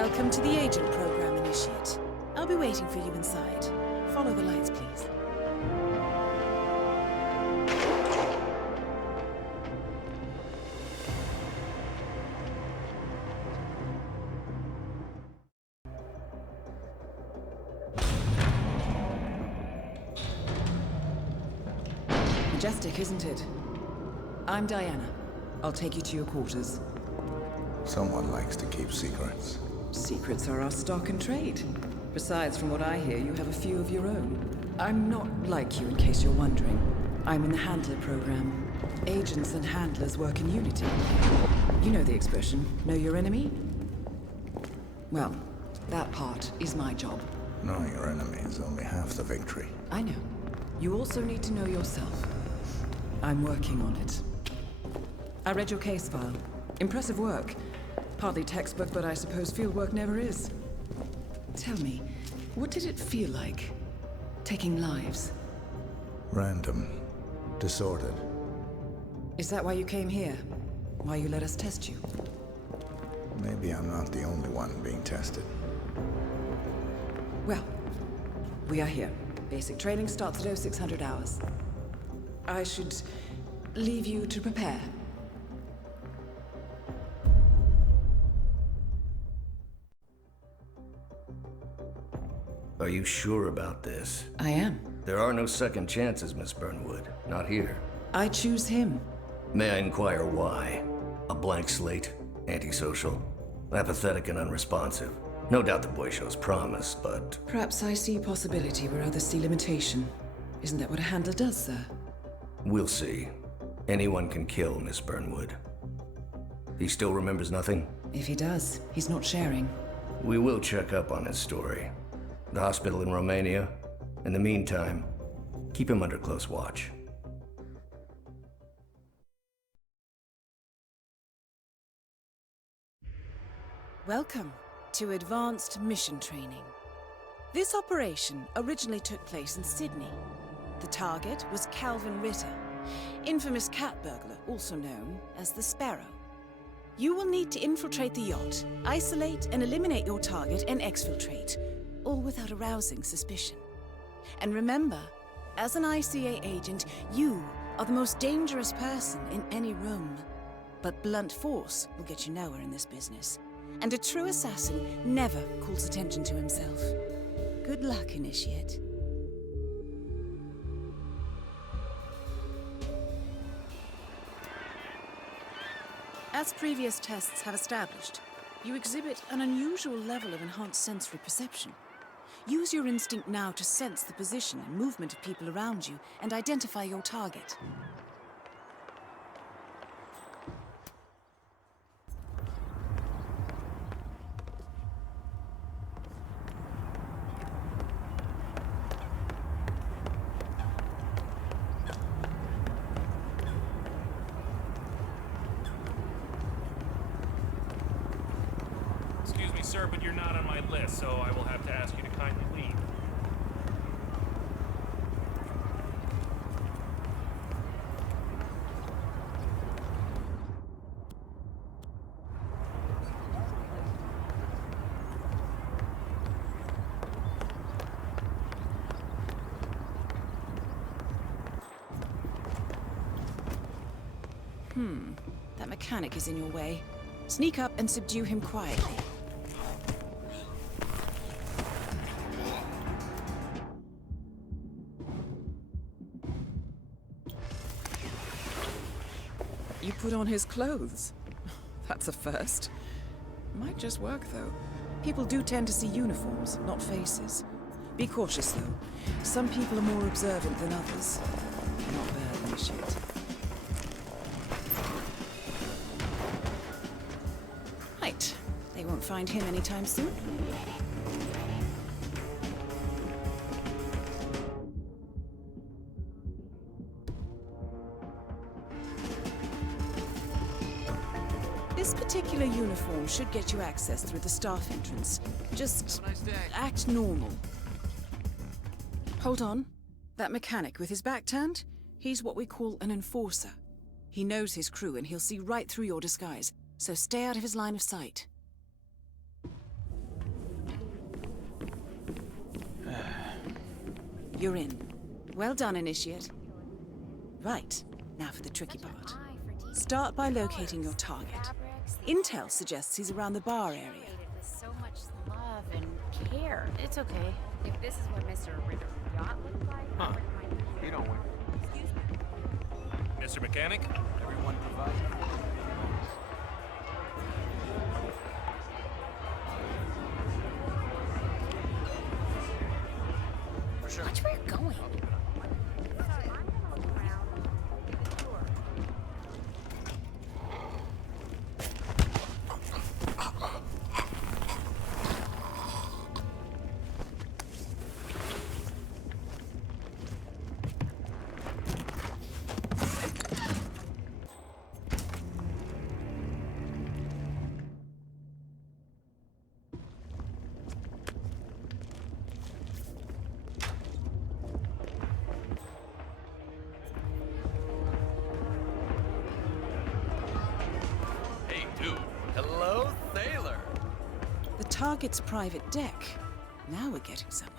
Welcome to the Agent Program, Initiate. I'll be waiting for you inside. Follow the lights, please. Majestic, isn't it? I'm Diana. I'll take you to your quarters. Someone likes to keep secrets. Secrets are our stock and trade. Besides, from what I hear, you have a few of your own. I'm not like you, in case you're wondering. I'm in the Handler program. Agents and handlers work in unity. You know the expression, know your enemy? Well, that part is my job. Knowing your enemy is only half the victory. I know. You also need to know yourself. I'm working on it. I read your case file. Impressive work. Partly textbook, but I suppose fieldwork never is. Tell me, what did it feel like, taking lives? Random. Disordered. Is that why you came here? Why you let us test you? Maybe I'm not the only one being tested. Well, we are here. Basic training starts at 0600 hours. I should leave you to prepare. Are you sure about this? I am. There are no second chances, Miss Burnwood. Not here. I choose him. May I inquire why? A blank slate? Antisocial? Apathetic and unresponsive? No doubt the boy shows promise, but... Perhaps I see possibility where others see limitation. Isn't that what a handler does, sir? We'll see. Anyone can kill Miss Burnwood. He still remembers nothing? If he does, he's not sharing. We will check up on his story. The hospital in Romania. In the meantime, keep him under close watch. Welcome to Advanced Mission Training. This operation originally took place in Sydney. The target was Calvin Ritter, infamous cat burglar, also known as the Sparrow. You will need to infiltrate the yacht, isolate and eliminate your target, and exfiltrate, all without arousing suspicion. And remember, as an ICA agent, you are the most dangerous person in any room. But blunt force will get you nowhere in this business. And a true assassin never calls attention to himself. Good luck, Initiate. As previous tests have established, you exhibit an unusual level of enhanced sensory perception. Use your instinct now to sense the position and movement of people around you and identify your target. Excuse me, sir, but you're not on my list, so I will have to ask you to kindly leave. That mechanic is in your way. Sneak up and subdue him quietly. You put on his clothes. That's a first. Might just work, though. People do tend to see uniforms, not faces. Be cautious, though. Some people are more observant than others. Not bad, Initiate. Right. They won't find him anytime soon. This particular uniform should get you access through the staff entrance. Just act normal. Hold on. That mechanic with his back turned? He's what we call an enforcer. He knows his crew and he'll see right through your disguise, so stay out of his line of sight. you're in. Well done, Initiate. Right, now for the tricky part. Start by locating your target. Intel suggests he's around the bar area. With so much love and care. It's okay. If this is what Mr. Ritter's yacht looked like, I wouldn't mind. You don't win. Excuse me. Mr. Mechanic? Everyone provides. For sure. Watch where you're going. Hey, dude. Hello, sailor. The target's private deck. Now we're getting somewhere.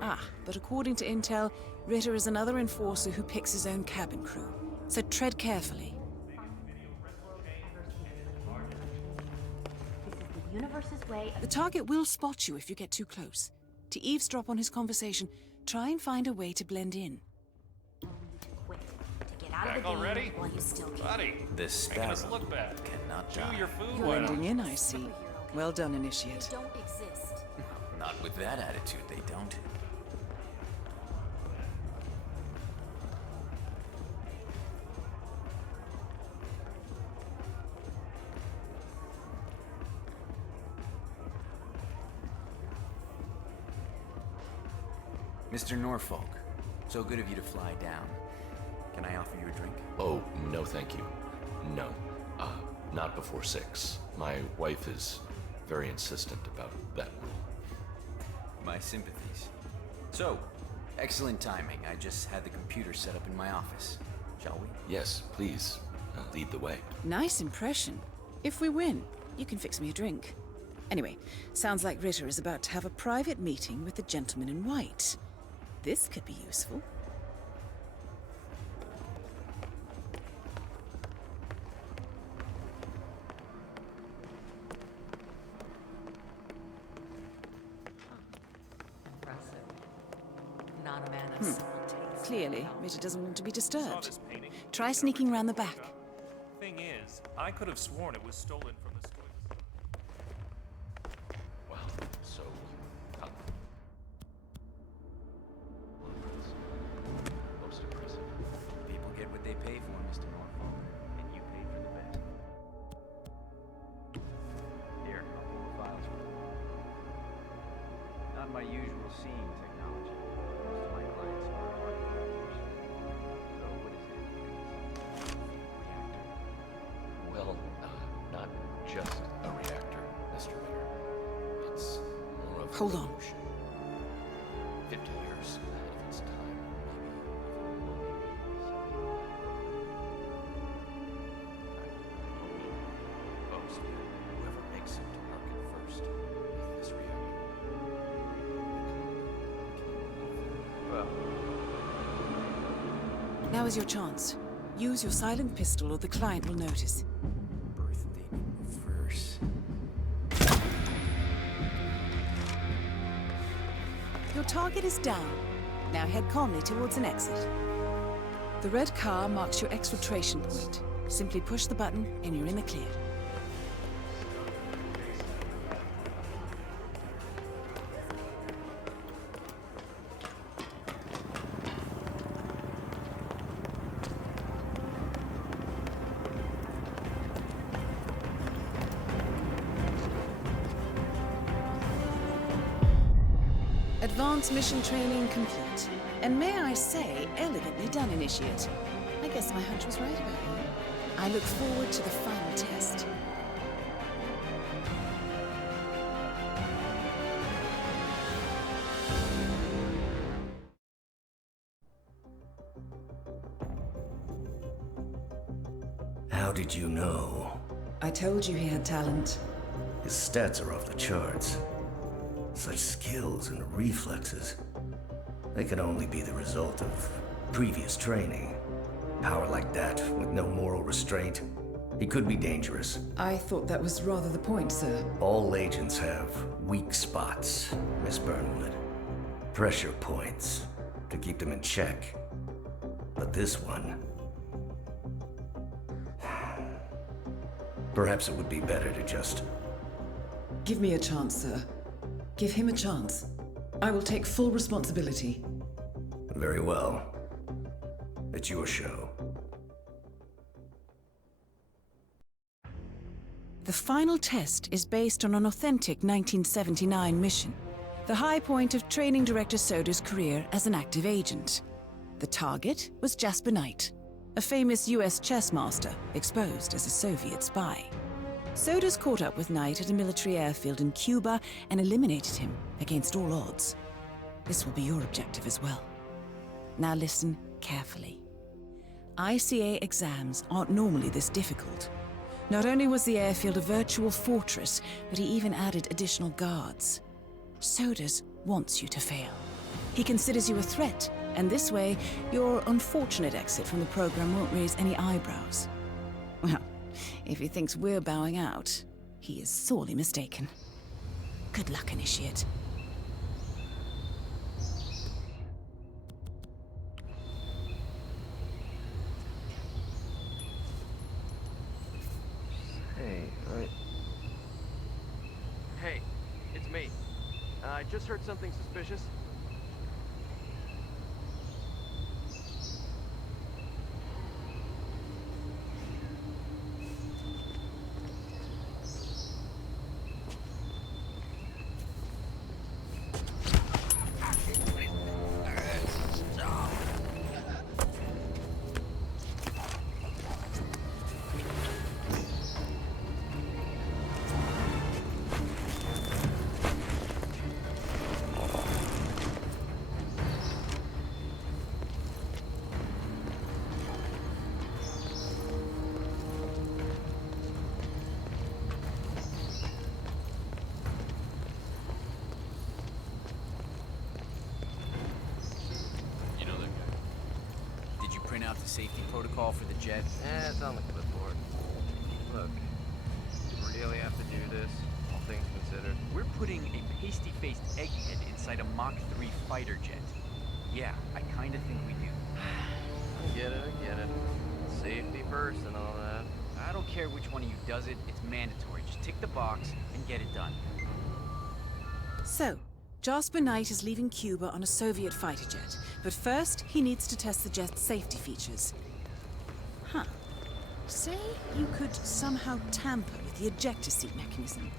Ah, but according to Intel, Ritter is another enforcer who picks his own cabin crew. So tread carefully. This is the universe's way of The target will spot you if you get too close. To eavesdrop on his conversation, try and find a way to blend in. quick. To get out Back of the game already? while you still can. Buddy, This making us sparrow look bad. cannot Chew die. your food You're well. blending in, I see. Well done, Initiate. Don't exist. Not with that attitude, they don't. Mr. Norfolk, so good of you to fly down. Can I offer you a drink? Oh, no thank you. No. Not before 6. My wife is very insistent about that rule. My sympathies. So, excellent timing. I just had the computer set up in my office. Shall we? Yes, please, lead the way. Nice impression. If we win, you can fix me a drink. Anyway, sounds like Ritter is about to have a private meeting with the gentleman in white. This could be useful. Impressive. Not a man of small taste. Clearly, Ritter doesn't want to be Saw disturbed. this painting. Try sneaking round the back. Thing is, I could have sworn it was stolen from the store. Well, so you got most impressive. People get what they pay for, Mr. Norfolk. And you paid for the bet. Here, I'll pull the files for you. Not my usual seeing technology. Most of my clients are hard workers. So what is it? Reactor. Well, not just a reactor, Mr. Ritter. It's more of Hold a on. revolution. 50 years ahead of its time, maybe. Boast that whoever makes it to market first with this reactor. Well, Now is your chance. Use your silent pistol or the client will notice. birthday in reverse. Your target is down. Now head calmly towards an exit. The red car marks your exfiltration point. Simply push the button and you're in the clear. Advanced mission training complete. And may I say, elegantly done, Initiate. I guess my hunch was right about you. I look forward to the final test. How did you know? I told you he had talent. His stats are off the charts. Such skills and reflexes. They can only be the result of previous training. Power like that, with no moral restraint, he could be dangerous. I thought that was rather the point, sir. All agents have weak spots, Miss Burnwood. Pressure points to keep them in check. But this one... Perhaps it would be better to just... Give me a chance, sir. Give him a chance. I will take full responsibility. Very well. It's your show. The final test is based on an authentic 1979 mission, the high point of Training Director Soda's career as an active agent. The target was Jasper Knight, a famous US chess master exposed as a Soviet spy. Soda's caught up with Knight at a military airfield in Cuba and eliminated him against all odds. This will be your objective as well. Now listen carefully. ICA exams aren't normally this difficult. Not only was the airfield a virtual fortress, but he even added additional guards. Sodas wants you to fail. He considers you a threat, and this way, your unfortunate exit from the program won't raise any eyebrows. Well, if he thinks we're bowing out, he is sorely mistaken. Good luck, Initiate. Hey, it's me. I just heard something suspicious. Out the safety protocol for the jet? It's on the clipboard. Look, you really have to do this, all things considered. We're putting a pasty-faced egghead inside a Mach 3 fighter jet. Yeah, I kinda think we do. I get it. Safety first and all that. I don't care which one of you does it, it's mandatory. Just tick the box and get it done. So, Jasper Knight is leaving Cuba on a Soviet fighter jet, but first he needs to test the jet's safety features. Say you could somehow tamper with the ejector seat mechanism.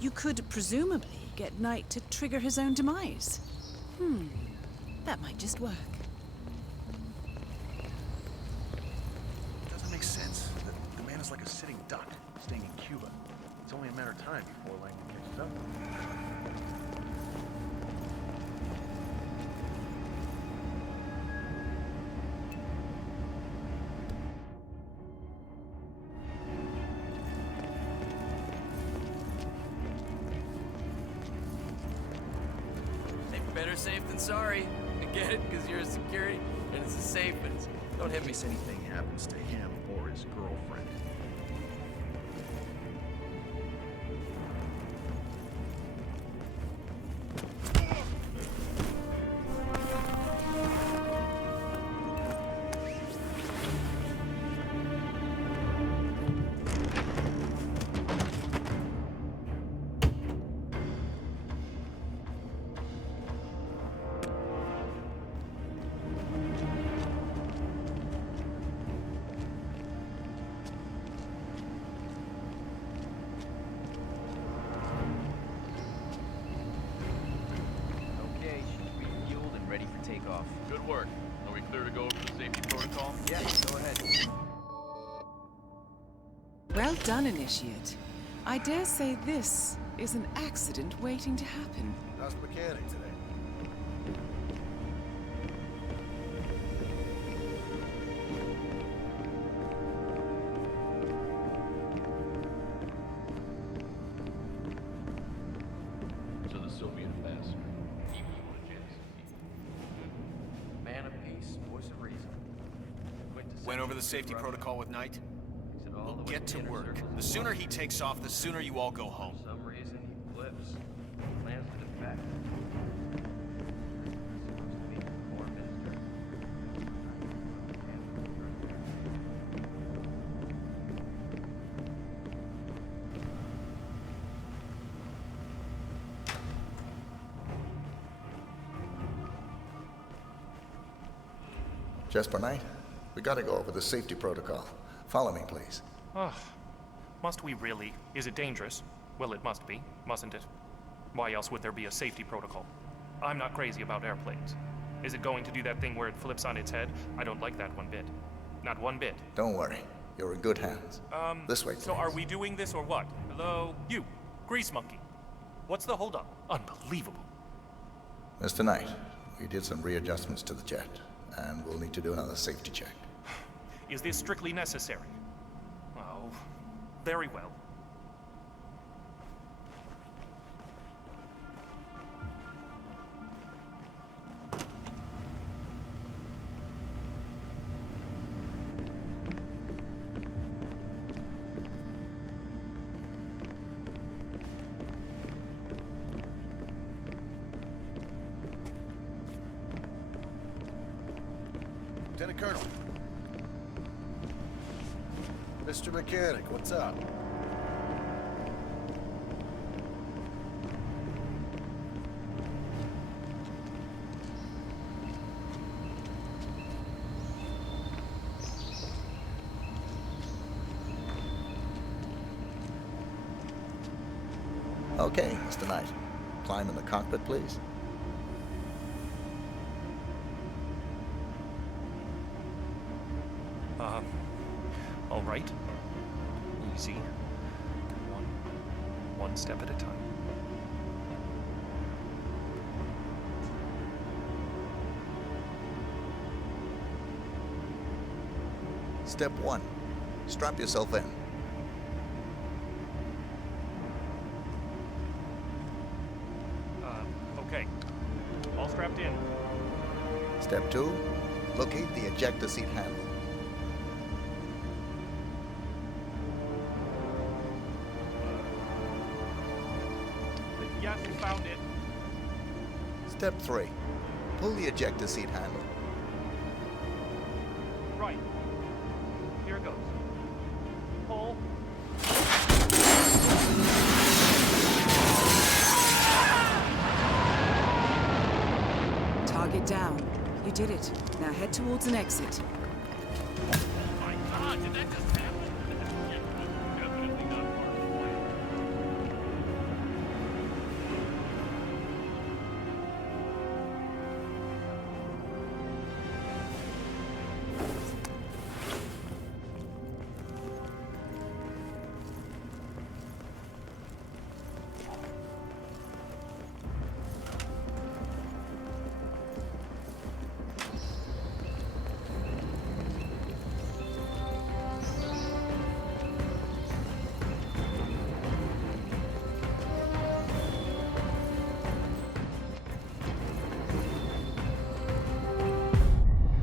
You could presumably get Knight to trigger his own demise. That might just work. Doesn't make sense. The man is like a sitting duck, staying in Cuba. It's only a matter of time before Langdon catches up. Better safe than sorry. I get it, because you're a security, and it's a safe, but it's... Don't hit me if anything happens to him or his girlfriend. Good work. Are we clear to go over the safety protocol? Yeah, go ahead. Well done, Initiate. I dare say this is an accident waiting to happen. How's the mechanic today? So the Soviet ambassador, even you want a chance to see. over the safety protocol with Knight? We'll get to work. The sooner he takes off, the sooner you all go home. For some reason, he flips. Plans to defect. Supposed to be foreign minister. Jasper Knight, we gotta go over the safety protocol. Follow me, please. Ugh. Must we really? Is it dangerous? Well, it must be, mustn't it? Why else would there be a safety protocol? I'm not crazy about airplanes. Is it going to do that thing where it flips on its head? I don't like that one bit. Not one bit. Don't worry. You're in good hands. This way, please. So are we doing this or what? Hello? You, Grease Monkey. What's the holdup? Unbelievable. Mr. Knight, we did some readjustments to the jet, and we'll need to do another safety check. Is this strictly necessary? Oh, very well. Lieutenant Colonel. Mr. Mechanic, what's up? Okay, Mr. Knight. Climb in the cockpit, please. All right. Easy. One step at a time. Step 1. Strap yourself in. Okay. All strapped in. Step 2. Locate the ejector seat handle. Yes, we found it. Step 3. Pull the ejector seat handle. Right. Here it goes. Pull. Target down. You did it. Now head towards an exit. My God, did that just happen? Definitely not part of the plan.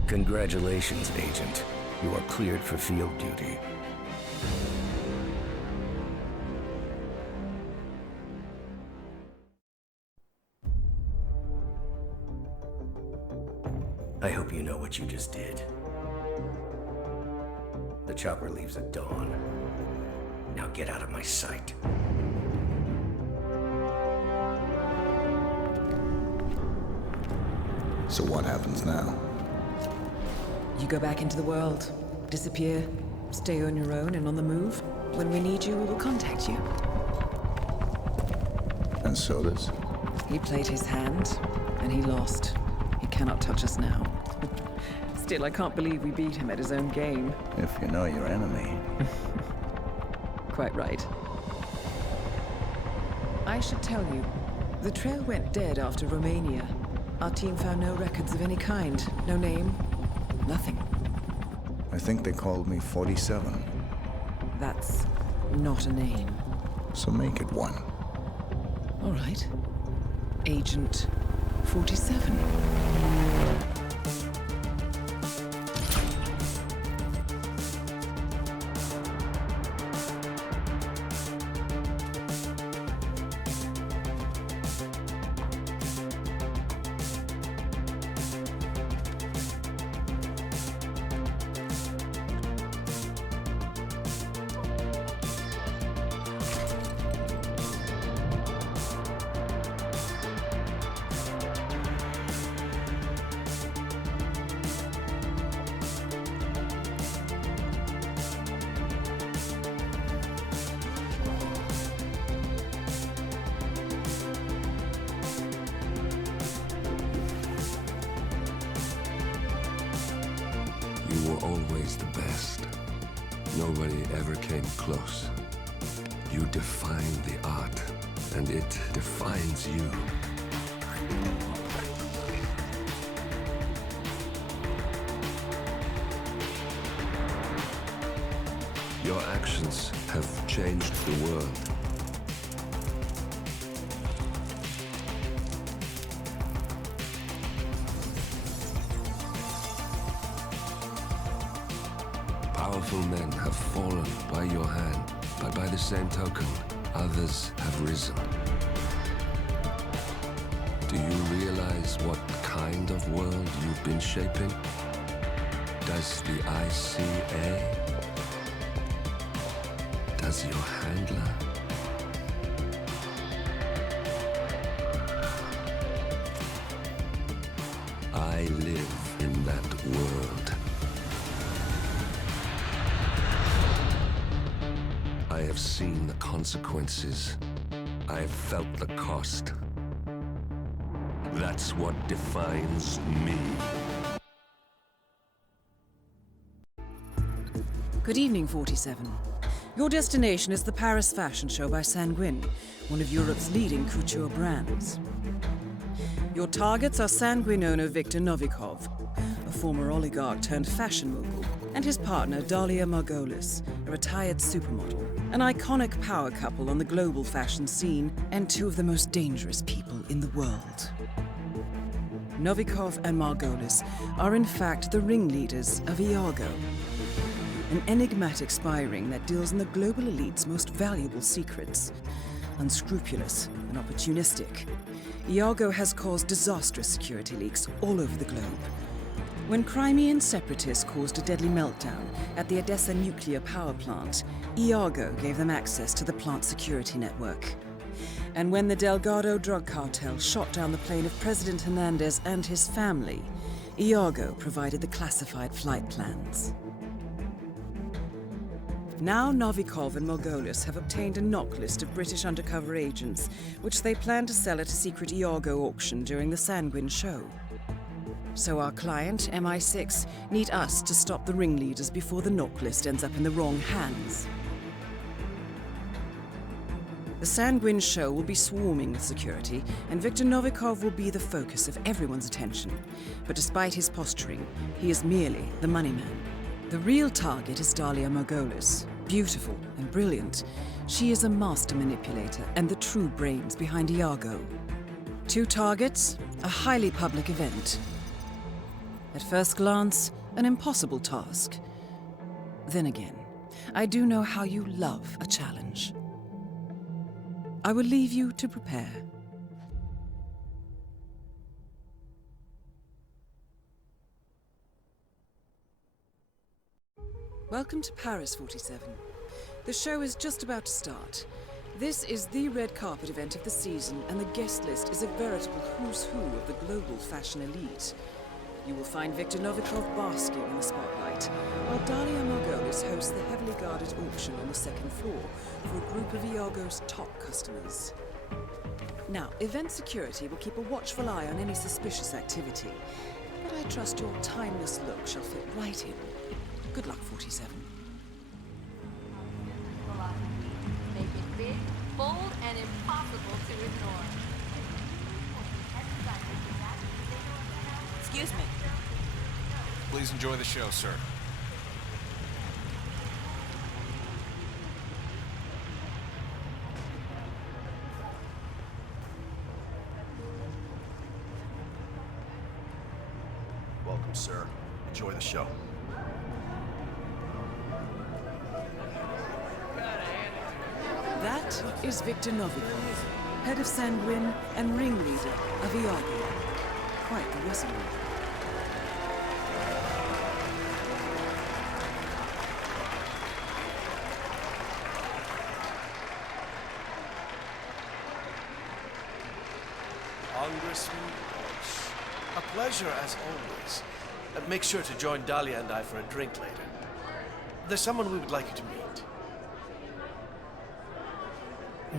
Congratulations, Agent. You are cleared for field duty. I hope you know what you just did. The chopper leaves at dawn. Now get out of my sight. So what happens now? You go back into the world, disappear, stay on your own and on the move. When we need you, we will contact you. And so does. He played his hand, and he lost. He cannot touch us now. Still, I can't believe we beat him at his own game. If you know your enemy. Quite right. I should tell you, the trail went dead after Romania. Our team found no records of any kind. No name. Nothing. I think they called me 47. That's not a name. So make it one. All right. Agent 47. were always the best. Nobody ever came close. You define the art, and it defines you. Your actions have changed the world. Powerful men have fallen by your hand, but by the same token, others have risen. Do you realize what kind of world you've been shaping? Does the ICA? Does your handler? I live in that world. I have seen the consequences. I have felt the cost. That's what defines me. Good evening, 47. Your destination is the Paris Fashion Show by Sanguine, one of Europe's leading couture brands. Your targets are Sanguine owner Viktor Novikov, a former oligarch turned fashion mogul, and his partner Dalia Margolis, a retired supermodel, an iconic power couple on the global fashion scene and two of the most dangerous people in the world. Novikov and Margolis are in fact the ringleaders of Iago, an enigmatic spy ring that deals in the global elite's most valuable secrets. Unscrupulous and opportunistic, Iago has caused disastrous security leaks all over the globe. When Crimean separatists caused a deadly meltdown at the Odessa nuclear power plant, Iago gave them access to the plant's security network. And when the Delgado drug cartel shot down the plane of President Hernandez and his family, Iago provided the classified flight plans. Now Novikov and Margolis have obtained a knock list of British undercover agents, which they plan to sell at a secret Iago auction during the Sanguine show. So our client, MI6, need us to stop the ringleaders before the knock list ends up in the wrong hands. The Sanguine show will be swarming with security, and Viktor Novikov will be the focus of everyone's attention. But despite his posturing, he is merely the money man. The real target is Dalia Margolis. Beautiful and brilliant, she is a master manipulator and the true brains behind Iago. Two targets, a highly public event. At first glance, an impossible task. Then again, I do know how you love a challenge. I will leave you to prepare. Welcome to Paris, 47. The show is just about to start. This is the red carpet event of the season, and the guest list is a veritable who's who of the global fashion elite. You will find Viktor Novikov basking in the spotlight, while Dalia Margolis hosts the heavily guarded auction on the second floor for a group of Iago's top customers. Now, event security will keep a watchful eye on any suspicious activity, but I trust your timeless look shall fit right in. Good luck, 47. Make it big, bold, and impossible to ignore. Excuse me. Please enjoy the show, sir. Welcome, sir. Enjoy the show. That is Viktor Novikov, head of Sanguine and ringleader of Iago. Quite the resume. Congressman Boyce. A pleasure as always. Make sure to join Dalia and I for a drink later. There's someone we would like you to meet.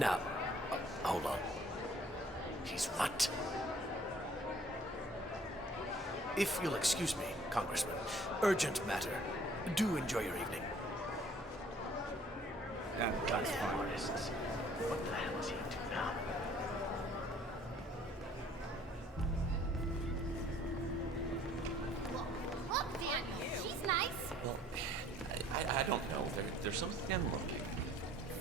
Now, hold on. He's what? If you'll excuse me, Congressman, urgent matter. Do enjoy your evening. That's fine. What the hell is he up to now? Look, Daniel, she's nice. Well, I don't know. There's something I'm looking.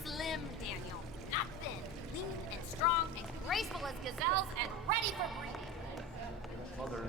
Slim, Daniel. Not thin. Lean and strong and graceful as gazelles and ready for breeding. Mother.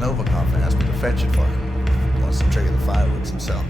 Novikov asked me to fetch it for him. He wants to trigger the fireworks himself.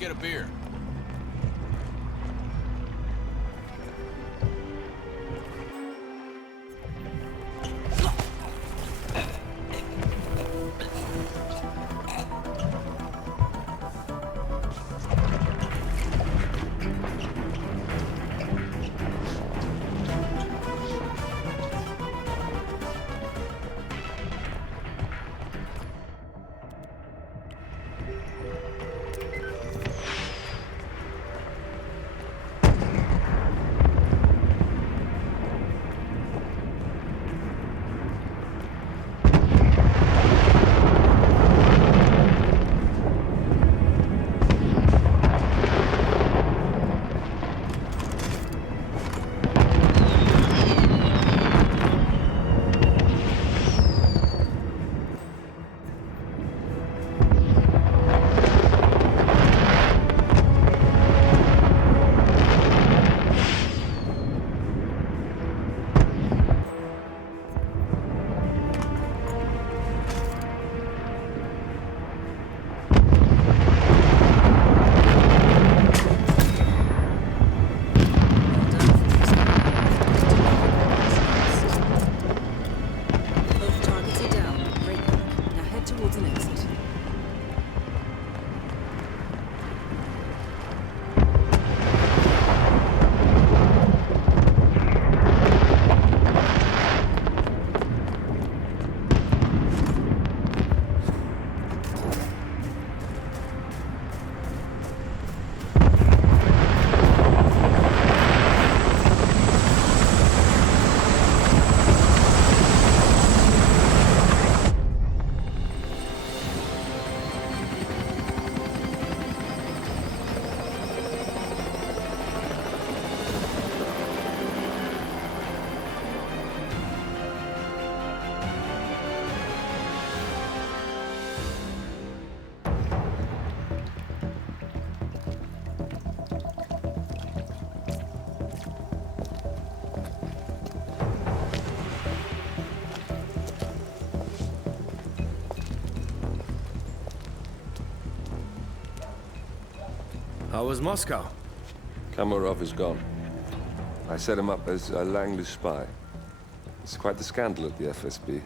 get a beer. How was Moscow? Kamarov is gone. I set him up as a Langley spy. It's quite the scandal at the FSB.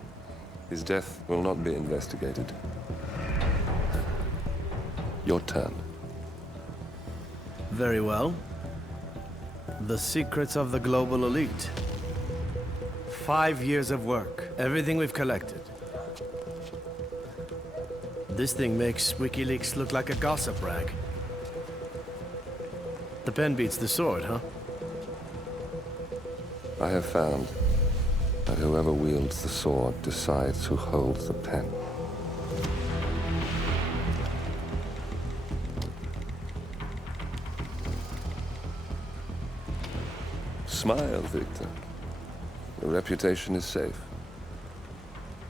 His death will not be investigated. Your turn. Very well. The secrets of the global elite. 5 years of work. Everything we've collected. This thing makes WikiLeaks look like a gossip rag. The pen beats the sword, huh? I have found that whoever wields the sword decides who holds the pen. Smile, Victor. Your reputation is safe.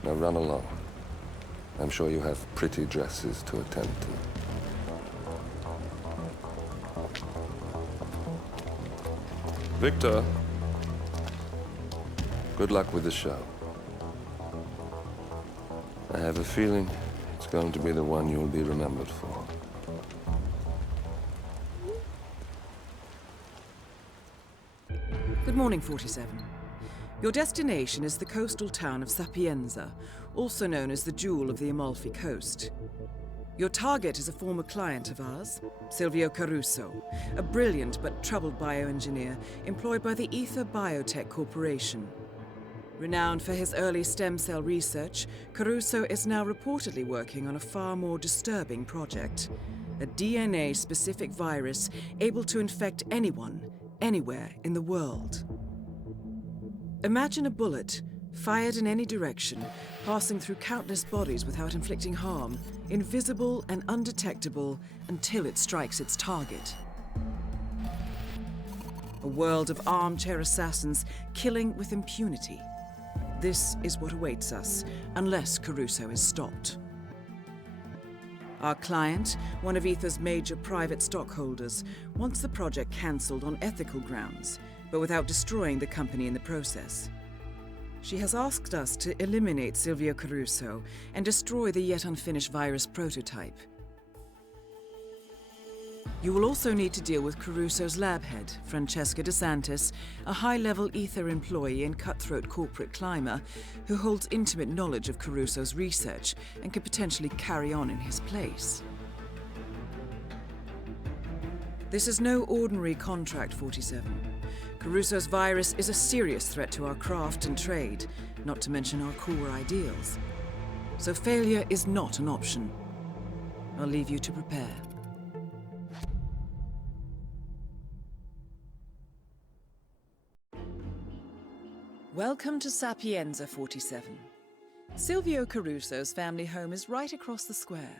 Now run along. I'm sure you have pretty dresses to attend to. Victor, good luck with the show. I have a feeling it's going to be the one you'll be remembered for. Good morning, 47. Your destination is the coastal town of Sapienza, also known as the Jewel of the Amalfi Coast. Your target is a former client of ours, Silvio Caruso, a brilliant but troubled bioengineer employed by the Ether Biotech Corporation. Renowned for his early stem cell research, Caruso is now reportedly working on a far more disturbing project, a DNA-specific virus able to infect anyone, anywhere in the world. Imagine a bullet, fired in any direction, passing through countless bodies without inflicting harm, invisible and undetectable until it strikes its target. A world of armchair assassins killing with impunity. This is what awaits us, unless Caruso is stopped. Our client, one of Ether's major private stockholders, wants the project cancelled on ethical grounds, but without destroying the company in the process. She has asked us to eliminate Silvio Caruso and destroy the yet unfinished virus prototype. You will also need to deal with Caruso's lab head, Francesca DeSantis, a high-level Ether employee and cutthroat corporate climber who holds intimate knowledge of Caruso's research and could potentially carry on in his place. This is no ordinary contract, 47. Caruso's virus is a serious threat to our craft and trade, not to mention our core ideals. So failure is not an option. I'll leave you to prepare. Welcome to Sapienza, 47. Silvio Caruso's family home is right across the square.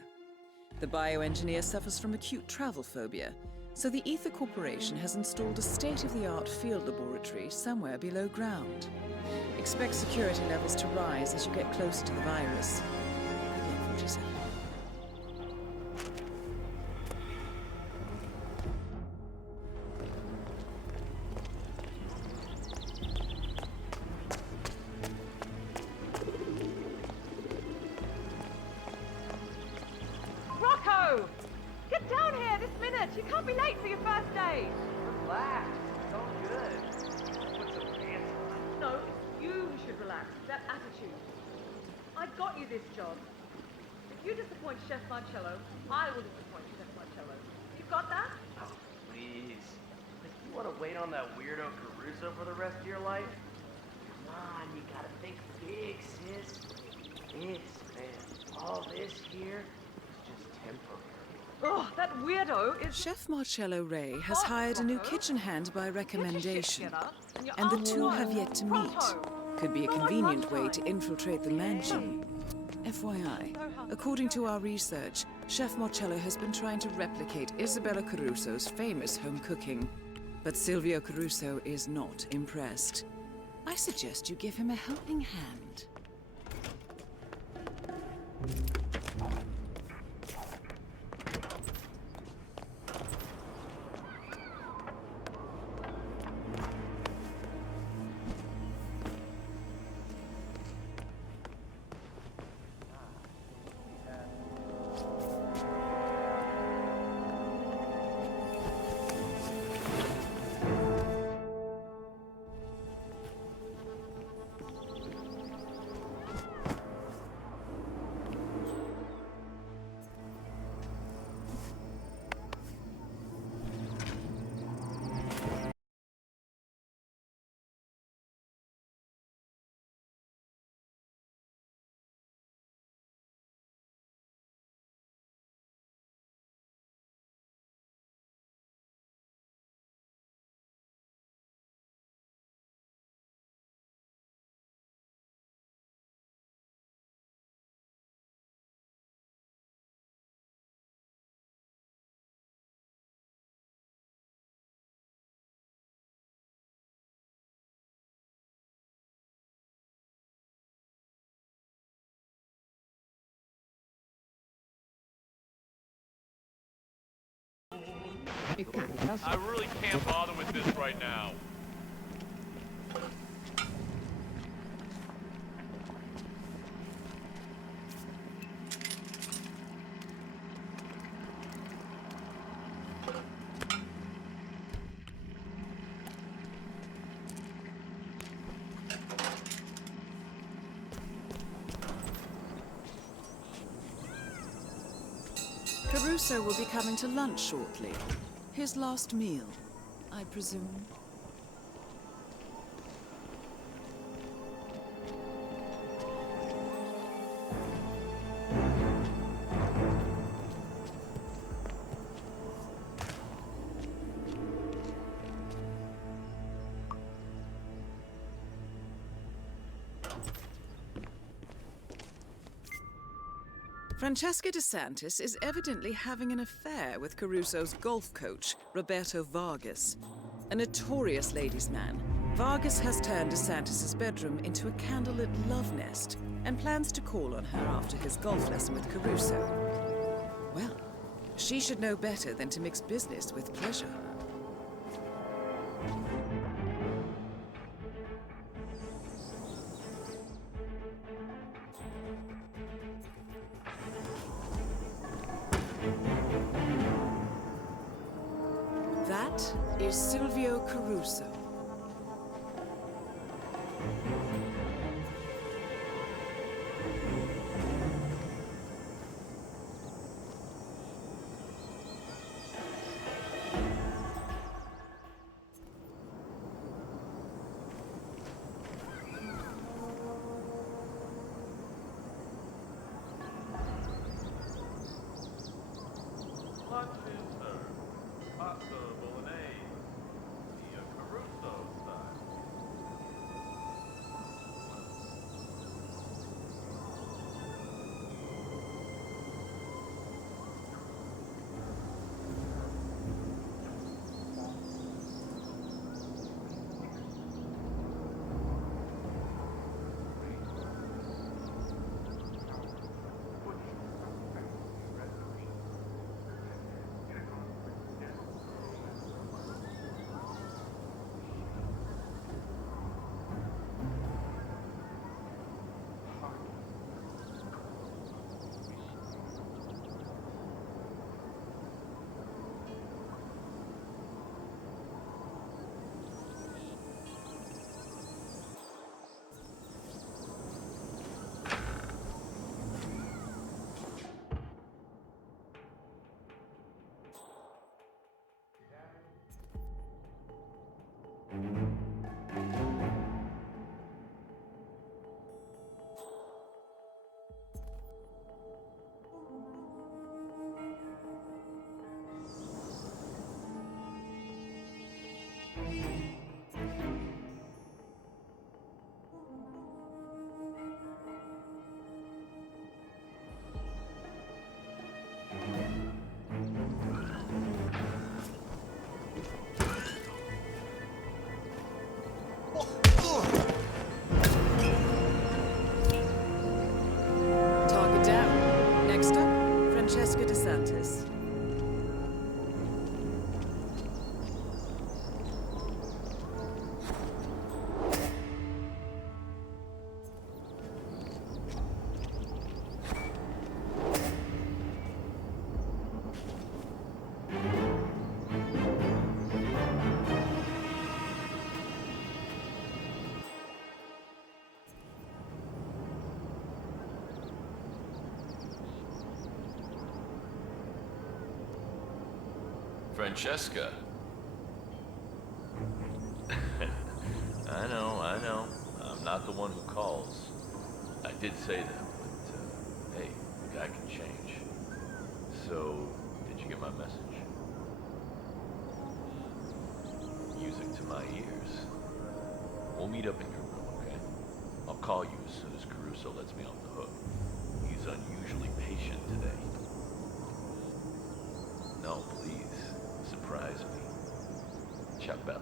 The bioengineer suffers from acute travel phobia, so the Ether Corporation has installed a state-of-the-art field laboratory somewhere below ground. Expect security levels to rise as you get closer to the virus. Good luck, 47. Get down here this minute! You can't be late for your first day! Relax. It's all good. Put some pants on. No, you should relax. That attitude. I got you this job. If you disappoint Chef Marcello, I will disappoint Chef Marcello. You got that? Oh, please. Like, you want to wait on that weirdo Caruso for the rest of your life? Come on, you gotta think big, sis. This, man. All this here is just temporary. Oh, that weirdo is... Chef Marcello Ray has hired a new kitchen hand by recommendation, and the two have yet to meet. Could be a convenient way to infiltrate the mansion. FYI, according to our research, Chef Marcello has been trying to replicate Isabella Caruso's famous home cooking, but Silvio Caruso is not impressed. I suggest you give him a helping hand. I really can't bother with this right now. Caruso will be coming to lunch shortly. His last meal, I presume. Francesca DeSantis is evidently having an affair with Caruso's golf coach, Roberto Vargas. A notorious ladies' man, Vargas has turned DeSantis' bedroom into a candlelit love nest and plans to call on her after his golf lesson with Caruso. Well, she should know better than to mix business with pleasure. is Silvio Caruso. Lunch is served. Pasta bolognese. The Caruso style. Target down. Next up, Francesca DeSantis. Francesca. I know. I'm not the one who calls. I did say that, but hey, the guy can change. So, did you get my message? Music to my ears. We'll meet up in your room, okay? I'll call you as soon as Caruso lets me off the hook. He's unusually patient today. No, please. Surprise me. Ciao, Bella.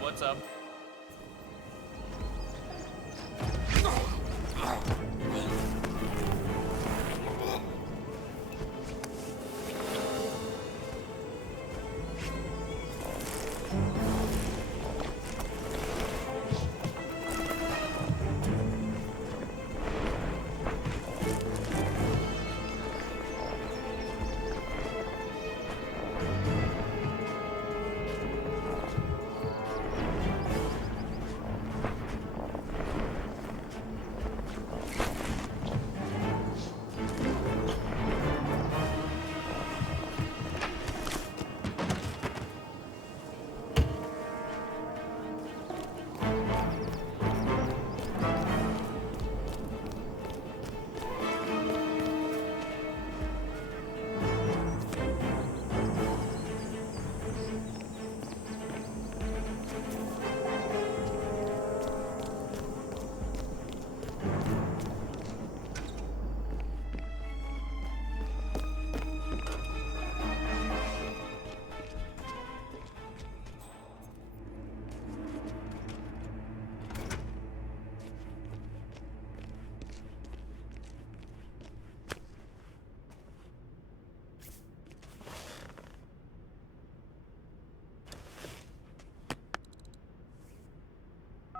What's up?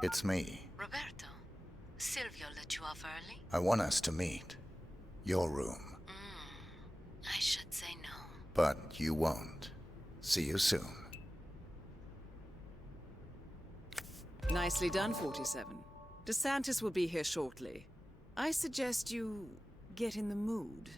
It's me. Roberto, Silvio let you off early? I want us to meet. Your room. I should say no. But you won't. See you soon. Nicely done, 47. DeSantis will be here shortly. I suggest you get in the mood.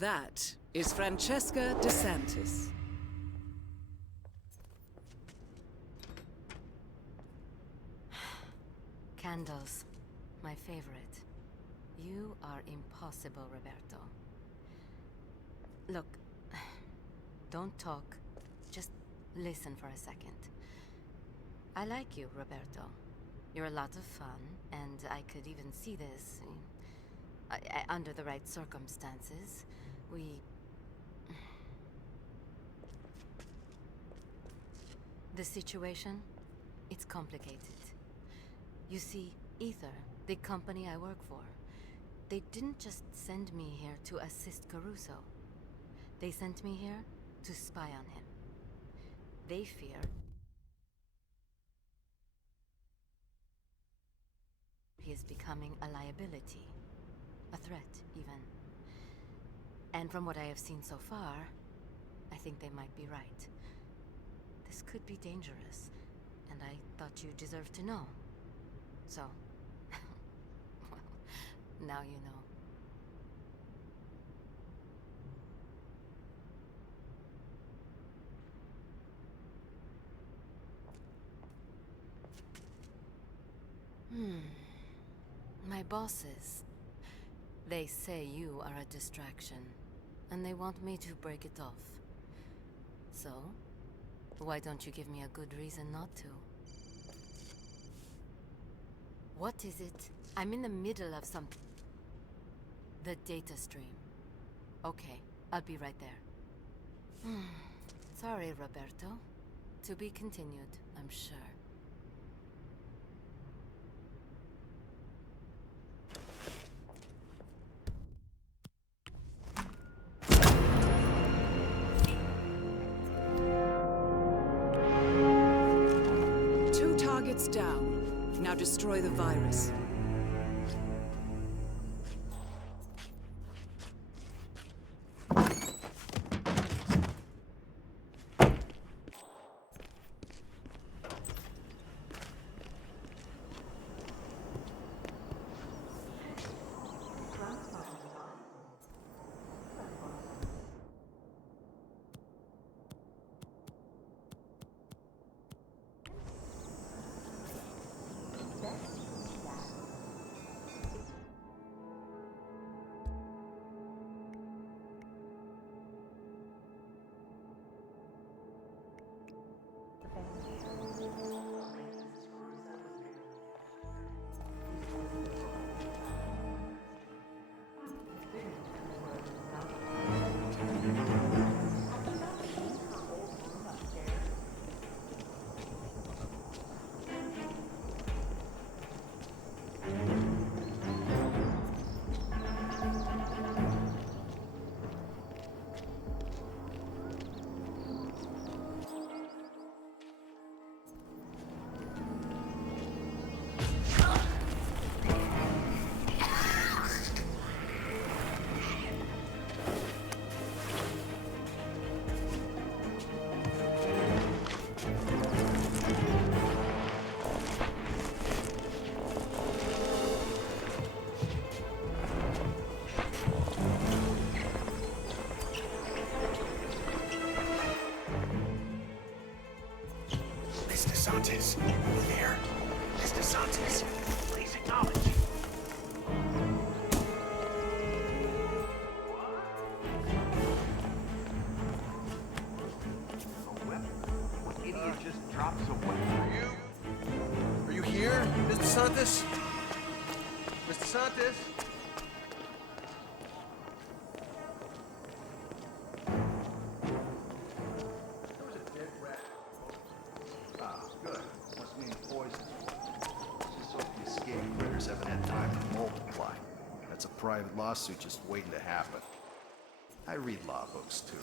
That is Francesca DeSantis. Candles. My favorite. You are impossible, Roberto. Look, don't talk. Just listen for a second. I like you, Roberto. You're a lot of fun, and I could even see this under the right circumstances. The situation? It's complicated. You see, Ether, the company I work for, they didn't just send me here to assist Caruso. They sent me here to spy on him. They fear he is becoming a liability. A threat, even. And from what I have seen so far, I think they might be right. This could be dangerous, and I thought you deserved to know. So, well, now you know. My bosses. They say you are a distraction, and they want me to break it off. So, why don't you give me a good reason not to? What is it? I'm in the middle of something. The data stream. Okay, I'll be right there. Sorry, Roberto. To be continued, I'm sure. Targets down. Now destroy the virus. Santis. You there? Mr. Santis, please acknowledge. What idiot just drops a weapon? Are you here, Mr. Santis? Mr. Santis? There was a dead rat. Ah, good. Must mean poison. Just hope the escaped critters haven't had time to multiply. That's a private lawsuit just waiting to happen. I read law books, too.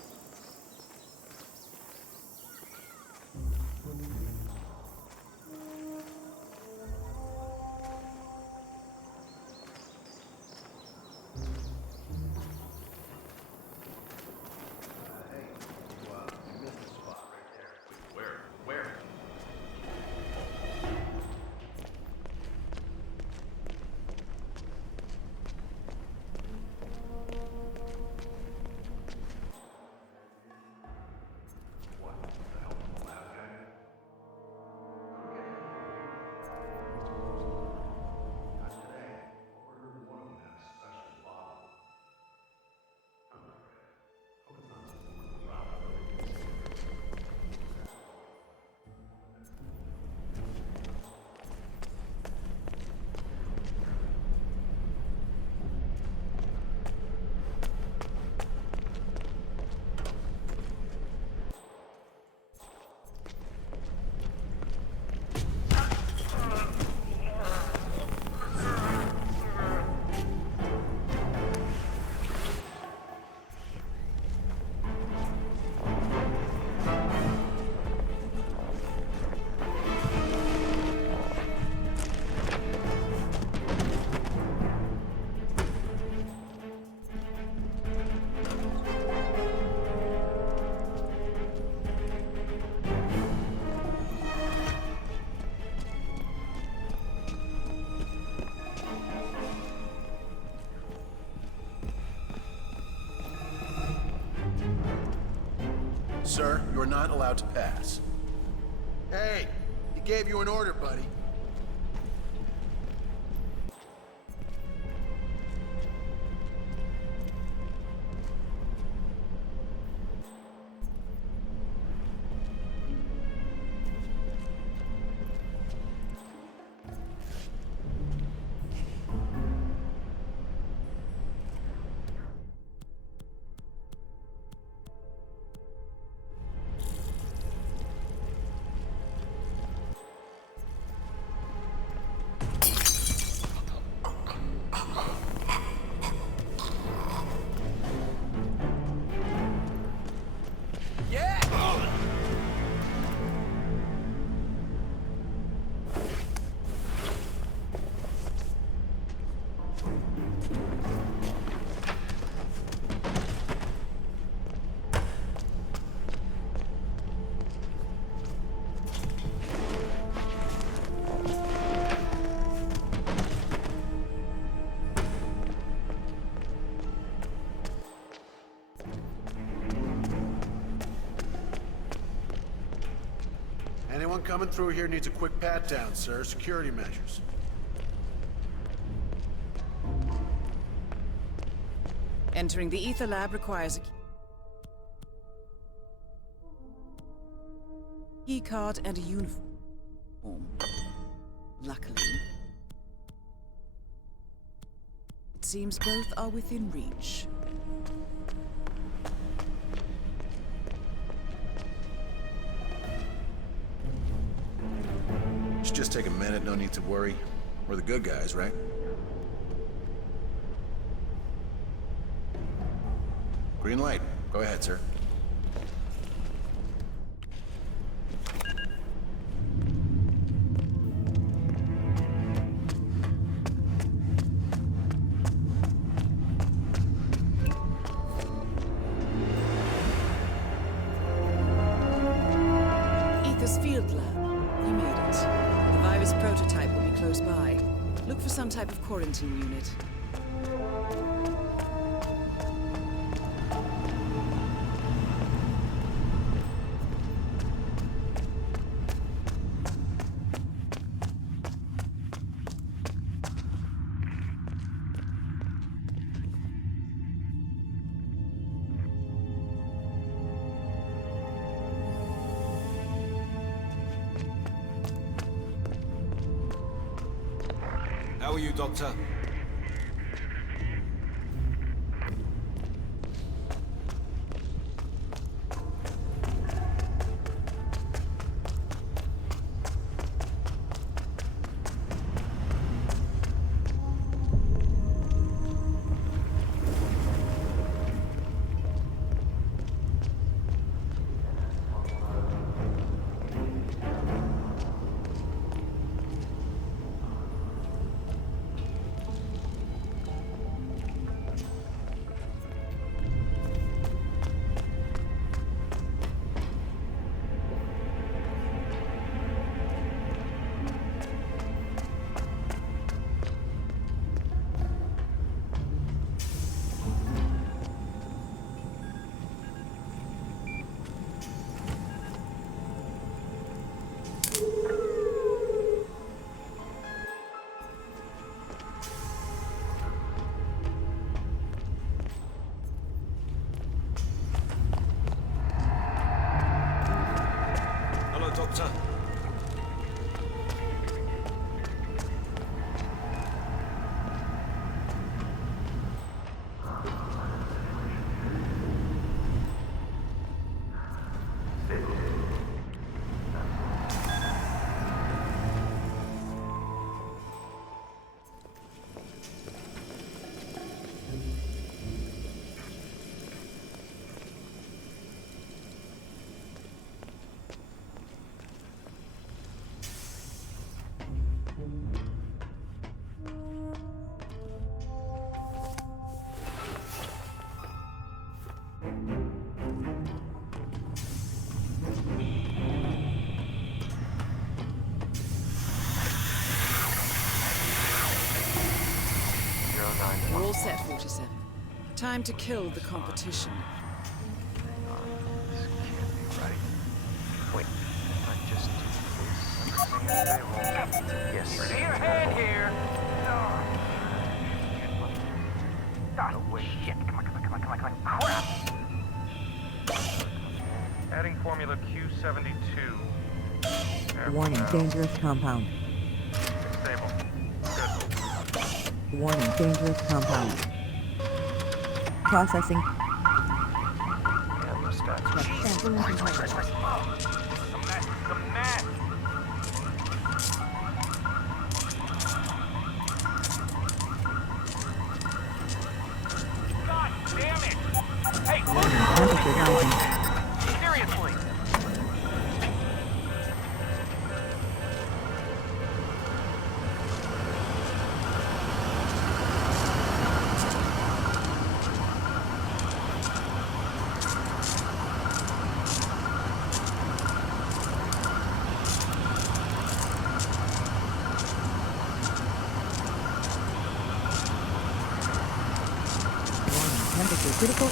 Sir, you are not allowed to pass. Hey, he gave you an order, buddy. Anyone coming through here needs a quick pat-down, sir. Security measures. Entering the ether lab requires a key card and a uniform. Luckily, it seems both are within reach. Should just take a minute, no need to worry. We're the good guys, right? Green light. Go ahead, sir. Ether's field lab. You made it. The virus prototype will be close by. Look for some type of quarantine unit. How are you, Doctor? Doctor. You're all set, 47. Time to kill the competition. This can't be right. Wait, I just do this. Yes. Clear your head here. Oh, wait. Shit. Come on. Crap. Adding formula Q72. Warning, dangerous compound. Stable. Good. Warning, dangerous compound. Processing. Yeah, must Sample and control. The mess. God damn it! Hey, Temperature rising. seriously! Temperature critical.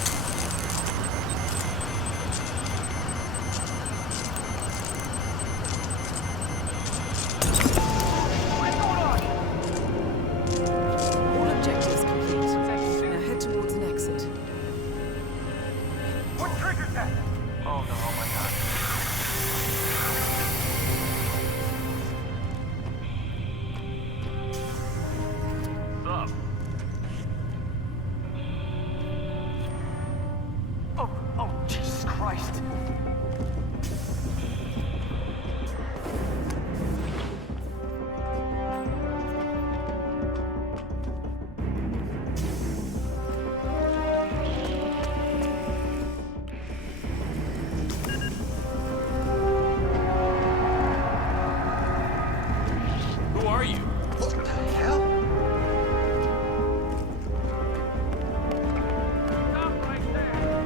All objectives complete. Now head towards an exit. What triggered that? Oh no, oh my god. Sup? Oh, Jesus Christ. Who are you? What the hell? Stop right there.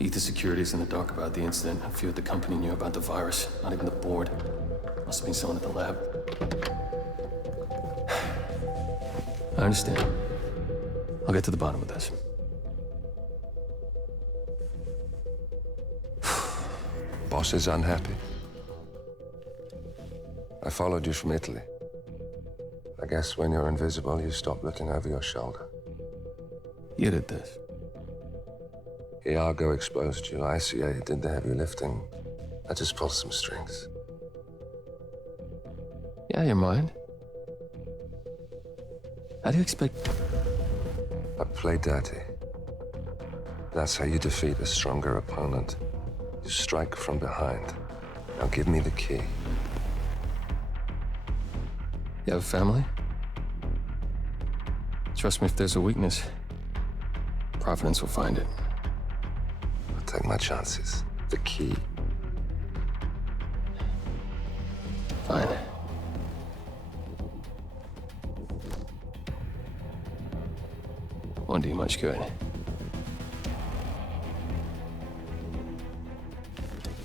Ether Security's in the dark about the incident. A few at the company knew about the virus. Not even the board. Must have been someone at the lab. I understand. I'll get to the bottom of this. Boss is unhappy. I followed you from Italy. I guess when you're invisible, you stop looking over your shoulder. You did this. Iago exposed you. ICA did the heavy lifting. I just pulled some strings. Yeah, you're mine. How do you expect... I play dirty. That's how you defeat a stronger opponent. You strike from behind. Now give me the key. You have a family? Trust me, if there's a weakness, Providence will find it. I'll take my chances. The key. Fine. Won't do you much good.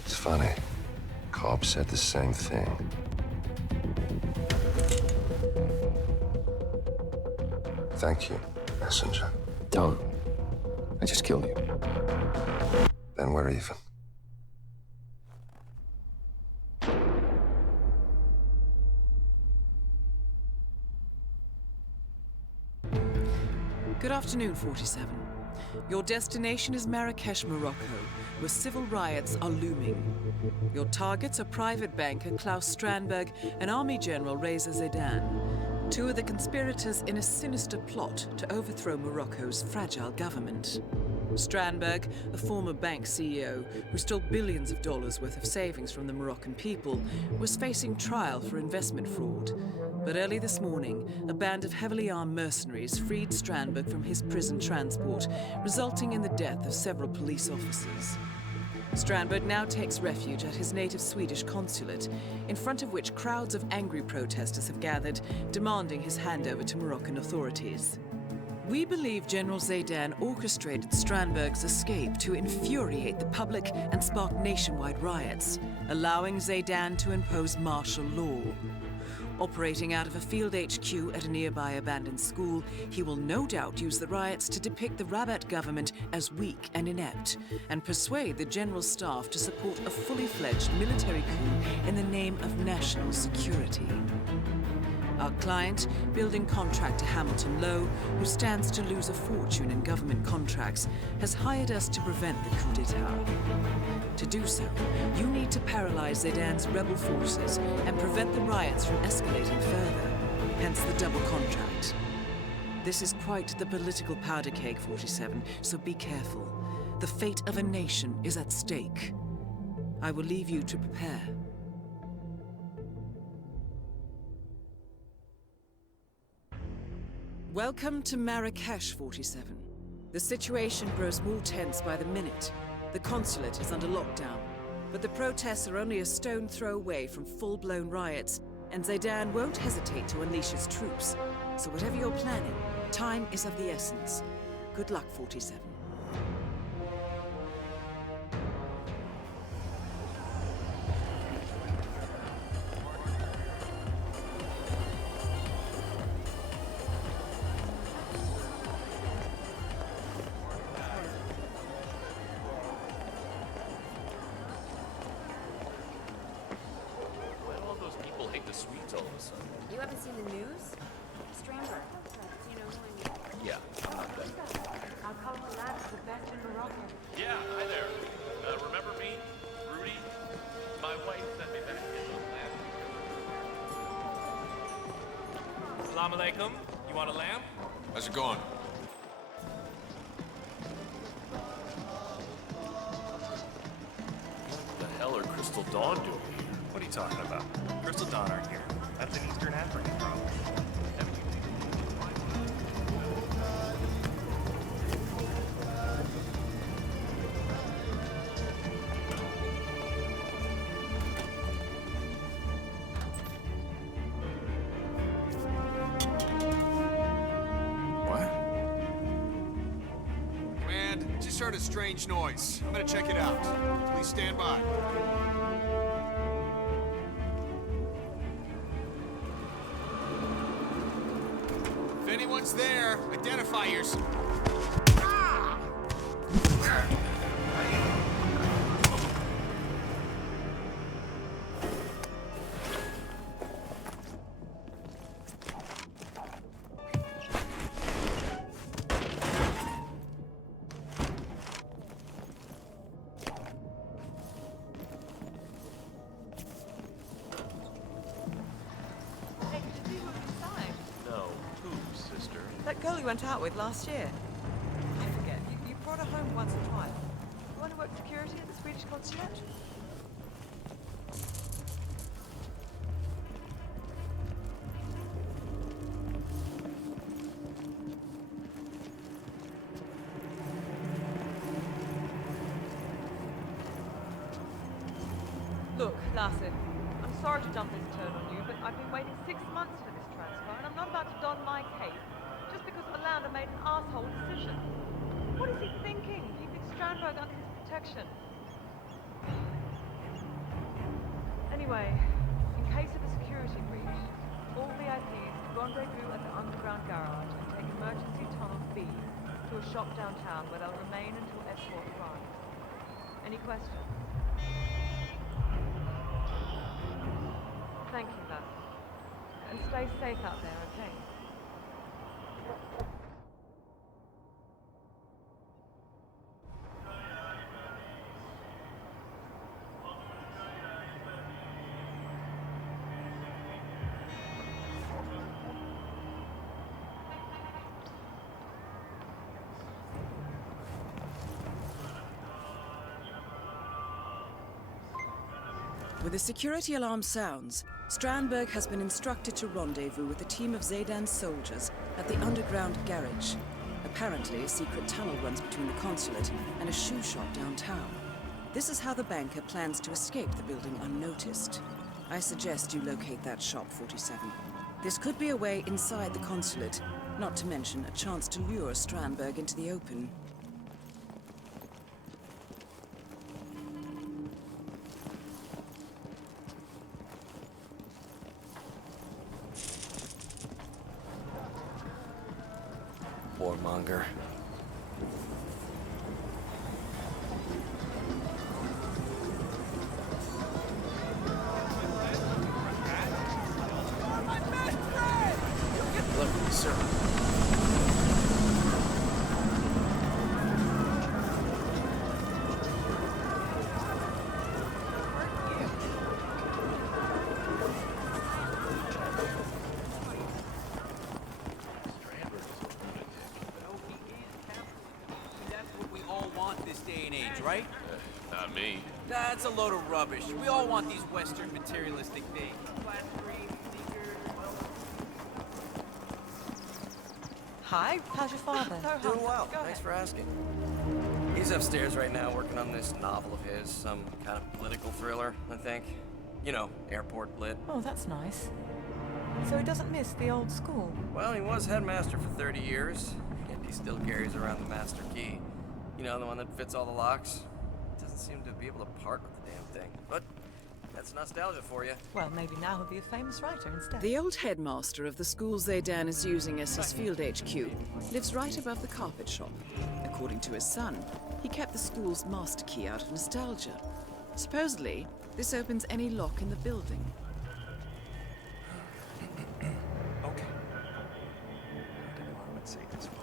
It's funny. Cobb said the same thing. Thank you, messenger. Don't. I just killed you. Then we're even. Good afternoon, 47. Your destination is Marrakesh, Morocco, where civil riots are looming. Your targets are private banker Klaus Strandberg and Army General Reza Zaidan, two of the conspirators in a sinister plot to overthrow Morocco's fragile government. Strandberg, a former bank CEO who stole billions of dollars worth of savings from the Moroccan people, was facing trial for investment fraud. But early this morning, a band of heavily armed mercenaries freed Strandberg from his prison transport, resulting in the death of several police officers. Strandberg now takes refuge at his native Swedish consulate, in front of which crowds of angry protesters have gathered, demanding his handover to Moroccan authorities. We believe General Zaidan orchestrated Strandberg's escape to infuriate the public and spark nationwide riots, allowing Zaidan to impose martial law. Operating out of a field HQ at a nearby abandoned school, he will no doubt use the riots to depict the Rabat government as weak and inept, and persuade the general staff to support a fully fledged military coup in the name of national security. Our client, building contractor Hamilton Lowe, who stands to lose a fortune in government contracts, has hired us to prevent the coup d'etat. To do so, you need to paralyze Zaidan's rebel forces and prevent the riots from escalating further, hence the double contract. This is quite the political powder keg, 47, so be careful. The fate of a nation is at stake. I will leave you to prepare. Welcome to Marrakesh, 47. The situation grows more tense by the minute. The consulate is under lockdown, but the protests are only a stone throw away from full-blown riots, and Zaidan won't hesitate to unleash his troops. So whatever you're planning, time is of the essence. Good luck, 47. Swedes all of a sudden. You haven't seen the news? Strandberg. You know who I mean? Yeah, I'm not that. Our cultural lab is the best in Morocco. Yeah, hi there. Remember me? Rudy? My wife sent me back in the lab. Assalamu alaikum. You want a lamp? How's it going? What the hell are Crystal Dawn doing here? What are you talking about? Crystal Dawn aren't here. That's an Eastern African problem. What? Command, just heard a strange noise. I'm gonna check it out. Please stand by. If anyone's there, identify yourself. That girl you went out with last year. I forget. You brought her home once or twice. You want to work security at the Swedish consulate? Look, Larson, I'm sorry to dump this turn on you, but I've been waiting 6 months for this transfer, and I'm not about to don my cape just because the lander made an asshole decision. What is he thinking, keeping Strandberg under his protection? Anyway, in case of a security breach, all VIPs rendezvous at the underground garage and take emergency tunnel B to a shop downtown where they'll remain until escort arrives. Any questions? Thank you, love. And stay safe out there, okay? With the security alarm sounds, Strandberg has been instructed to rendezvous with a team of Zaydan's soldiers at the underground garage. Apparently, a secret tunnel runs between the consulate and a shoe shop downtown. This is how the banker plans to escape the building unnoticed. I suggest you locate that shop, 47. This could be a way inside the consulate, not to mention a chance to lure Strandberg into the open. Warmonger. Look, sir. Right? Not me. That's a load of rubbish. We all want these Western materialistic things. Hi, how's your father? Doing well, thanks for asking. He's upstairs right now working on this novel of his, some kind of political thriller, I think. You know, airport lit. Oh, that's nice. So he doesn't miss the old school? Well, he was headmaster for 30 years, and he still carries around the master key. You know, the one that fits all the locks. Doesn't seem to be able to part with the damn thing. But that's nostalgia for you. Well, maybe now he'll be a famous writer instead. The old headmaster of the school Zaydan is using as his field HQ lives right above the carpet shop. According to his son, he kept the school's master key out of nostalgia. Supposedly, this opens any lock in the building. Okay. Let's see this worked.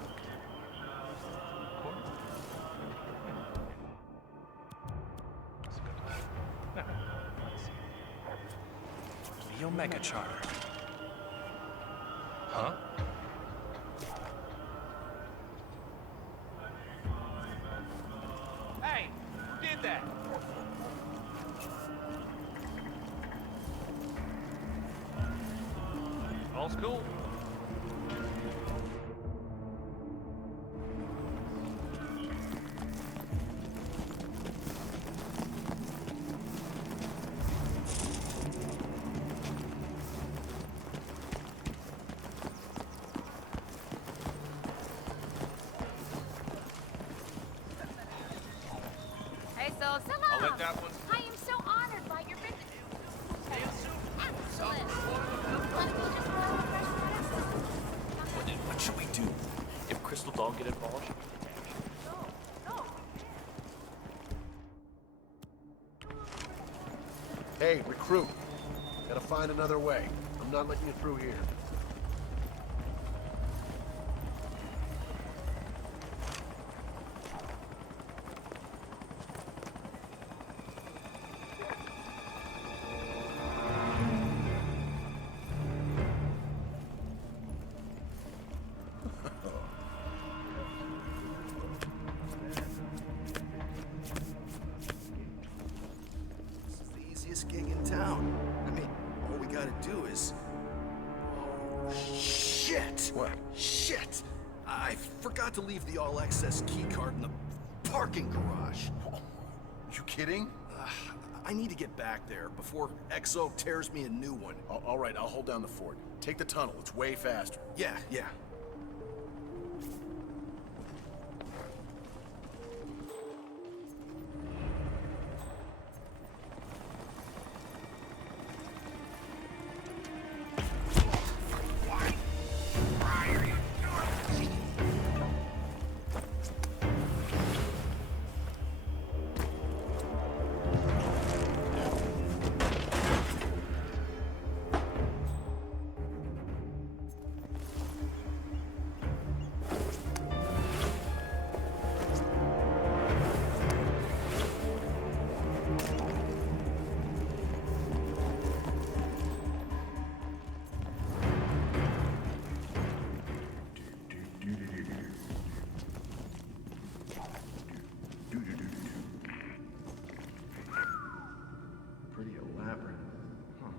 Omega Charter. Huh? Hey, who did that? All's cool. I'll let that one. I am so honored by your visit. Excellent. What should we do? If Crystal Dog get involved? Hey, recruit. Gotta find another way. I'm not letting you through here. do is... Oh, shit! What? Shit! I forgot to leave the all-access keycard in the parking garage. You kidding? I need to get back there before XO tears me a new one. All right, I'll hold down the fort. Take the tunnel. It's way faster. Yeah. Pretty elaborate. Huh.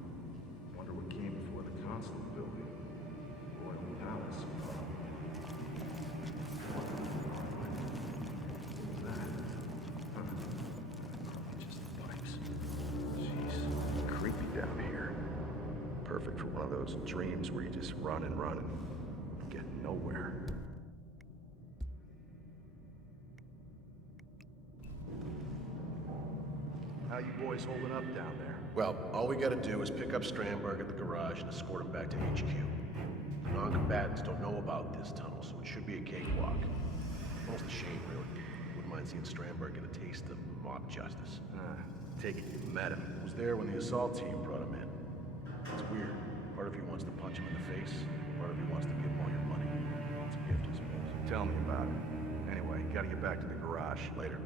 Wonder what came before the consulate building. Royal Palace. What's that? Huh. Just the pipes. Jeez. Creepy down here. Perfect for one of those dreams where you just run and get nowhere. How you boys holding up down there? Well, all we gotta do is pick up Strandberg at the garage and escort him back to HQ. The non-combatants don't know about this tunnel, so it should be a cakewalk. Almost a shame, really. Wouldn't mind seeing Strandberg get a taste of mob justice. Take it you met him. Was there when the assault team brought him in. It's weird. Part of you wants to punch him in the face, part of you wants to give him all your money. It's a gift, I suppose. Tell me about it. Anyway, gotta get back to the garage. Later.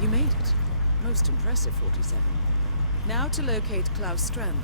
You made it. Most impressive, 47. Now to locate Klaus Strandberg.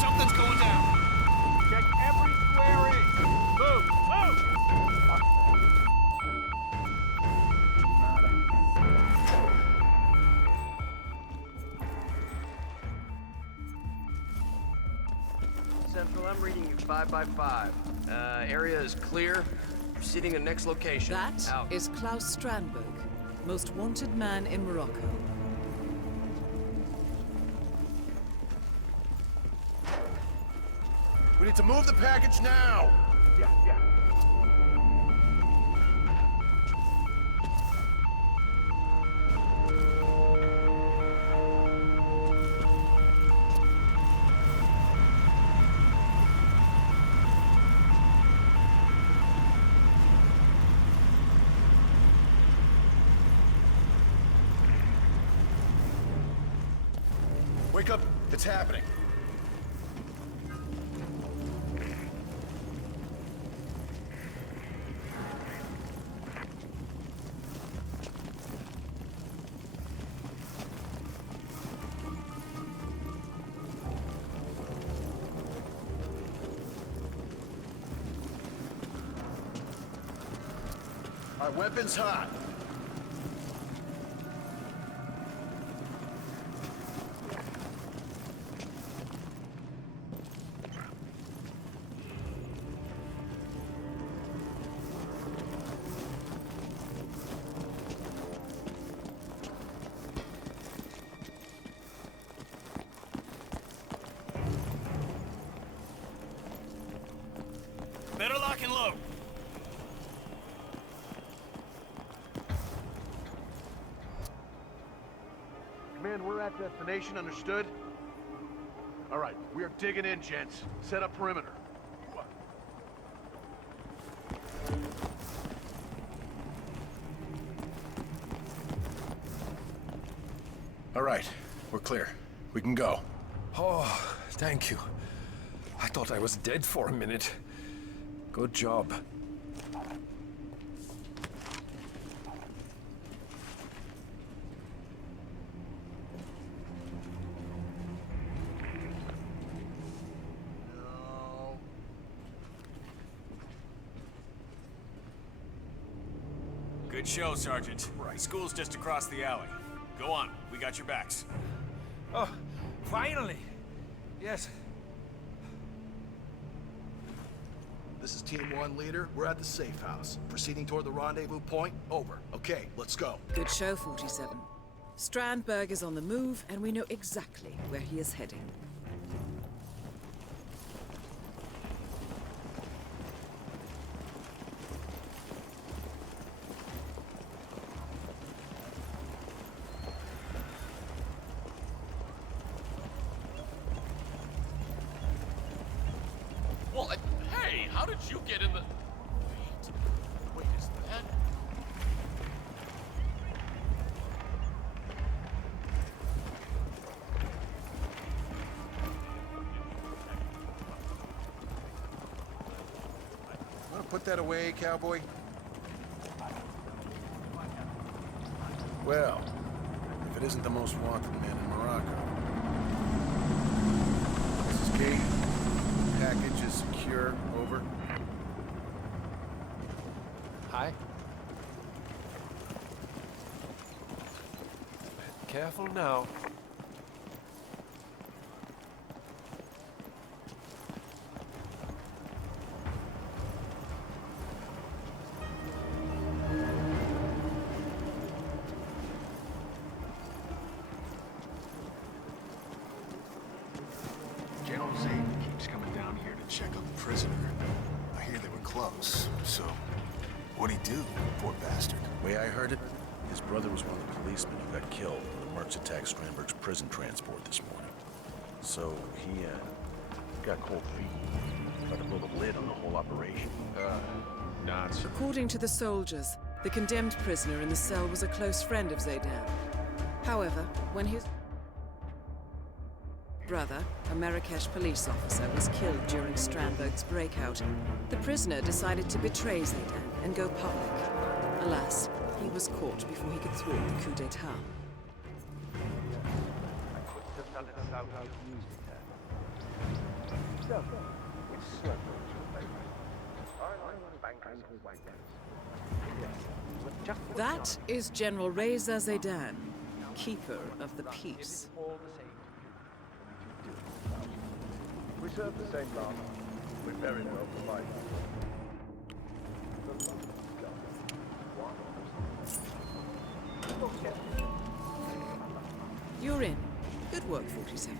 Something's going down. Check every square inch. Move, move. Central, I'm reading you 5 by 5. Area is clear. Proceeding to next location. That Out. is Klaus Strandberg, most wanted man in Morocco. We need to move the package now! Yeah. Wake up! It's happening! Our weapons hot. Better lock and load. Command, we're at destination, understood? All right, we are digging in, gents. Set up perimeter. All right, we're clear. We can go. Oh, thank you. I thought I was dead for a minute. Good job. Good show, Sergeant. Right. School's just across the alley. Go on, we got your backs. Oh, finally! Yes. This is Team 1 leader. We're at the safe house. Proceeding toward the rendezvous point. Over. Okay, let's go. Good show, 47. Strandberg is on the move, and we know exactly where he is heading. What? Hey, how did you get in the... Wait, is that... Want to put that away, cowboy? Well, if it isn't the most wanted man in Morocco. This is Kate. Package is secure. Over. Hi. Careful now. General Zayden keeps coming down here to check on the prisoner. I hear they were close, so what'd he do, poor bastard? Way I heard it, his brother was one of the policemen who got killed when the mercs attacked Strandberg's prison transport this morning. So he got cold feet. Tried to blow the lid on the whole operation. Nonsense. According to the soldiers, the condemned prisoner in the cell was a close friend of Zaydan. However, when his brother, a Marrakesh police officer, was killed during Strandberg's breakout, the prisoner decided to betray Zaydan and go public. Alas, he was caught before he could thwart the coup d'etat. That is General Reza Zaydan, keeper of the peace. We serve the same love. We're very well provided. You're in. Good work, 47.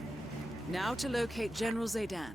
Now to locate General Zaydan.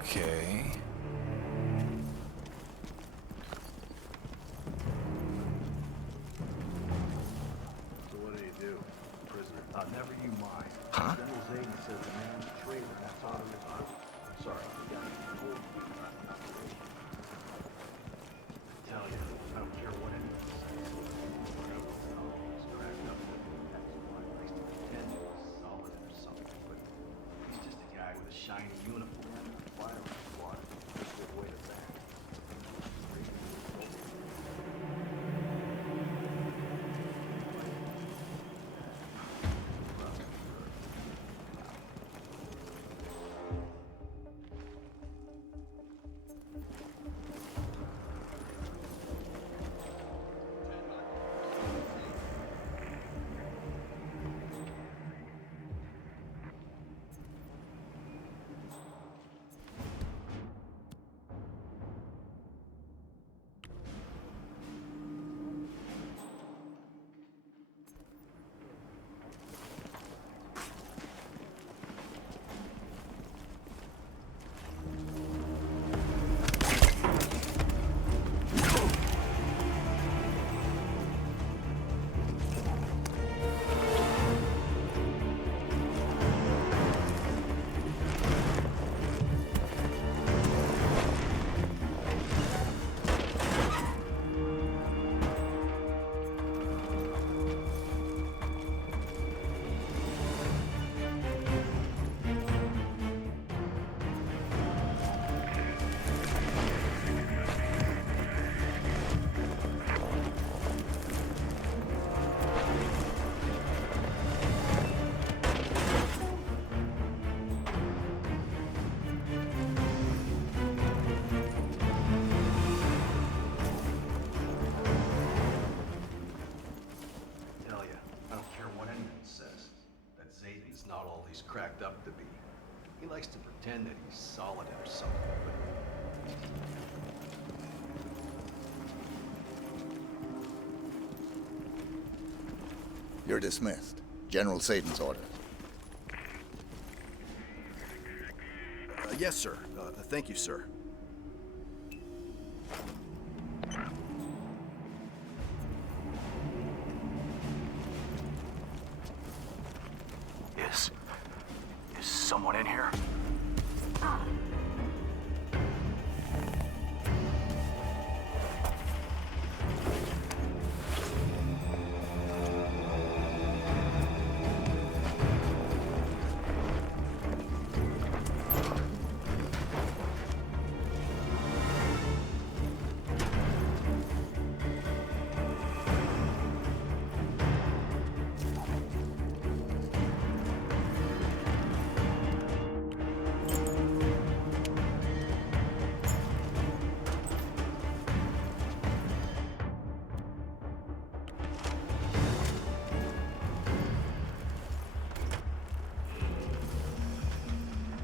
Okay. So what do? Prisoner. Never you mind. Huh? General Zayden says the man's a traitor, and that's all there is. I'm sorry, we got shiny uniform. Fire squad. Just good way to back. Cracked up to be. He likes to pretend that he's solid or something, but... You're dismissed. General Satan's order. Yes, sir. Thank you, sir. Is someone in here?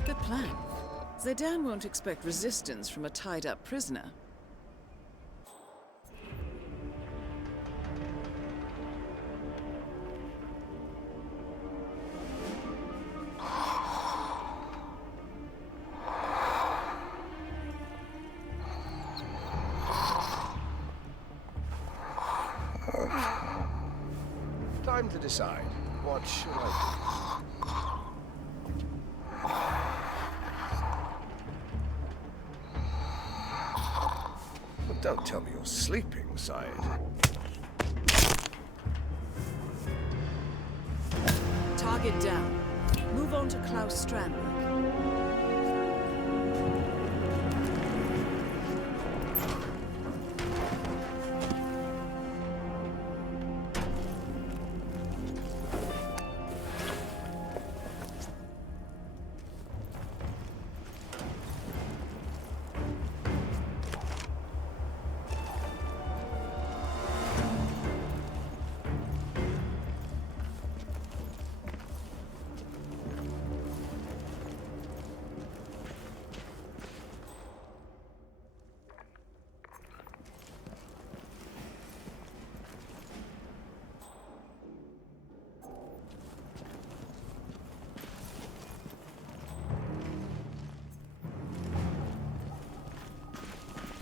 Good plan. Zidane won't expect resistance from a tied-up prisoner. Time to decide. What should I do? But don't tell me you're sleeping, Syed. Target down. Move on to Klaus Strandberg.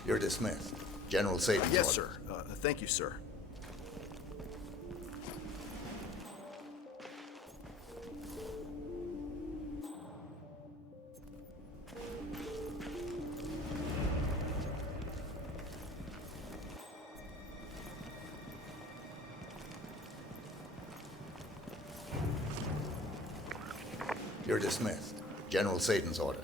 You're dismissed. General Satan's Yes, order. sir. Thank you, sir. You're dismissed. General Satan's orders.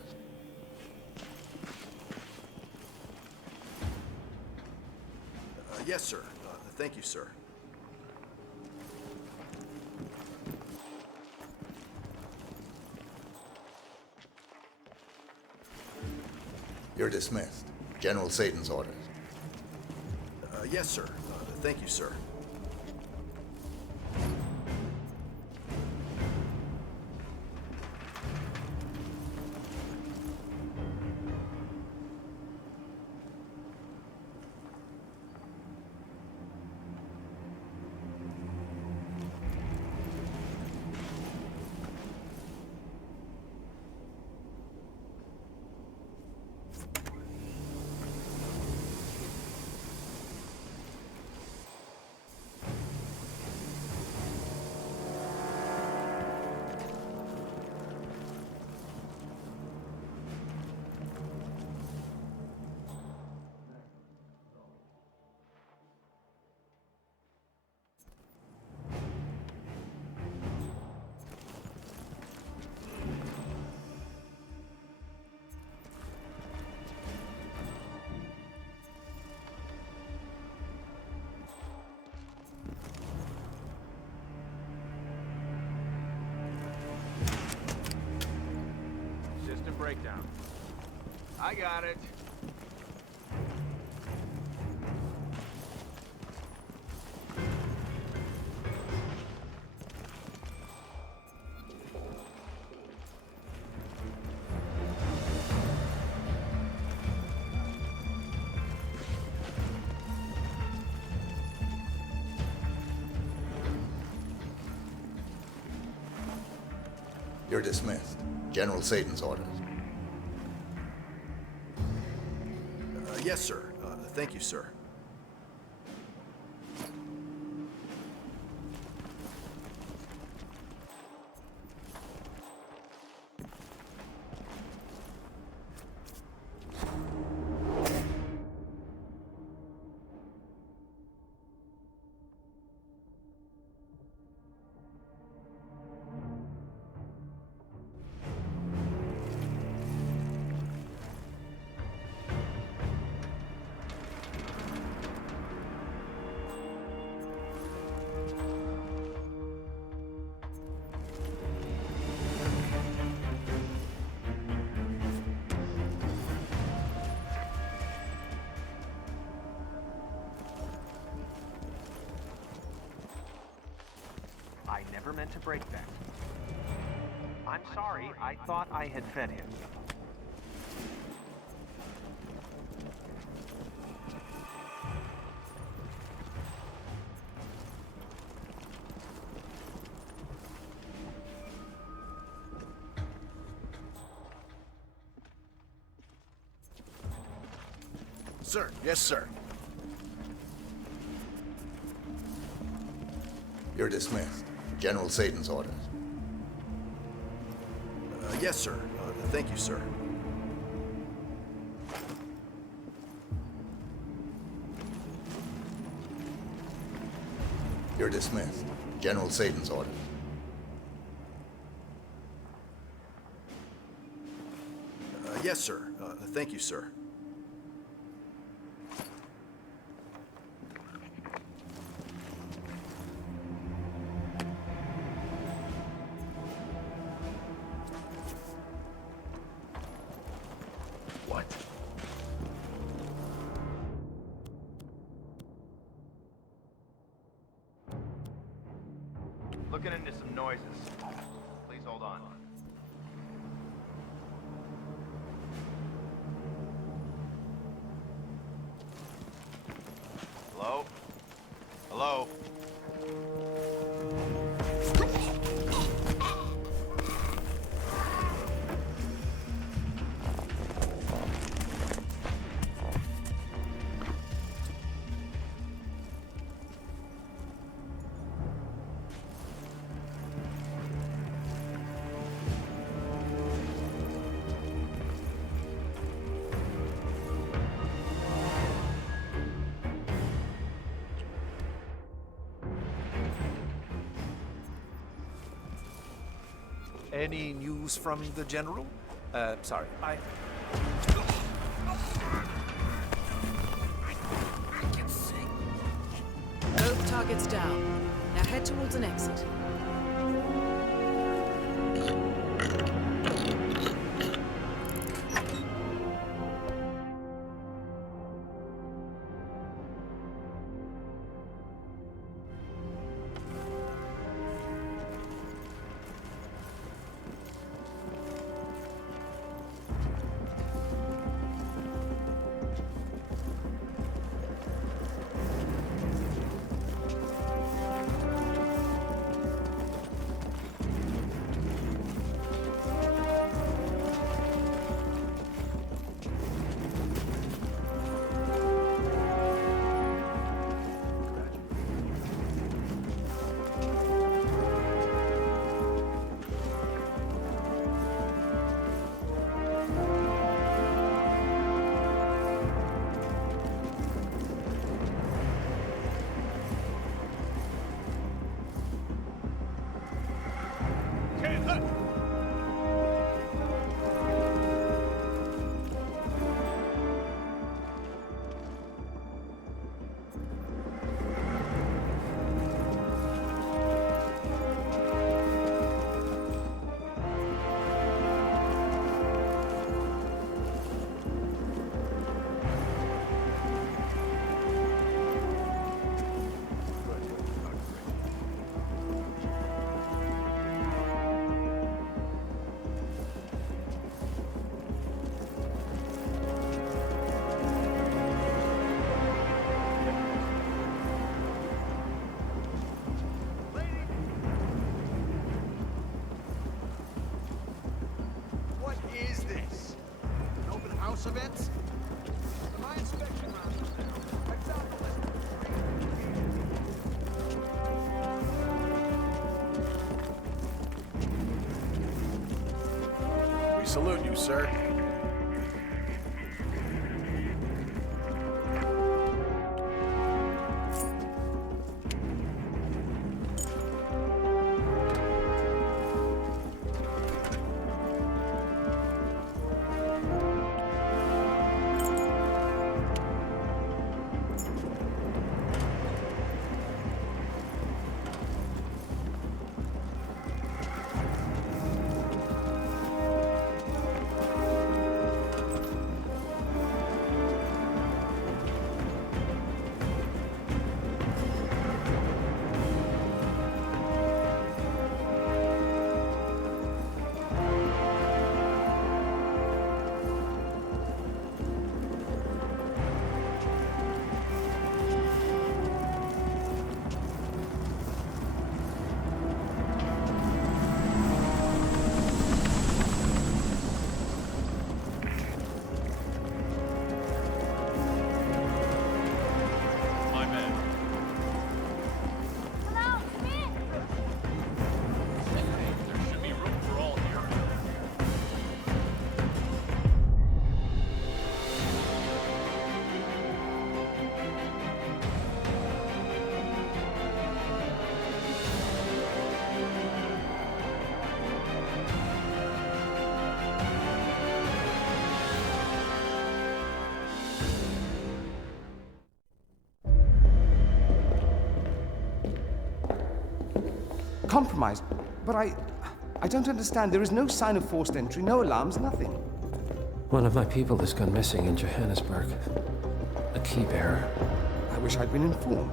Yes, sir. Thank you, sir. You're dismissed. General Satan's orders. Yes, sir. Thank you, sir. System breakdown. I got it. You're dismissed. General Satan's orders. Yes, sir. Thank you, sir. I never meant to break that. I'm sorry, I thought I had fed him. Sir, yes, sir. You're dismissed. General Satan's orders. Yes, sir. Thank you, sir. You're dismissed. General Satan's orders. Yes, sir. Thank you, sir. What? Looking into some noises. Please hold on. Hello? Hello? Any news from the General? Sorry, Both targets down. Now head towards an exit. events? My inspection round was down. I found the list. We salute you, sir. Compromised, but I don't understand. There is no sign of forced entry, no alarms, nothing. One of my people has gone missing in Johannesburg. A key bearer. I wish I'd been informed.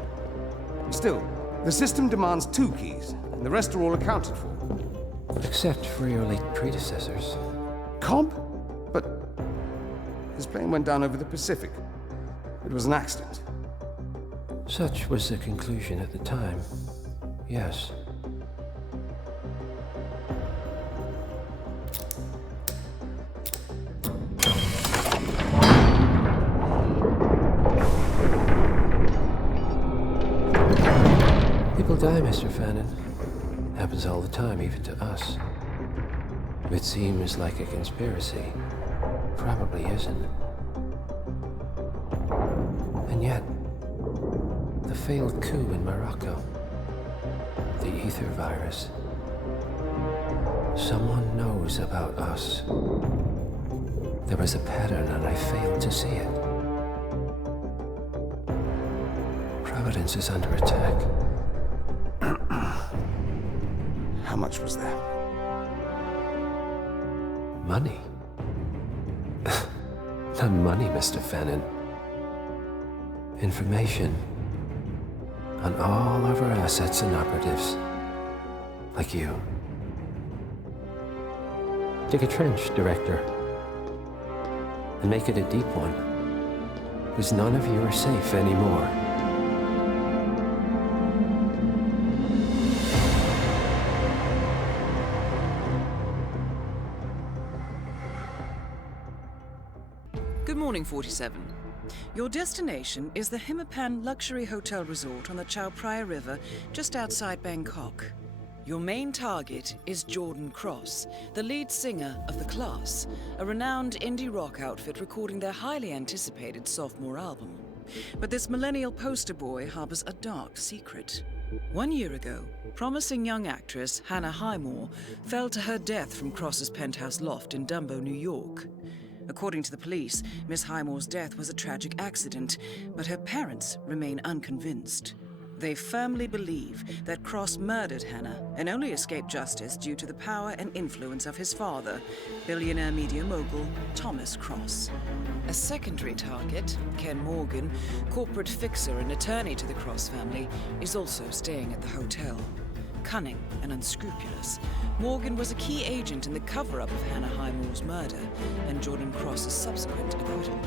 Still, the system demands 2 keys, and the rest are all accounted for. Except for your late predecessors. Comp? But his plane went down over the Pacific. It was an accident. Such was the conclusion at the time. Yes. People die, Mr. Fannin. Happens all the time, even to us. If it seems like a conspiracy, probably isn't. And yet, the failed coup in Morocco, the ether virus. Someone knows about us. There is a pattern and I failed to see it. Providence is under attack. How much was there? Money? Not money, Mr. Fennon. Information on all of our assets and operatives. Like you. Dig a trench, Director. And make it a deep one. Because none of you are safe anymore. Good morning, 47. Your destination is the Hitman Luxury Hotel Resort on the Chao Phraya River, just outside Bangkok. Your main target is Jordan Cross, the lead singer of The Class, a renowned indie rock outfit recording their highly anticipated sophomore album. But this millennial poster boy harbors a dark secret. 1 year ago, promising young actress Hannah Highmore fell to her death from Cross's penthouse loft in Dumbo, New York. According to the police, Miss Highmore's death was a tragic accident, but her parents remain unconvinced. They firmly believe that Cross murdered Hannah and only escaped justice due to the power and influence of his father, billionaire media mogul Thomas Cross. A secondary target, Ken Morgan, corporate fixer and attorney to the Cross family, is also staying at the hotel. Cunning and unscrupulous, Morgan was a key agent in the cover-up of Hannah Highmore's murder and Jordan Cross's subsequent acquittal.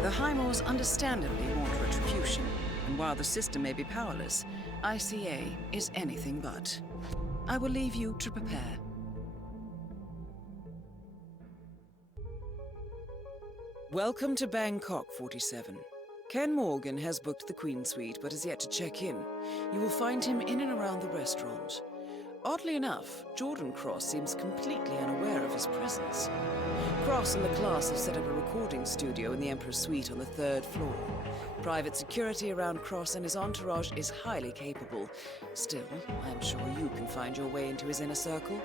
The Highmores understandably want retribution, and while the system may be powerless, ICA is anything but. I will leave you to prepare. Welcome to Bangkok, 47. Ken Morgan has booked the Queen Suite but has yet to check in. You will find him in and around the restaurant. Oddly enough, Jordan Cross seems completely unaware of his presence. Cross and the Class have set up a recording studio in the Emperor's Suite on the 3rd floor. Private security around Cross and his entourage is highly capable. Still, I'm sure you can find your way into his inner circle.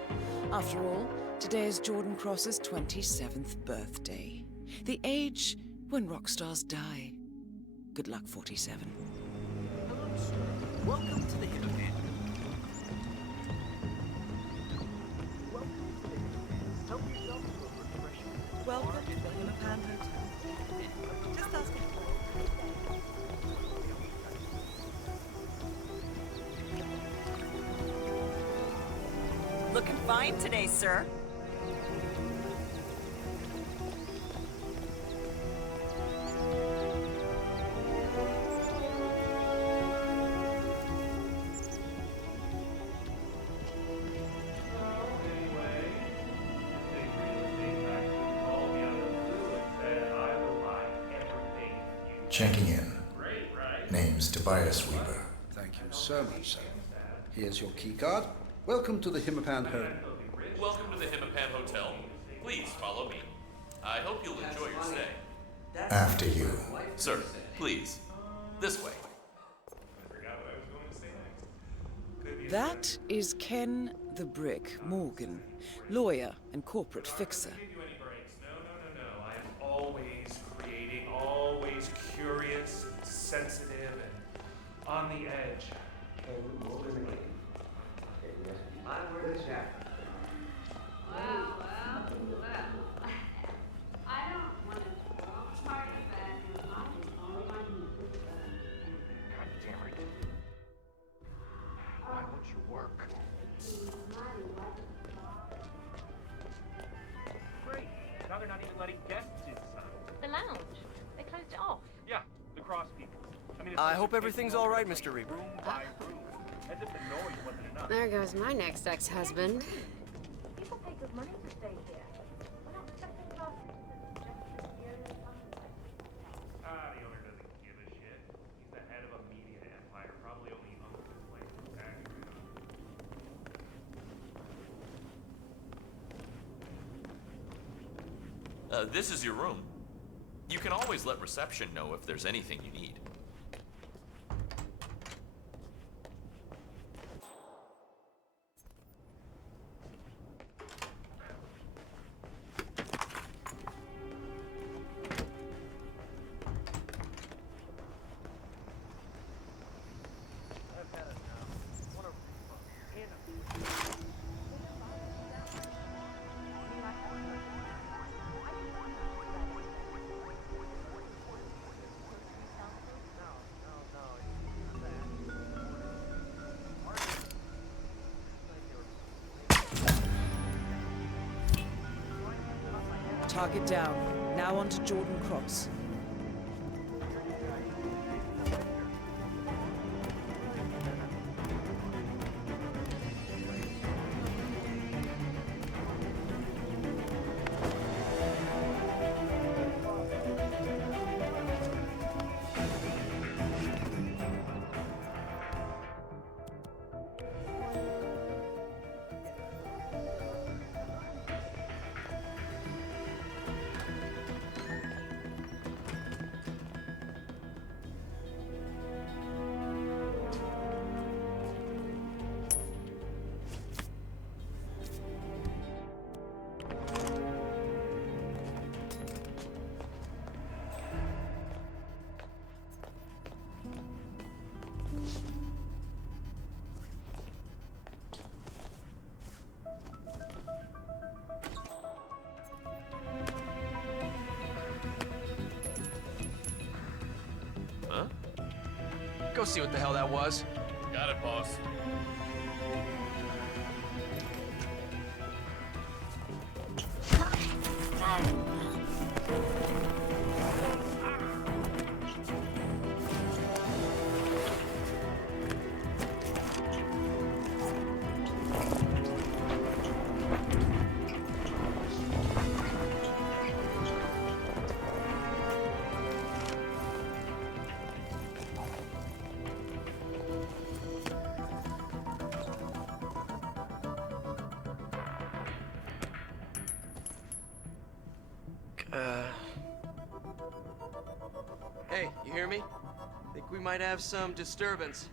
After all, today is Jordan Cross's 27th birthday. The age when rock stars die. Good luck, 47. Hello, sir. Welcome to the Hitman. Help yourself to a refreshment. Welcome to the Hitman Hotel. Just asking. Looking fine today, sir. Checking in. Name's Tobias Weber. Thank you so much, sir. Here's your keycard. Welcome to the Hitman home. Welcome to the Hitman Hotel. Please follow me. I hope you'll enjoy your stay. After you. Sir, please. This way. That is Ken the Brick Morgan, lawyer and corporate fixer. No. I'm always creating, always curious, sensitive, and on the edge. Well. I don't want to throw part of that, and I just only want to. God damn it. Why won't you work? Great. Now they're not even letting guests inside. The lounge. They closed it off. Yeah, the cross people. I hope everything's all right, Mr. Reaper. Room by room. As if the noise wasn't enough. There goes my next ex-husband. People pay good money to stay here. We're not second-class citizens. The owner doesn't give a shit. He's the head of a media empire. Probably only owns this place for tax write-off. This is your room. You can always let reception know if there's anything you need. Target down. Now on to Jordan Cross. Go see what the hell that was. Got it, boss. Hey, you hear me? Think we might have some disturbance.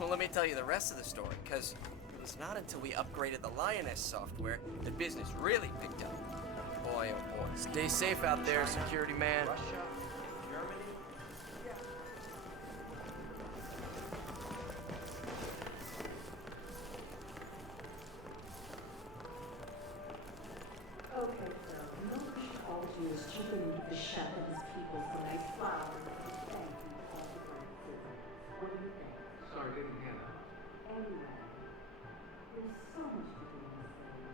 Well, let me tell you the rest of the story, because it was not until we upgraded the Lioness software that business really picked up. Boy, oh boy. Stay safe out there, security man. Russia, Germany. Okay, so nobody should always use chicken the chef and his people for nice flowers and thank you for all the criticism. What do you think? Sorry, didn't hear that. Anyway, there's so much to do in this city.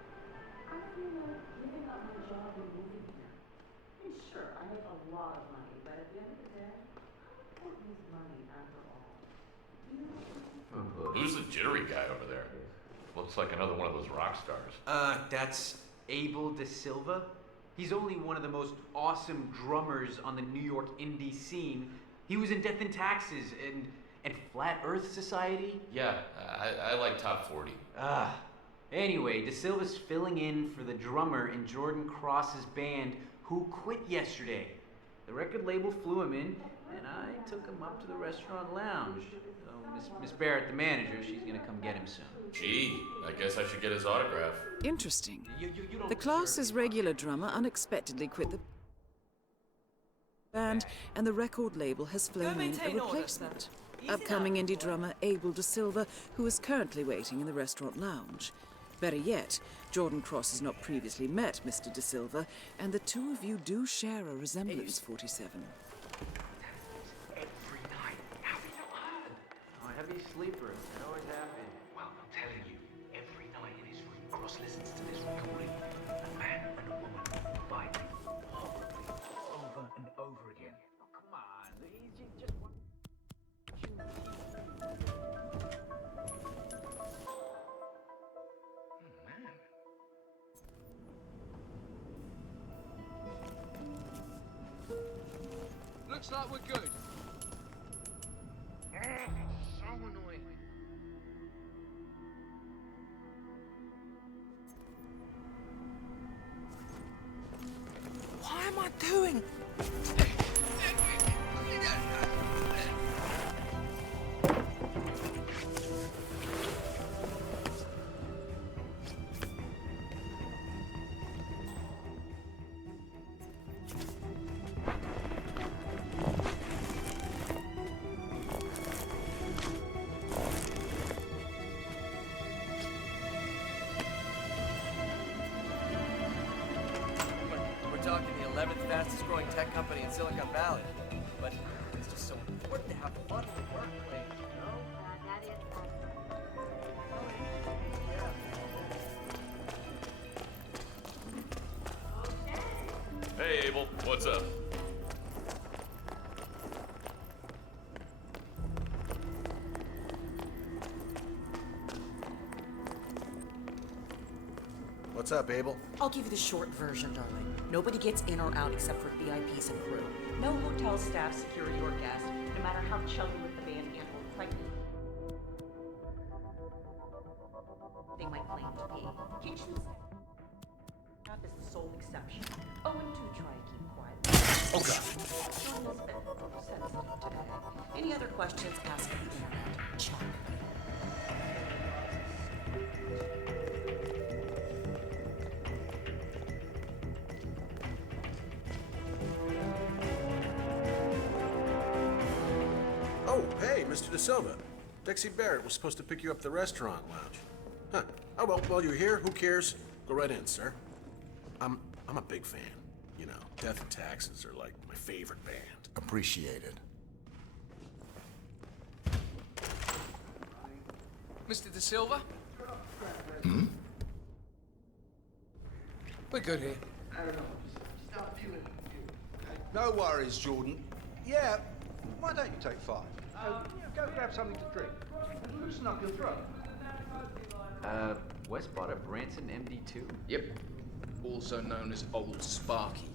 I feel like giving up my job and moving here. I mean, sure, I make a lot of money, but at the end of the day, I don't use money after all. You know? Who's the jittery guy over there? Looks like another one of those rock stars. That's Abel De Silva. He's only one of the most awesome drummers on the New York indie scene. He was in Death and Taxes and Flat Earth Society. Yeah, I like Top 40. Anyway, De Silva's filling in for the drummer in Jordan Cross's band who quit yesterday. The record label flew him in, and I took him up to the restaurant lounge. So Miss Barrett, the manager, she's gonna come get him soon. Gee, I guess I should get his autograph. Interesting. The class's regular drummer unexpectedly quit the band, and the record label has flown in a replacement. Upcoming indie drummer Abel De Silva, who is currently waiting in the restaurant lounge. Better yet, Jordan Cross has not previously met Mr. De Silva, and the two of you do share a resemblance, 47. Every night. How did you learn? Oh, heavy sleeper. It always happened. Well, I'm telling you, every night in his room, Cross listens to this recording. A man and a woman fighting horribly over and over again. Oh, come on. He's just one. Looks like we're good. I doing? We're talking the 11th fastest growing tech company in Silicon Valley. But it's just so important to have fun in the workplace, you know? That is Hey, Abel, what's up? What's up, Abel? I'll give you the short version, darling. Nobody gets in or out except for VIPs and crew. No hotel staff, security, or guest, no matter how chubby with the band and or pregnant they might claim to be. Kitchen staff is the sole exception. Oh, and do try to keep quiet. Oh, God. John is a bit sensitive today. Any other questions, ask the internet. Ciao. Oh, hey, Mr. De Silva. Dexy Barrett was supposed to pick you up at the restaurant lounge. Huh. Oh, well, while you're here, who cares? Go right in, sir. I'm a big fan. You know, Death and Taxes are like my favorite band. Appreciated. Mr. De Silva? Hmm? We're good here. I don't know. Just not feeling good. No worries, Jordan. Yeah, why don't you take 5? Go grab something to drink. Who snuck your throat? Wes bought a Branson MD2. Yep. Also known as Old Sparky.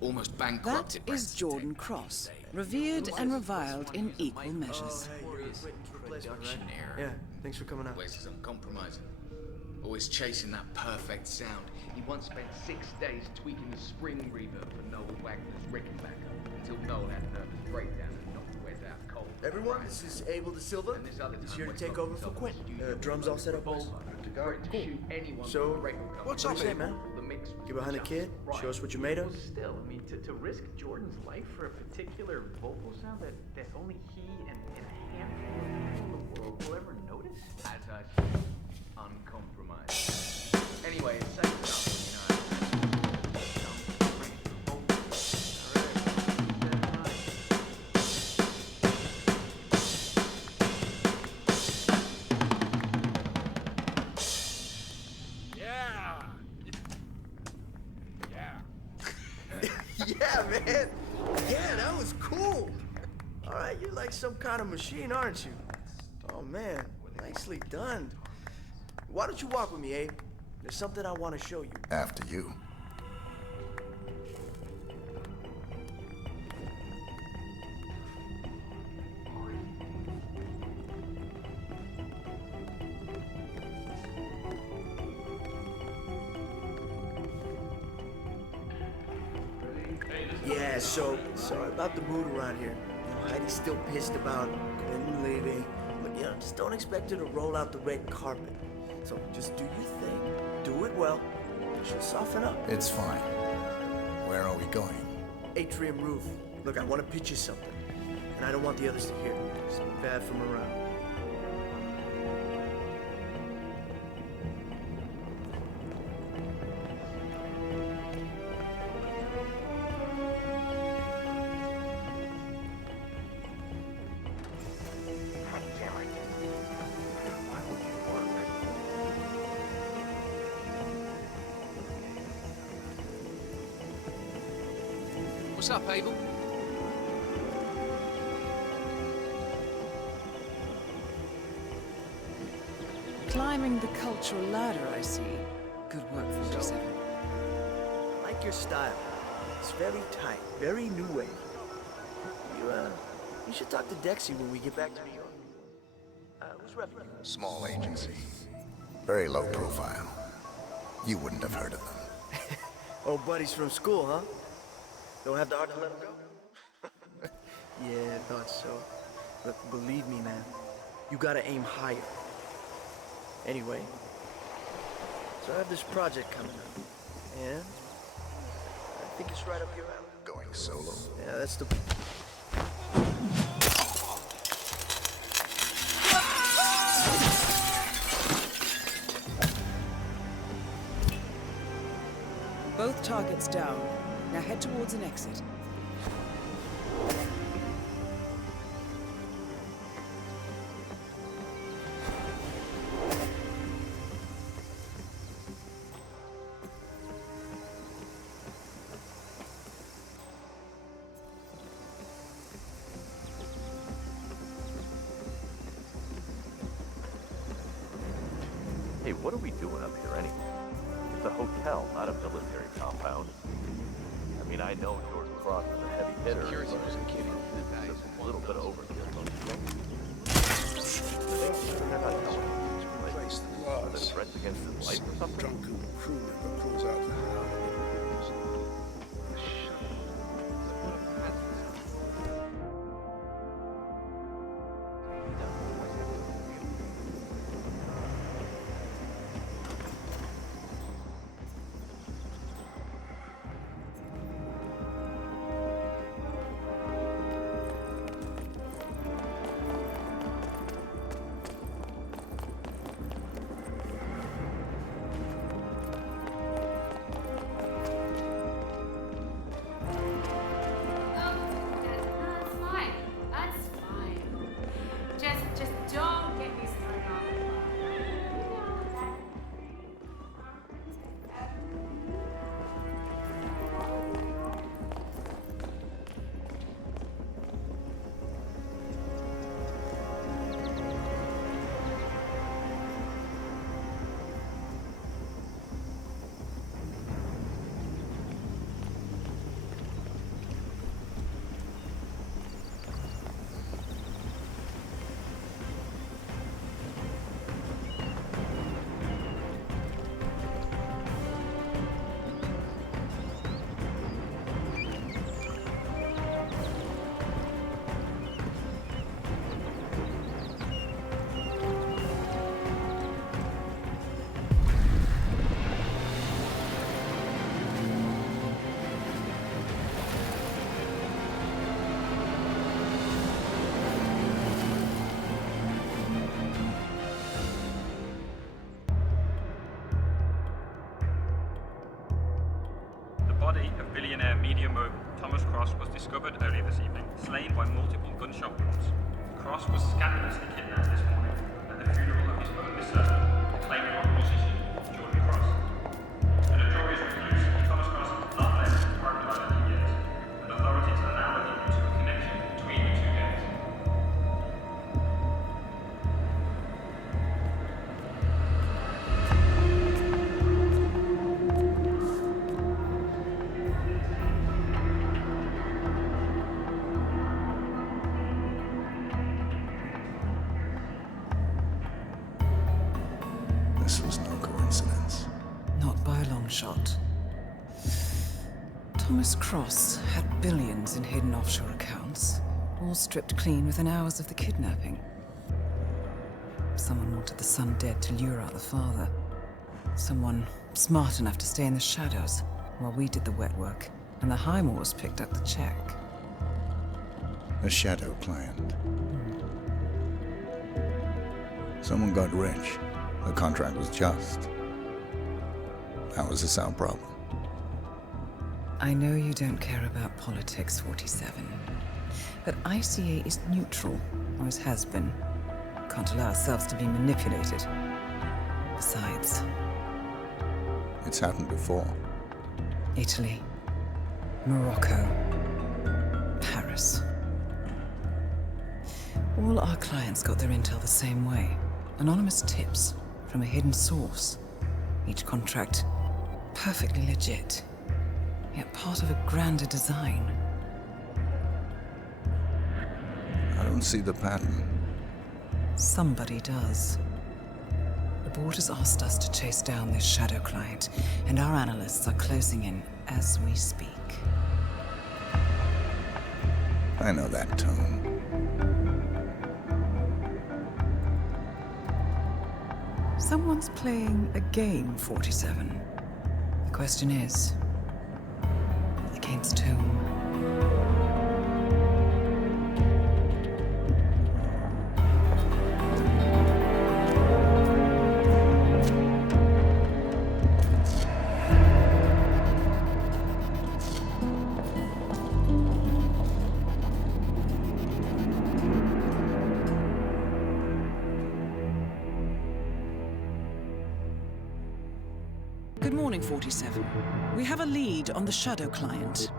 Almost bankrupted. That is Jordan Cross, revered and reviled in equal measures. Production error. Yeah, thanks for coming out. Wes is uncompromising. Always chasing that perfect sound. He once spent 6 days tweaking the spring reverb for Noel Wagner's Rickenbacker until Noel had a nervous breakdown and knocked Wes out cold. Everyone, this is Abel De Silva. He's here to take over for Quinn. Drums all set up, Wes? Good to go. Cool. So, what's what up, do you say, Abel? man? Get behind the kid, show us what you're made of. Still, I mean, to risk Jordan's life for a particular vocal sound that only he and a handful of people in the world will ever notice? As I said, uncompromised. Anyway, it's safe enough, you know. Yeah, man. Yeah, that was cool. All right, you're like some kind of machine, aren't you? Oh, man. Nicely done. Why don't you walk with me, Abe? There's something I want to show you. After you. Yeah, so sorry about the mood around here. You know, Heidi's still pissed about Quentin leaving. But, you know, just don't expect her to roll out the red carpet. So just do your thing. Do it well. She'll soften up. It's fine. Where are we going? Atrium roof. Look, I want to pitch you something. And I don't want the others to hear. It's bad from around. What's up, Abel? Climbing the cultural ladder, I see. Good work, 47. I like your style. It's very tight, very new wave. You should talk to Dexy when we get back to New York. Who's repping you? Small agency. Very low profile. You wouldn't have heard of them. Old buddies from school, huh? Don't have the heart to let him go? Yeah, I thought so. Look, believe me, man. You gotta aim higher. Anyway, so I have this project coming up. And I think it's right up your alley. Going solo? Yeah, that's the... Both targets down. Now head towards an exit. Hey, what are we doing up here anyway? It's a hotel, not a military compound. I mean, I know Jordan Cross is a heavy hitter, Security but wasn't kidding. it's a little bit overkill, don't you think? They're not telling us like, the threats against his life or something? Drunken crew member pulls out the body of billionaire media mogul Thomas Cross was discovered earlier this evening, slain by multiple gunshot wounds. Cross was scandalously kidnapped this morning at the funeral of his only son, acclaimed rock musician Jordan Cross. A notorious recluse, Thomas Cross has not left Park Island in years, and authorities are now looking into a connection between the two gangs. This was no coincidence. Not by a long shot. Thomas Cross had billions in hidden offshore accounts, all stripped clean within hours of the kidnapping. Someone wanted the son dead to lure out the father. Someone smart enough to stay in the shadows while we did the wet work, and the Highmoors picked up the check. A shadow client. Someone got rich. The contract was just. That was the sound problem. I know you don't care about politics, 47. But ICA is neutral, always has been. Can't allow ourselves to be manipulated. Besides... It's happened before. Italy, Morocco, Paris. All our clients got their intel the same way. Anonymous tips from a hidden source. Each contract perfectly legit, yet part of a grander design. I don't see the pattern. Somebody does. The board has asked us to chase down this shadow client, and our analysts are closing in as we speak. I know that tone. Someone's playing a game, 47. The question is, against whom? Good morning, 47. We have a lead on the Shadow client.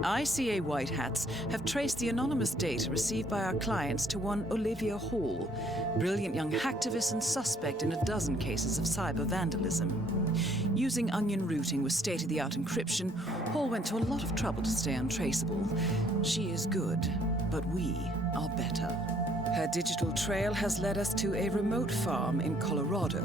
ICA White Hats have traced the anonymous data received by our clients to one Olivia Hall, brilliant young hacktivist and suspect in a dozen cases of cyber vandalism. Using onion routing with state-of-the-art encryption, Hall went to a lot of trouble to stay untraceable. She is good, but we are better. Her digital trail has led us to a remote farm in Colorado,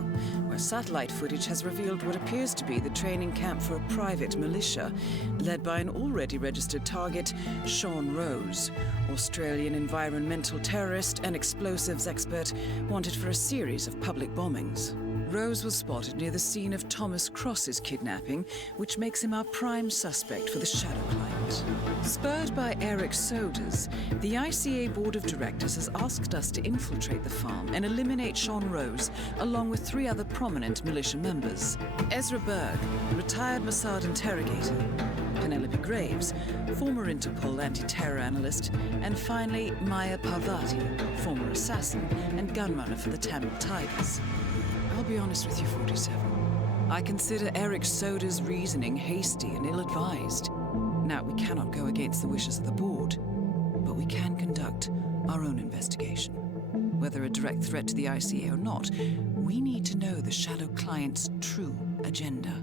where satellite footage has revealed what appears to be the training camp for a private militia, led by an already registered target, Sean Rose, Australian environmental terrorist and explosives expert wanted for a series of public bombings. Rose was spotted near the scene of Thomas Cross's kidnapping, which makes him our prime suspect for the Shadow client. Spurred by Eric Sodas, the ICA Board of Directors has asked us to infiltrate the farm and eliminate Sean Rose, along with 3 other prominent militia members. Ezra Berg, retired Mossad interrogator, Penelope Graves, former Interpol anti-terror analyst, and finally Maya Parvati, former assassin and gunrunner for the Tamil Tigers. I'll be honest with you, 47. I consider Eric Soda's reasoning hasty and ill-advised. Now, we cannot go against the wishes of the board, but we can conduct our own investigation. Whether a direct threat to the ICA or not, we need to know the Shadow client's true agenda.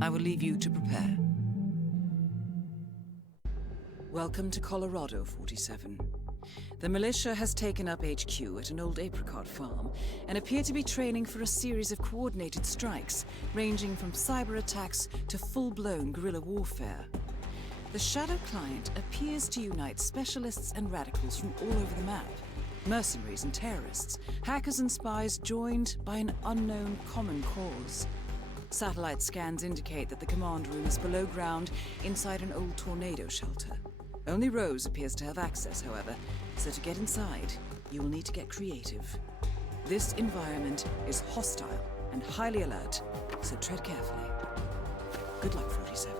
I will leave you to prepare. Welcome to Colorado, 47. The militia has taken up HQ at an old apricot farm and appear to be training for a series of coordinated strikes, ranging from cyber attacks to full-blown guerrilla warfare. The Shadow client appears to unite specialists and radicals from all over the map. Mercenaries and terrorists, hackers and spies joined by an unknown common cause. Satellite scans indicate that the command room is below ground inside an old tornado shelter. Only Rose appears to have access, however, so to get inside, you will need to get creative. This environment is hostile and highly alert, so tread carefully. Good luck, 47.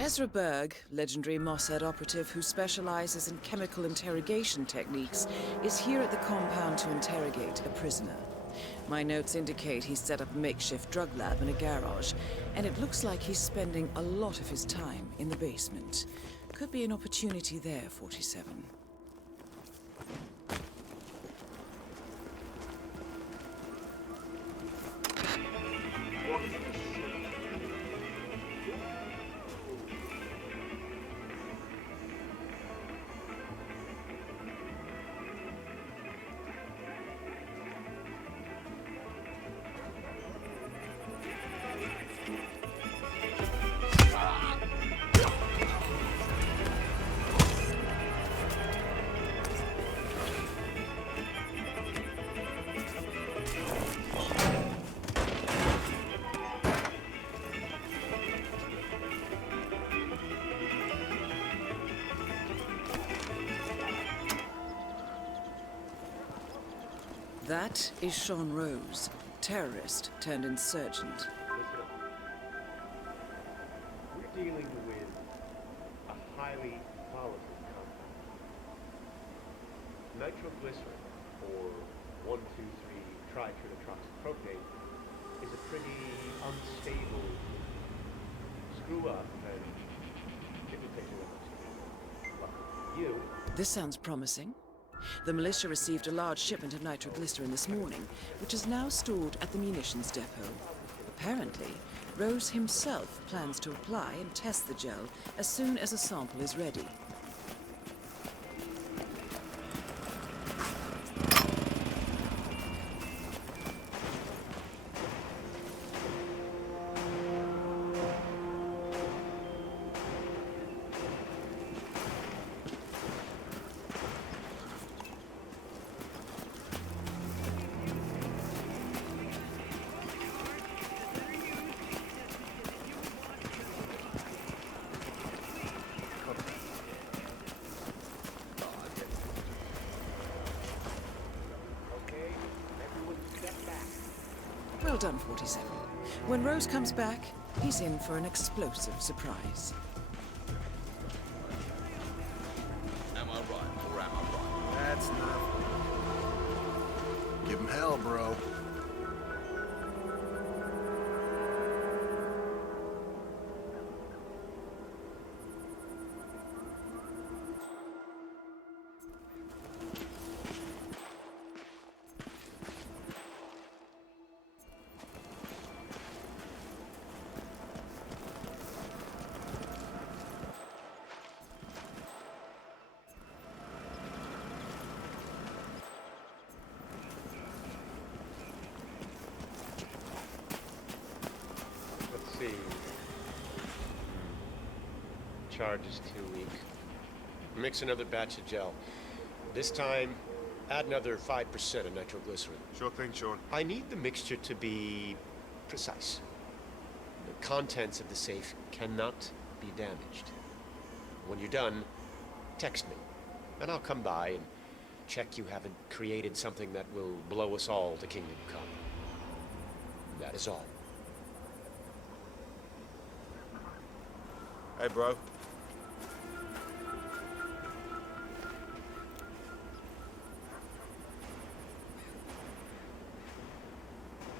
Ezra Berg, legendary Mossad operative who specializes in chemical interrogation techniques, is here at the compound to interrogate a prisoner. My notes indicate he's set up a makeshift drug lab in a garage, and it looks like he's spending a lot of his time in the basement. Could be an opportunity there, 47. That is Sean Rose, terrorist turned insurgent. We're dealing with a highly volatile compound. Nitroglycerin, or 1,2,3-triteratoxypropane, is a pretty unstable screw up, and it will take a while. You. This sounds promising. The militia received a large shipment of nitroglycerin this morning, which is now stored at the munitions depot. Apparently, Rose himself plans to apply and test the gel as soon as a sample is ready. Well done, 47. When Rose comes back, he's in for an explosive surprise. Am I right or am I right? That's not. Give him hell, bro. See. Charge is 2 weeks. Mix another batch of gel. This time, add another 5% of nitroglycerin. Sure thing, Sean. I need the mixture to be precise. The contents of the safe cannot be damaged. When you're done, text me, and I'll come by and check you haven't created something that will blow us all to Kingdom Come. That is all. Hey, bro.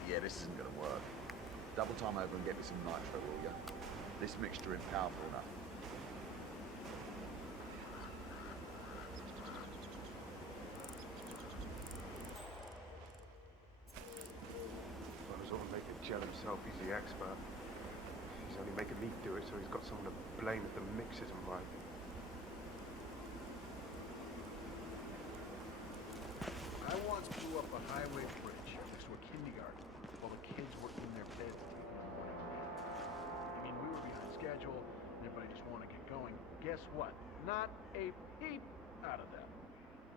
Yeah, this isn't gonna work. Double time over and get me some nitro, will ya? This mixture ain't powerful enough. Well, he's all making gel himself. He's the expert. He's only making me do it, so he's got someone to blame if the mix isn't right. I once blew up a highway bridge next to a kindergarten while the kids were in their beds at 8 in the morning. I mean, we were behind schedule, and everybody just wanted to get going. Guess what? Not a peep out of them.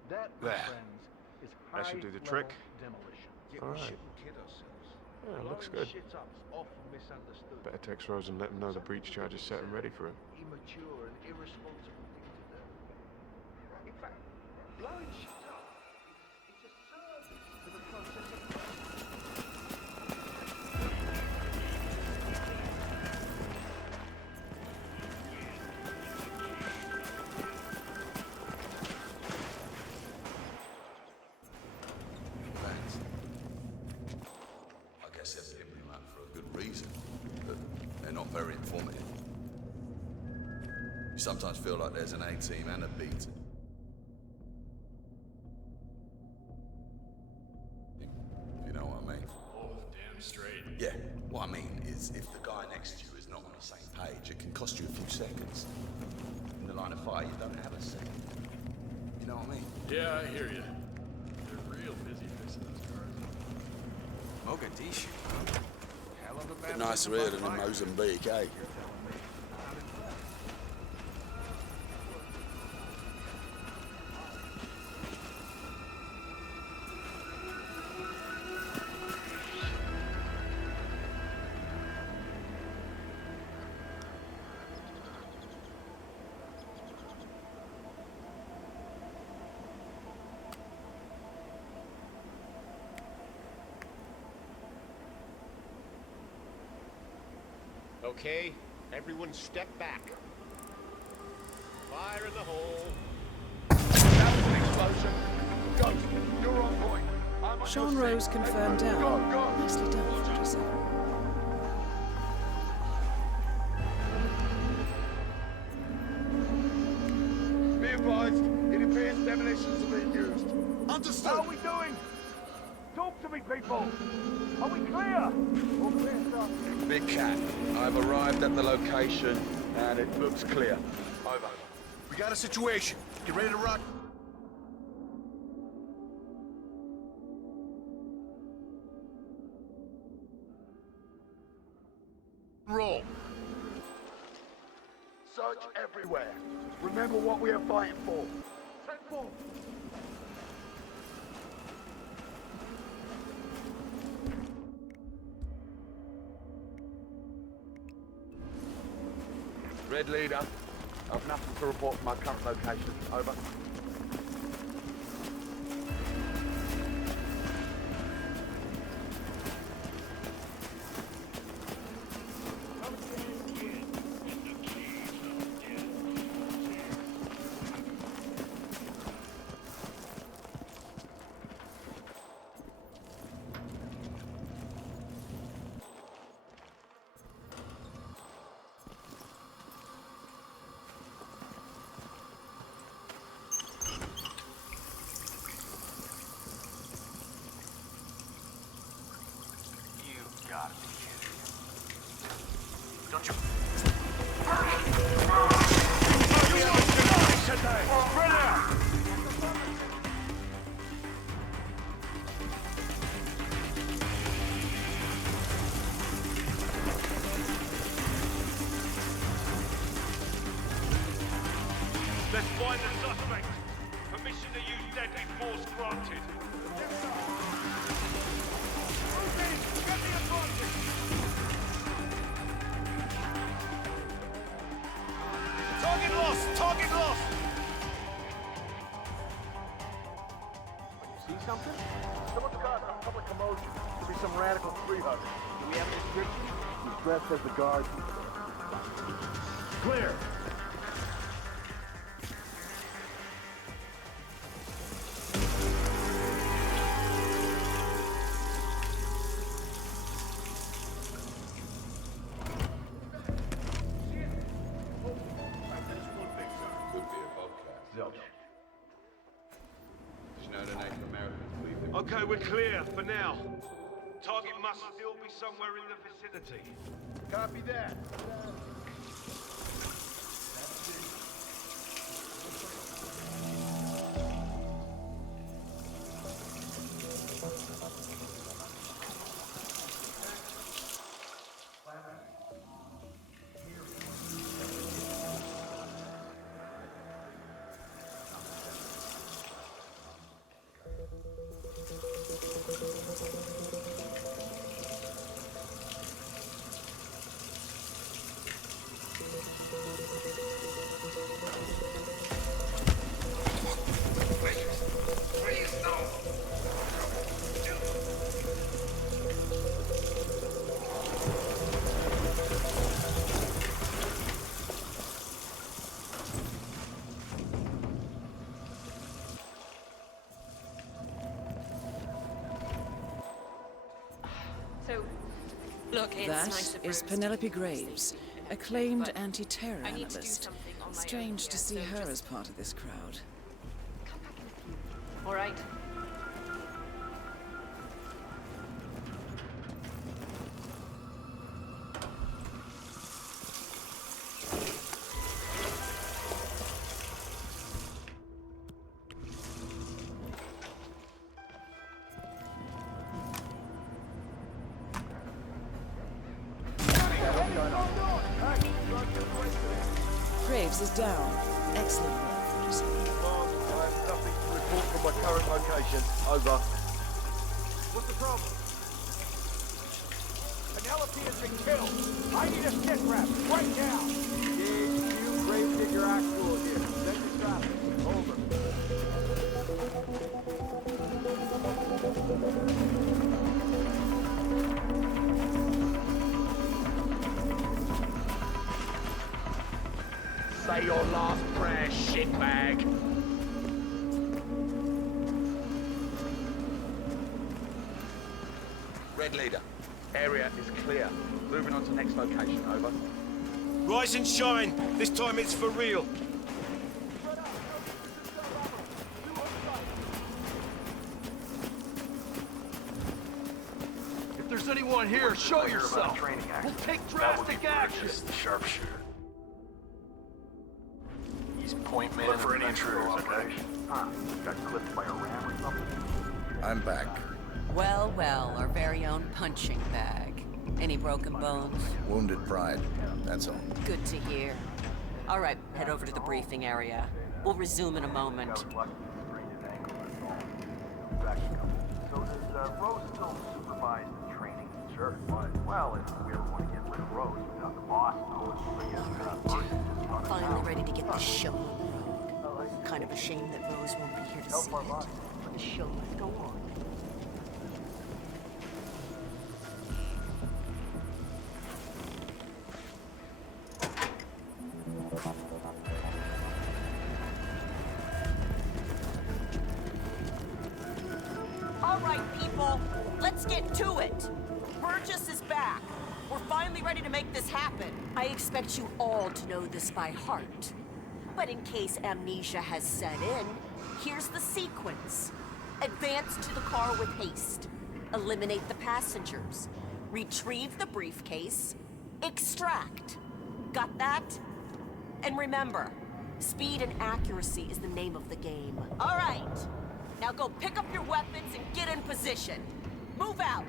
That, my There. friends, is That should do the high-level trick. demolition. Yeah, we shouldn't kid ourselves. Yeah, it looks good. Shit's up is often misunderstood. Better text Rose and let him know the breach charge is set and ready for him. Immature and irresponsible thing to do. In fact, blowing shit up is a service to the process of Thanks. I guess they're picking him up for a good reason, but they're not very informative. You sometimes feel like there's an A-team and a B-team. If you know what I mean. Oh, damn straight. Yeah, what I mean is if the guy next to you is not on the same page, it can cost you a few seconds. In the line of fire, you don't have a second. You know what I mean? Yeah, I hear you. They're real busy fixing those cars. Mogadishu. Hell of a Bit nicer here than in Mozambique, eh? Okay, everyone step back. Fire in the hole. That was an explosion. Ghost, you're on point. I'm on Sean your Rose side. confirmed Go, down. go. Nicely done, 47. Be advised, it appears demolitions have been used. Understood. How are we doing? Talk to me, people. Are we clear? All clear, sir. Big Cat, I've arrived at the location and it looks clear. Over. We got a situation. You ready to rock? Roll. Search everywhere. Remember what we are fighting for. Set forth. Red Leader, I've nothing to report from my current location. Over. Gotta be kidding me. Don't you... Spread out! Let's find the suspect. Permission to use deadly force granted. Target lost! Target lost! See something? Someone's causing a public commotion. Could be some radical tree hugger. Do we have a description? He's dressed as the guard. Clear. Okay, we're clear for now. Target must still be somewhere in the vicinity. Copy that. Look, it's That nice of is Rose Penelope to Graves, keep us acclaimed but anti-terror I need to do analyst. something on my own Strange to here, see so her just- as part of this crowd. All right. Graves is down. Excellent work, Fortison. I have nothing to report from my current location. Over. What's the problem? Penelope has been killed. I need a sit rep right now. You Gravedigger Actual here. Send your traffic. Over. Say your last prayer, shitbag. Red Leader. Area is clear. Moving on to next location. Over. Rise and shine. This time it's for real. Anyone here, show yourself. We'll take drastic action. The sharpshooter. He's point man for any intruders, okay? Huh? Got clipped by a ram or something? I'm back. Well, well, our very own punching bag. Any broken bones? Wounded pride, that's all. Good to hear. All right, head over to the briefing area. We'll resume in a moment. So does Rose still supervise the training? Sure. Well, if we ever want to get rid of Rose without the boss Finally ready to get this show on the road. Kind of a shame that Rose won't be here to see it, but the show must go on. All right, people, let's get to it. Burgess is back. We're finally ready to make this happen. I expect you all to know this by heart. But in case amnesia has set in, here's the sequence. Advance to the car with haste. Eliminate the passengers. Retrieve the briefcase. Extract. Got that? And remember, speed and accuracy is the name of the game. All right. Now go pick up your weapons and get in position. Move out.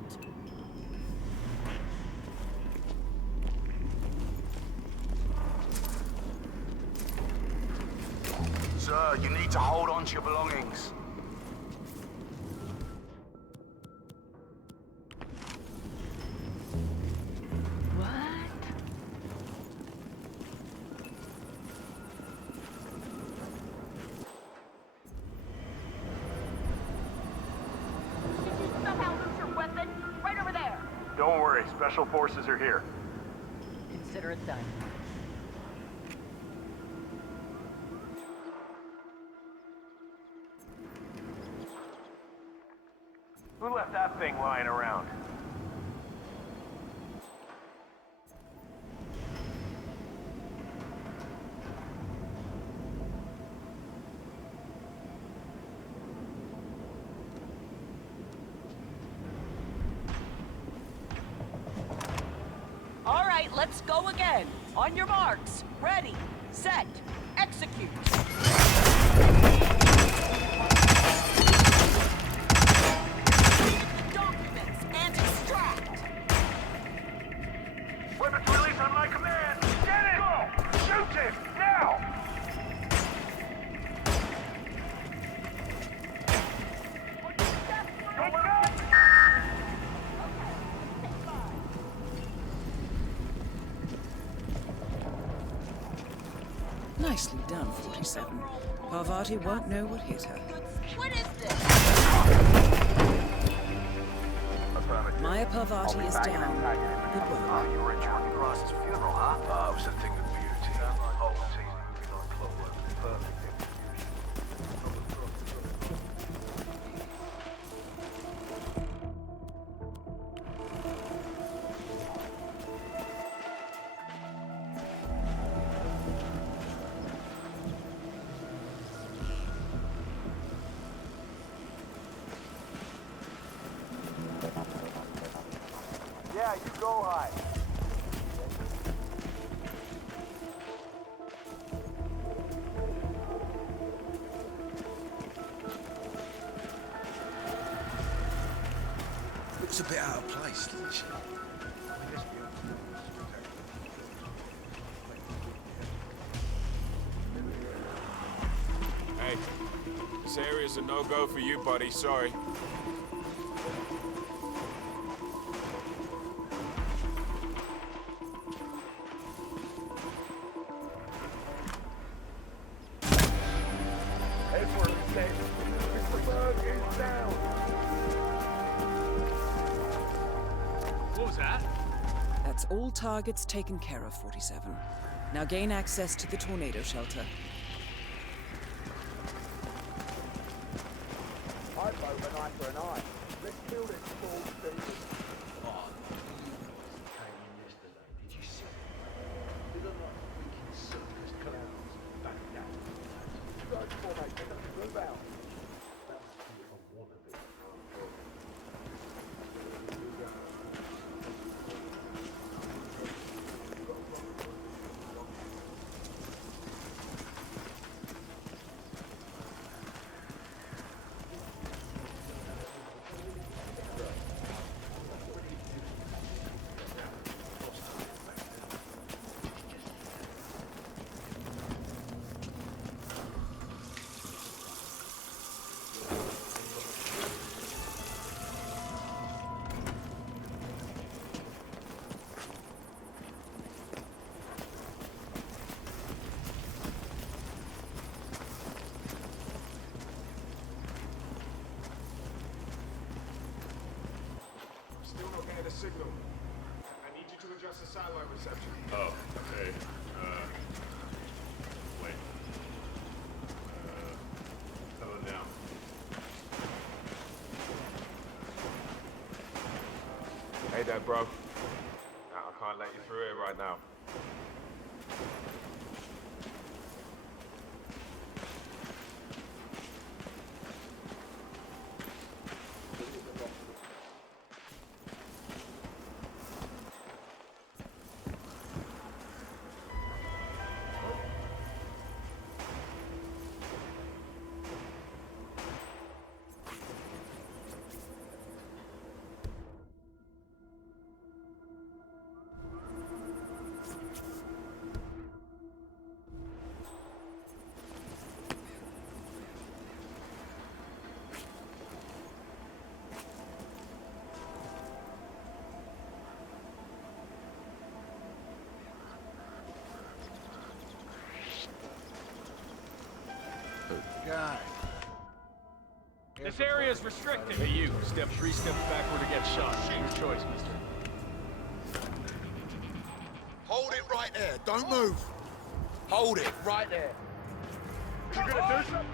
Sir, you need to hold on to your belongings. Don't worry, special forces are here. Consider it done. Who left that thing lying around? All right, let's go again. On your marks. Ready, set, execute. Documents and extract. Weapons release on my command. Get it! Go! Shoot him! Now! Nicely done, 47. Parvati won't know what hit her. What is this? Maya Parvati is down. Good work. You were at Jordan Cross's funeral, huh? It was a thing of beauty. Whole team moving on clockwork. Perfect execution. Yeah, you go high. Looks a bit out of place, doesn't she? Hey, this area's a no-go for you, buddy. Sorry. What was that? That's all targets taken care of, 47. Now gain access to the tornado shelter. I vote an eye for an eye. Let's kill this fool, Stephen. Oh, came in yesterday. Did you see it? They look like freaking circus clowns. Back down. Search formation. Move out. signal. I need you to adjust the satellite reception. Oh, okay. Wait. Hello now. Hey there, bro. Nah, I can't let you through here right now. Guy. This area is restricted. Hey, you. Step 3 steps backward or get shot. Your choice, mister. Hold it right there. Don't move. Hold it right there. You gonna do something?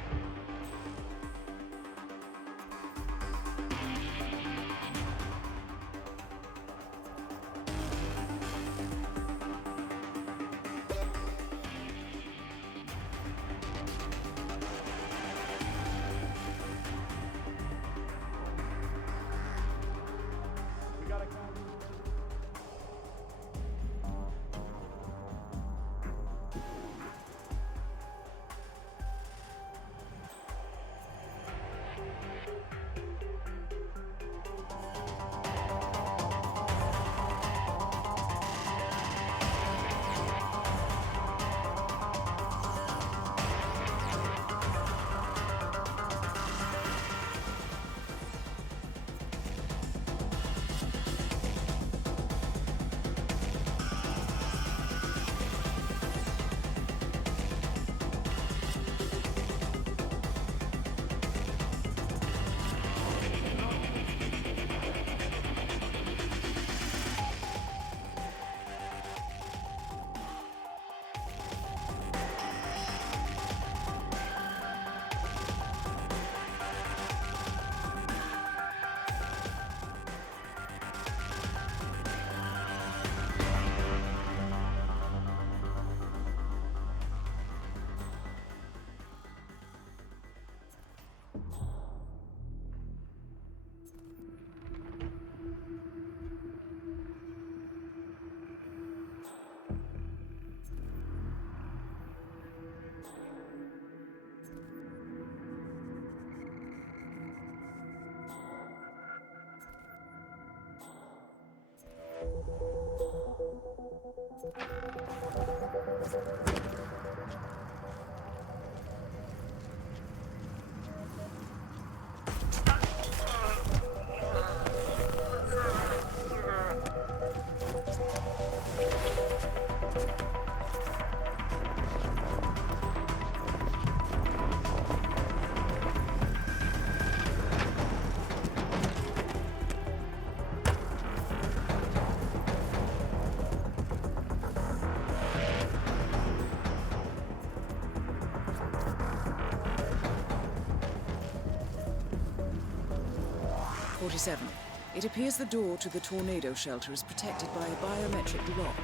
It appears the door to the tornado shelter is protected by a biometric lock.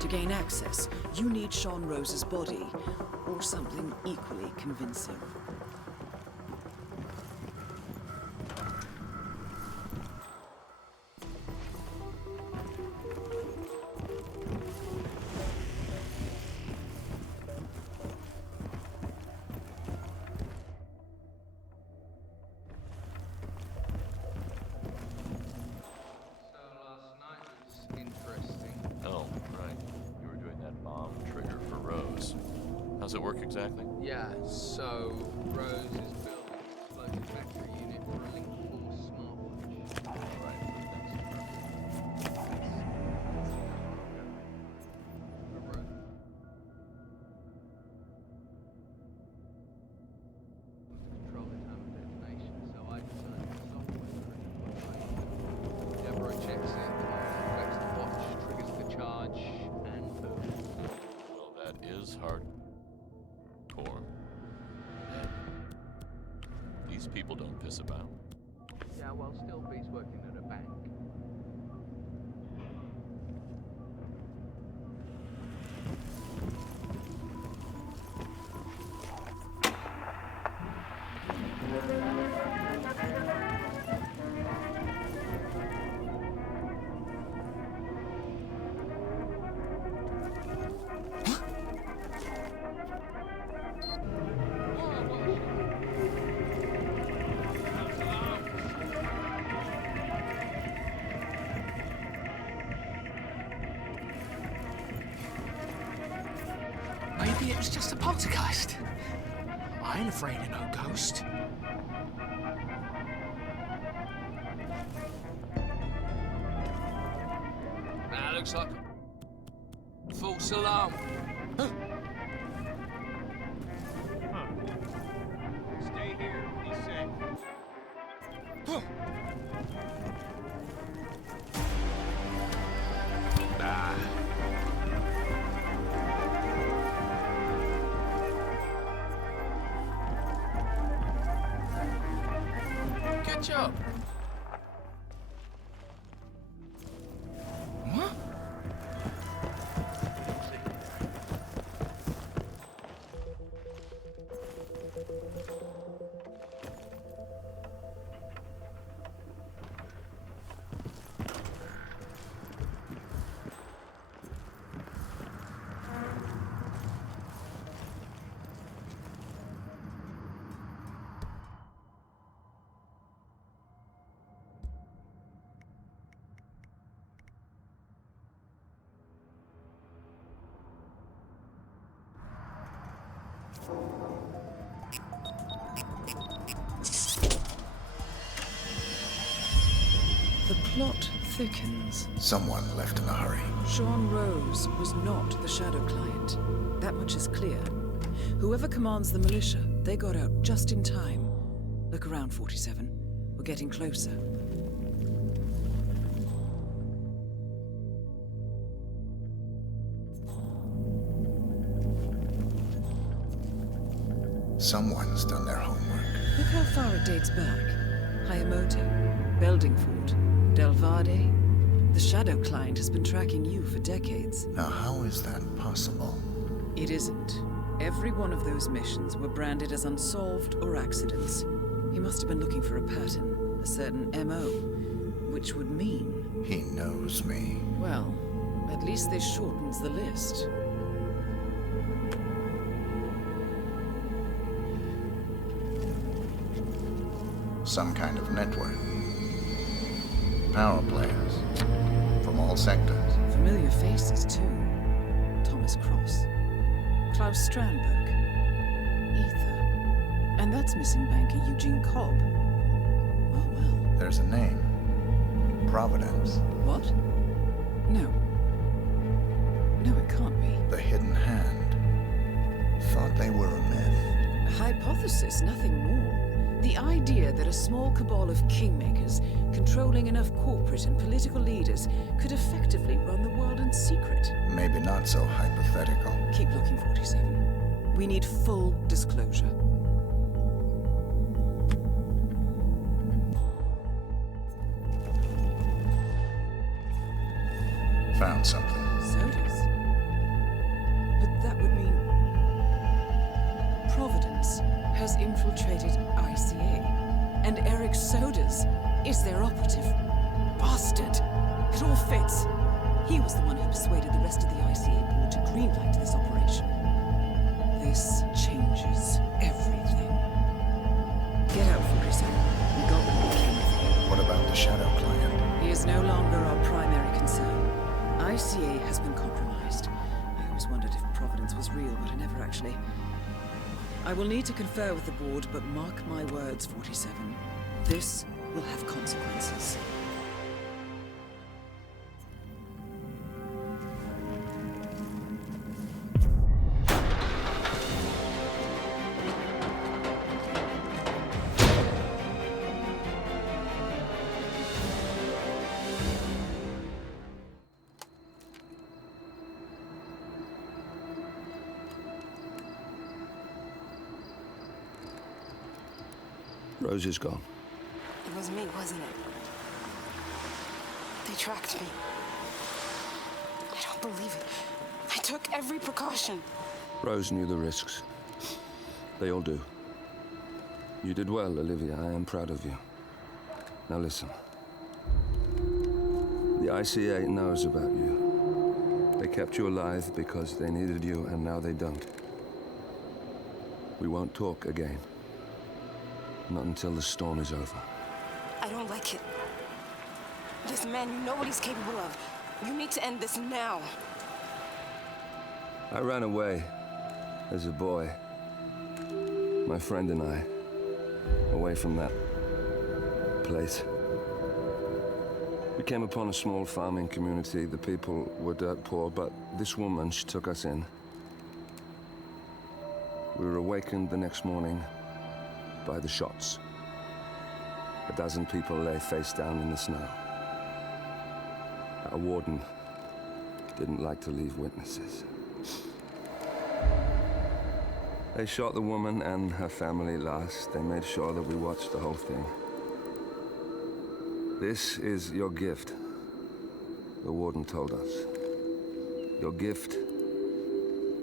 To gain access, you need Sean Rose's body, or something equally convincing. How's it work exactly? Yeah, so Rose is building an explosive battery unit for a Link 4 smartwatch. Right, control the time of detonation, so I designed the software for it. Deborah checks it. was hardcore. And these people don't piss about. Yeah, well, still beats working at a bank. Maybe it was just a poltergeist. I ain't afraid of no ghost. That looks like a false alarm. Stay here. Be safe. Good job. What? The plot thickens. Someone left in a hurry. Sean Rose was not the Shadow client. That much is clear. Whoever commands the militia, they got out just in time. Look around, 47. We're getting closer. Someone's done their homework. Look how far it dates back. Hayamoto, Beldingford, Delvade. The Shadow client has been tracking you for decades. Now, how is that possible? It isn't. Every one of those missions were branded as unsolved or accidents. He must have been looking for a pattern, a certain MO, which would mean... He knows me. Well, at least this shortens the list. Some kind of network. Power players. From all sectors. Familiar faces, too. Thomas Cross. Klaus Strandberg. Ether. And that's missing banker Eugene Cobb. Oh, well. There's a name. Providence. What? No. No, it can't be. The Hidden Hand. Thought they were a myth. A hypothesis, nothing more. The idea that a small cabal of kingmakers, controlling enough corporate and political leaders, could effectively run the world in secret. Maybe not so hypothetical. Keep looking, 47. We need full disclosure. Found something. Sodas? But that would mean... Providence has infiltrated ICA. And Eric Sodas is their operative. Bastard! It all fits. He was the one who persuaded the rest of the ICA board to greenlight this operation. This changes everything. Get out, 47. We got what we came for. What about the Shadow client? He is no longer our primary concern. ICA has been compromised. I always wondered if Providence was real, but I never actually... I will need to confer with the board, but mark my words, 47. This will have consequences. Rose is gone. It was me, wasn't it? They tracked me. I don't believe it. I took every precaution. Rose knew the risks. They all do. You did well, Olivia. I am proud of you. Now listen. The ICA knows about you. They kept you alive because they needed you, and now they don't. We won't talk again. Not until the storm is over. I don't like it. This man, you know what he's capable of. You need to end this now. I ran away as a boy. My friend and I. Away from that place. We came upon a small farming community. The people were dirt poor, but this woman, she took us in. We were awakened the next morning by the shots. A dozen people lay face down in the snow. Our warden didn't like to leave witnesses. They shot the woman and her family last. They made sure that we watched the whole thing. This is your gift, the warden told us. Your gift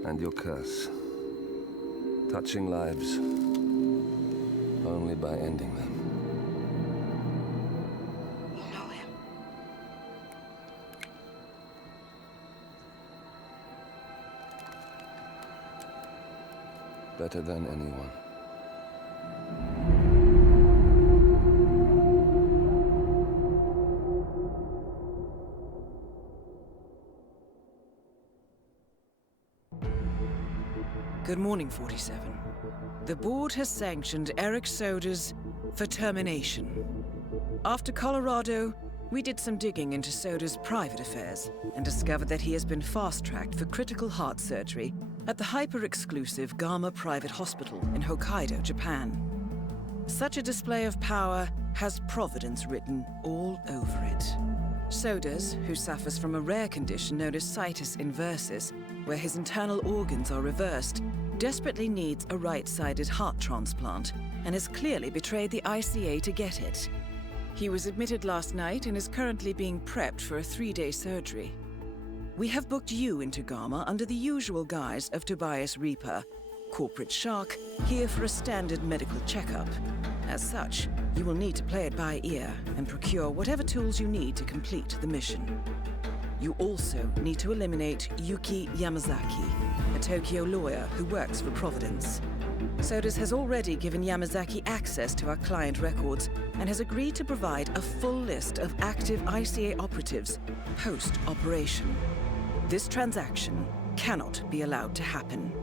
and your curse. Touching lives only by ending them. You know him. Better than anyone. Good morning, 47. The board has sanctioned Eric Soda's for termination. After Colorado, we did some digging into Soda's private affairs and discovered that he has been fast-tracked for critical heart surgery at the hyper-exclusive Gama Private Hospital in Hokkaido, Japan. Such a display of power has Providence written all over it. Sodas, who suffers from a rare condition known as Situs Inversus, where his internal organs are reversed, desperately needs a right-sided heart transplant and has clearly betrayed the ICA to get it. He was admitted last night and is currently being prepped for a 3-day surgery. We have booked you into Gama under the usual guise of Tobias Reaper, corporate shark, here for a standard medical checkup. As such, you will need to play it by ear and procure whatever tools you need to complete the mission. You also need to eliminate Yuki Yamazaki, a Tokyo lawyer who works for Providence. Sodas has already given Yamazaki access to our client records and has agreed to provide a full list of active ICA operatives post-operation. This transaction cannot be allowed to happen.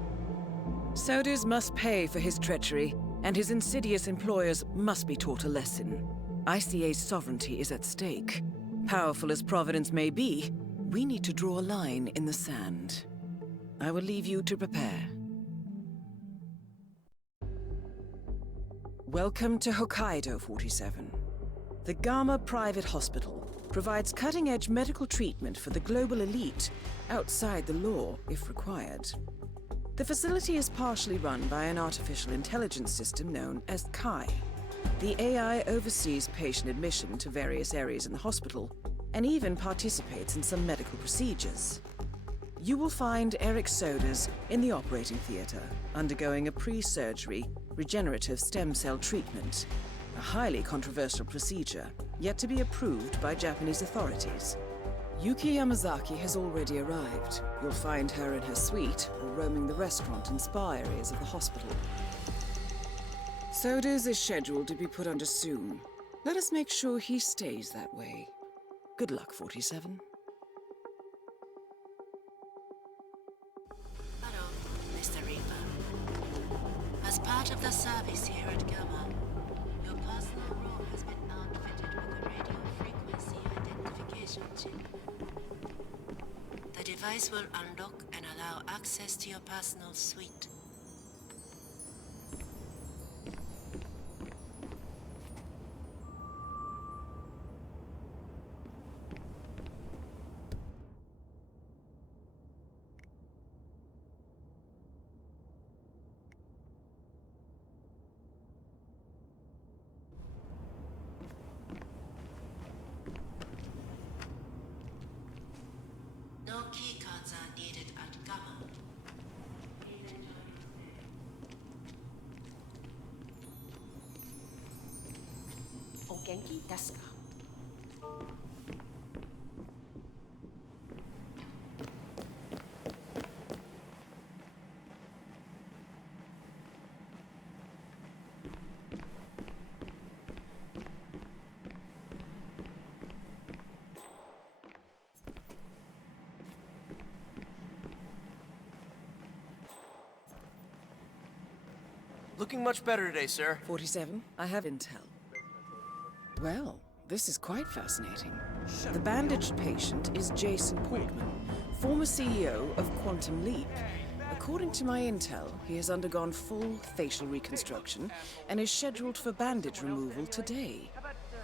Sodas must pay for his treachery, and his insidious employers must be taught a lesson. ICA's sovereignty is at stake. Powerful as Providence may be, we need to draw a line in the sand. I will leave you to prepare. Welcome to Hokkaido, 47. The Gama Private Hospital provides cutting-edge medical treatment for the global elite, outside the law if required. The facility is partially run by an artificial intelligence system known as Kai. The AI oversees patient admission to various areas in the hospital and even participates in some medical procedures. You will find Eric Sodas in the operating theater, undergoing a pre-surgery regenerative stem cell treatment, a highly controversial procedure, yet to be approved by Japanese authorities. Yuki Yamazaki has already arrived. You'll find her in her suite or roaming the restaurant and spa areas of the hospital. Sodas is scheduled to be put under soon. Let us make sure he stays that way. Good luck, 47. Hello, Mr. Reaper. As part of the service here at Gama, your personal room has been outfitted with a radio frequency identification chip. The device will unlock and allow access to your personal suite. keycards are needed at Gamma. O genki desu ka? Looking much better today, sir. 47, I have intel. Well, this is quite fascinating. The bandaged patient is Jason Portman, former CEO of Quantum Leap. According to my intel, he has undergone full facial reconstruction and is scheduled for bandage removal today.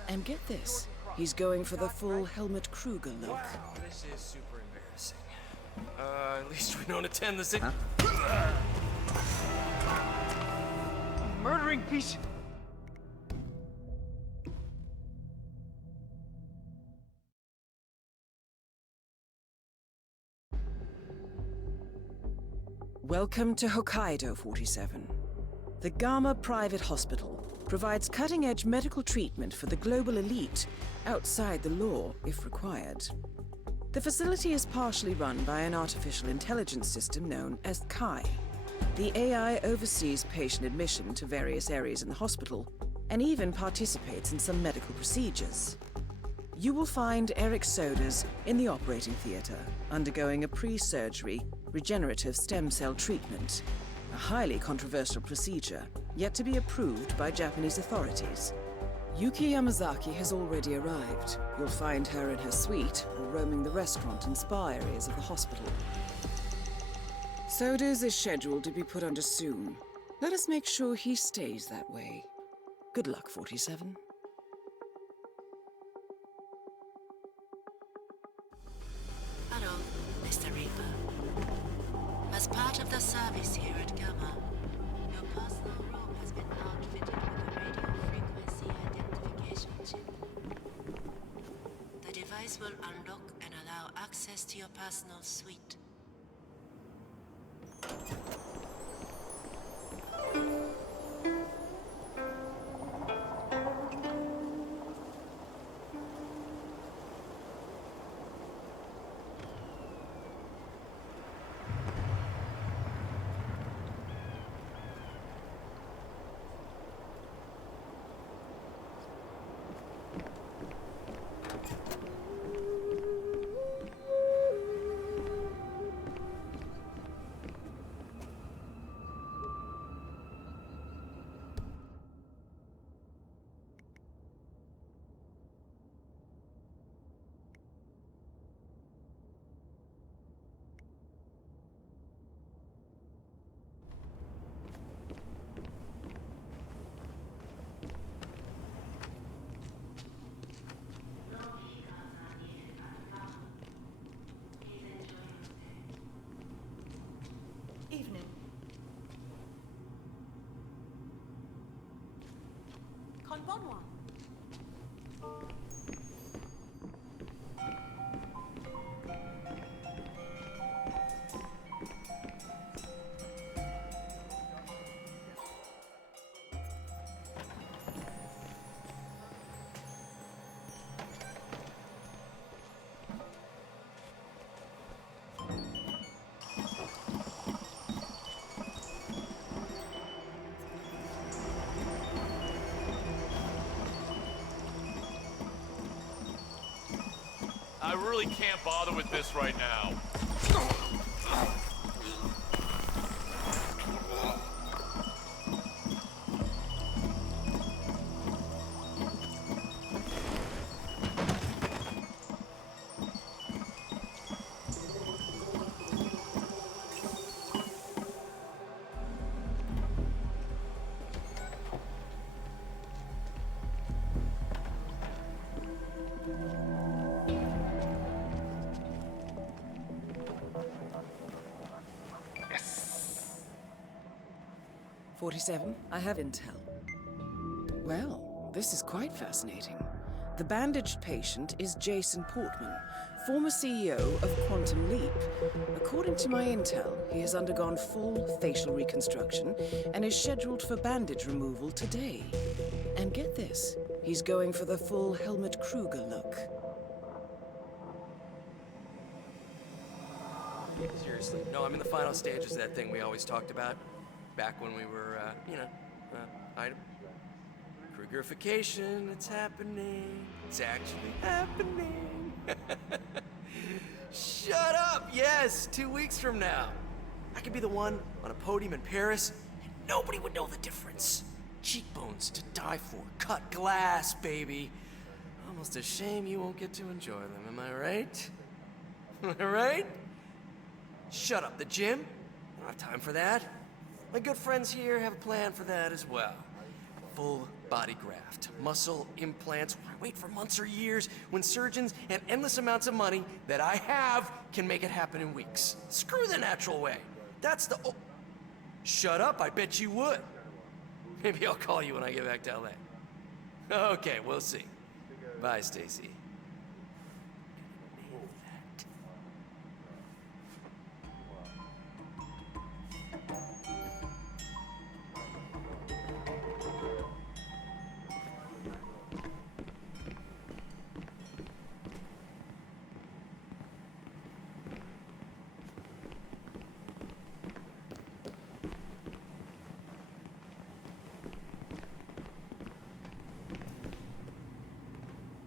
And get this, he's going for the full Helmut Kruger look. Wow, this is super embarrassing. At least we don't attend the murdering piece. Welcome to Hokkaido, 47. The Gamma Private Hospital provides cutting-edge medical treatment for the global elite, outside the law, if required. The facility is partially run by an artificial intelligence system known as Kai. The AI oversees patient admission to various areas in the hospital, and even participates in some medical procedures. You will find Eric Soders in the operating theater, undergoing a pre-surgery regenerative stem cell treatment, a highly controversial procedure, yet to be approved by Japanese authorities. Yuki Yamazaki has already arrived. You'll find her in her suite or roaming the restaurant and spa areas of the hospital. Soders is scheduled to be put under soon. Let us make sure he stays that way. Good luck, 47. Hello, Mr. Reaper. As part of the service here at Gamma, your personal room has been outfitted with a radio frequency identification chip. The device will unlock and allow access to your personal suite. Evening. Konbanwa. I really can't bother with this right now. Yes. 47, I have intel. Well, this is quite fascinating. The bandaged patient is Jason Portman, former CEO of Quantum Leap. According to my intel, he has undergone full facial reconstruction and is scheduled for bandage removal today. And get this, he's going for the full Helmut Kruger look. Seriously. No, I'm in the final stages of that thing we always talked about. Back when we were, item. Krugerification, it's happening. It's actually happening. Shut up! Yes, 2 weeks from now. I could be the one on a podium in Paris, and nobody would know the difference. Cheekbones to die for. Cut glass, baby. Almost a shame you won't get to enjoy them, am I right? Am I right? Shut up, the gym? I don't have time for that. My good friends here have a plan for that as well. Full body graft, muscle implants. Why wait for months or years when surgeons and endless amounts of money that I have can make it happen in weeks? Screw the natural way. That's the... Oh. Shut up, I bet you would. Maybe I'll call you when I get back to LA. Okay, we'll see. Bye, Stacy.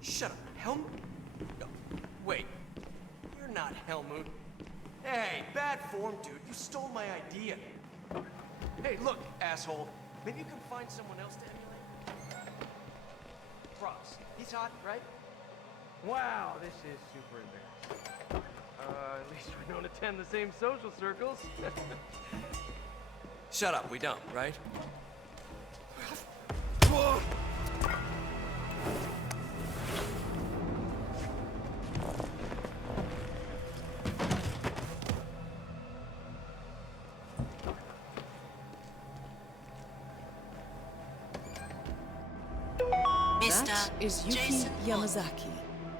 Shut up, Helmut? No, wait, you're not Helmut. Hey, bad form, dude. You stole my idea. Hey, look, asshole. Maybe you can find someone else to emulate. Cross. He's hot, right? Wow, this is super embarrassing. At least we don't attend the same social circles. Shut up, we don't, right? Whoa! That is Yuki Yamazaki,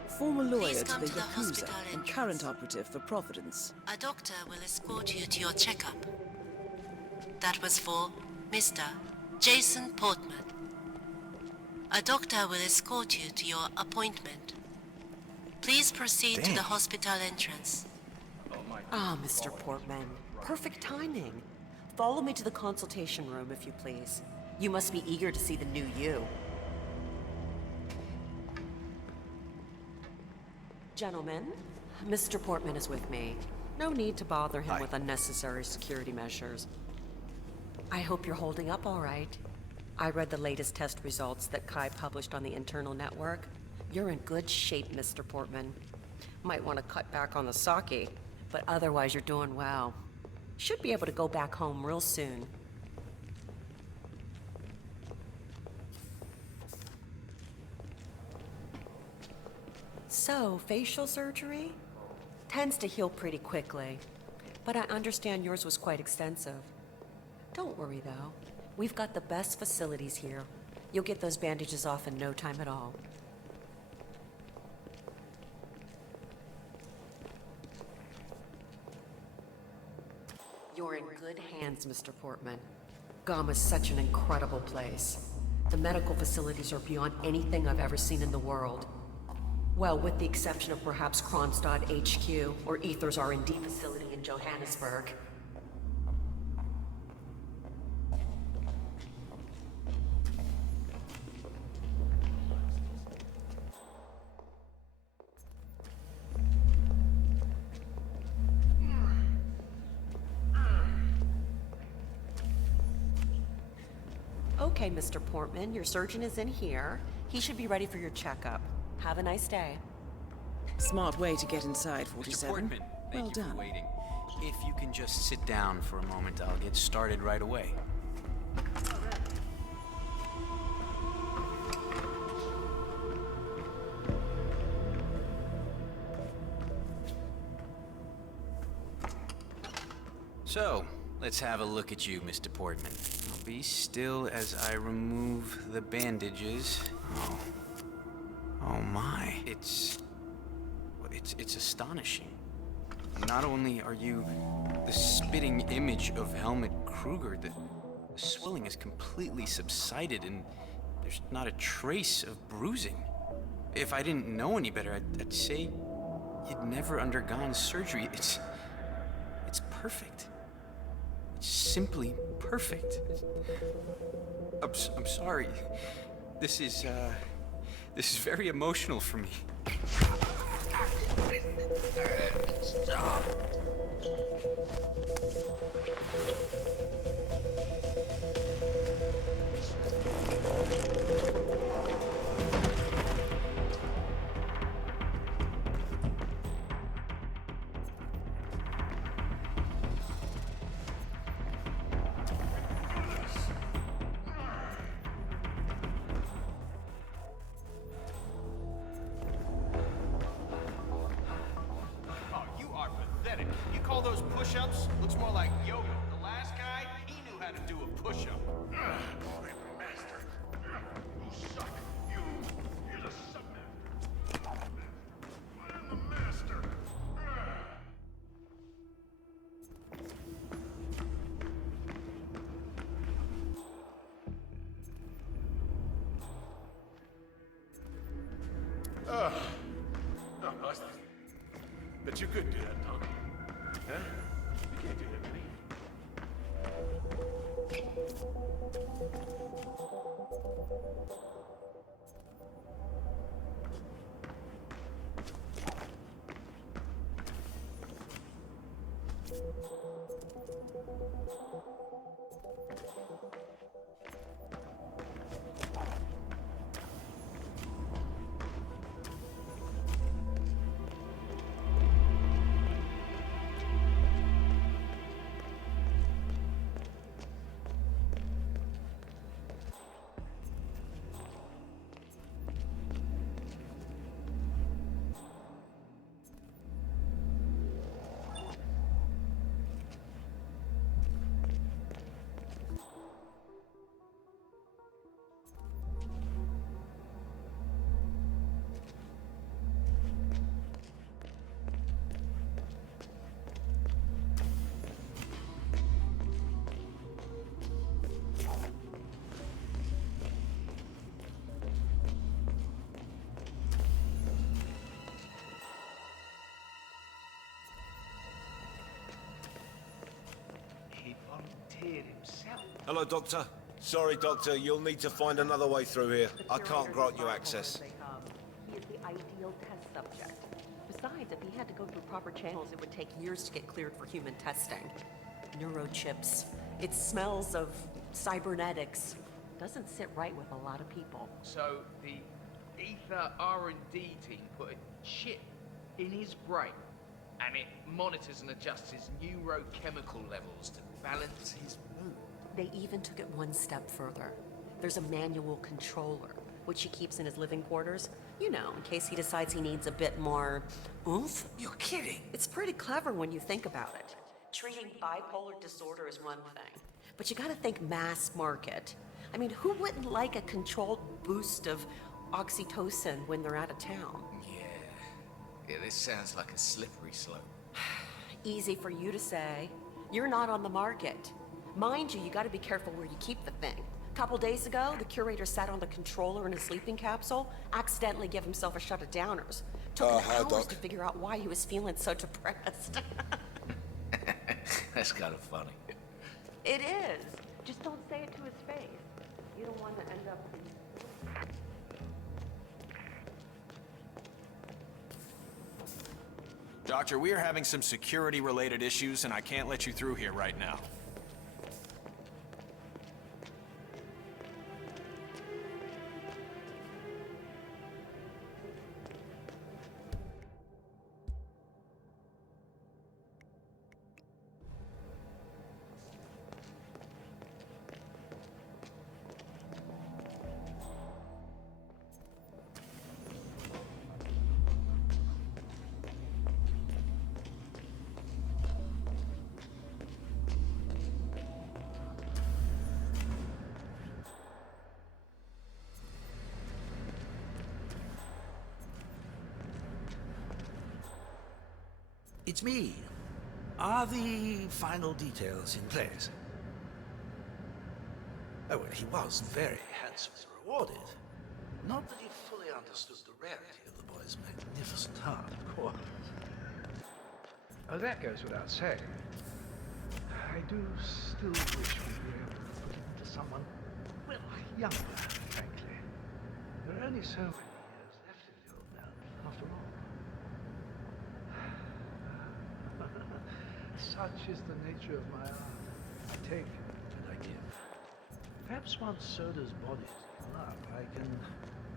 former lawyer to the Yakuza and current operative for Providence. A doctor will escort you to your checkup. That was for Mr. Jason Portman. A doctor will escort you to your appointment. Please proceed to the hospital entrance. Ah, Mr. Portman. Perfect timing. Follow me to the consultation room, if you please. You must be eager to see the new you. Gentlemen, Mr. Portman is with me. No need to bother him with unnecessary security measures. I hope you're holding up all right. I read the latest test results that Kai published on the internal network. You're in good shape, Mr. Portman. Might want to cut back on the sake, but otherwise you're doing well. Should be able to go back home real soon. So, facial surgery? Tends to heal pretty quickly, but I understand yours was quite extensive. Don't worry though, we've got the best facilities here. You'll get those bandages off in no time at all. You're in good hands, Mr. Portman. Gama's such an incredible place. The medical facilities are beyond anything I've ever seen in the world. Well, with the exception of perhaps Kronstadt HQ or Ether's R&D facility in Johannesburg. Okay, Mr. Portman, your surgeon is in here. He should be ready for your checkup. Have a nice day. Smart way to get inside, 47. Mr. Portman, thank well you done. for waiting. If you can just sit down for a moment, I'll get started right away. So, let's have a look at you, Mr. Portman. Be still as I remove the bandages. Oh. Oh my. It's astonishing. Not only are you the spitting image of Helmut Kruger, the swelling has completely subsided and there's not a trace of bruising. If I didn't know any better, I'd say you'd never undergone surgery. It's perfect. It's simply perfect. I'm sorry. This is very emotional for me. Stop. You call those push-ups? Looks more like yoga. The last guy, he knew how to do a push-up. Master. You suck. You're the submaster. I am the master. No, busted. But you could do that, Tom. Huh? You can't do that to me. Himself. Hello, Doctor. Sorry, Doctor, you'll need to find another way through here. I can't grant you access. He is the ideal test subject. Besides, if he had to go through proper channels, it would take years to get cleared for human testing. Neurochips. It smells of cybernetics. Doesn't sit right with a lot of people. So the Ether R&D team put a chip in his brain, and it monitors and adjusts his neurochemical levels to balance his mood. They even took it one step further. There's a manual controller, which he keeps in his living quarters. You know, in case he decides he needs a bit more oomph. You're kidding. It's pretty clever when you think about it. Treating bipolar disorder is one thing, but you gotta think mass market. I mean, who wouldn't like a controlled boost of oxytocin when they're out of town? Yeah, this sounds like a slippery slope. Easy for you to say. You're not on the market. Mind you, you gotta be careful where you keep the thing. A couple days ago, the curator sat on the controller in a sleeping capsule, accidentally gave himself a shot of downers. Took him hours to figure out why he was feeling so depressed. That's kind of funny. It is. Just don't say it to his face. You don't want to end up... Doctor, we are having some security-related issues, and I can't let you through here right now. It's me. Are the final details in place? Oh, well, he was very handsomely rewarded. Not that he fully understood the rarity of the boy's magnificent heart, of course. Oh, that goes without saying. I do still wish we were able to put it into someone, well, younger, frankly. There are only so many years left in the old man, after all. Such is the nature of my art. I take and I give. Perhaps once Soda's body is given up, I can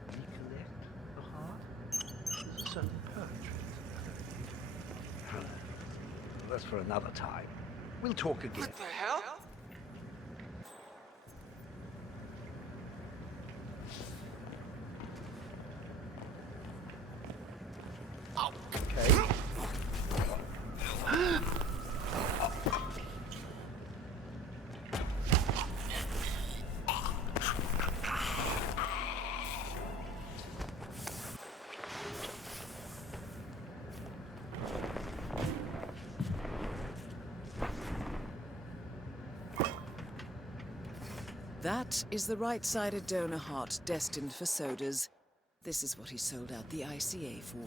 recollect the heart. There's a certain poetry to that. That's for another time. We'll talk again. What the hell? Okay. That is the right-sided donor heart destined for Sodas. This is what he sold out the ICA for.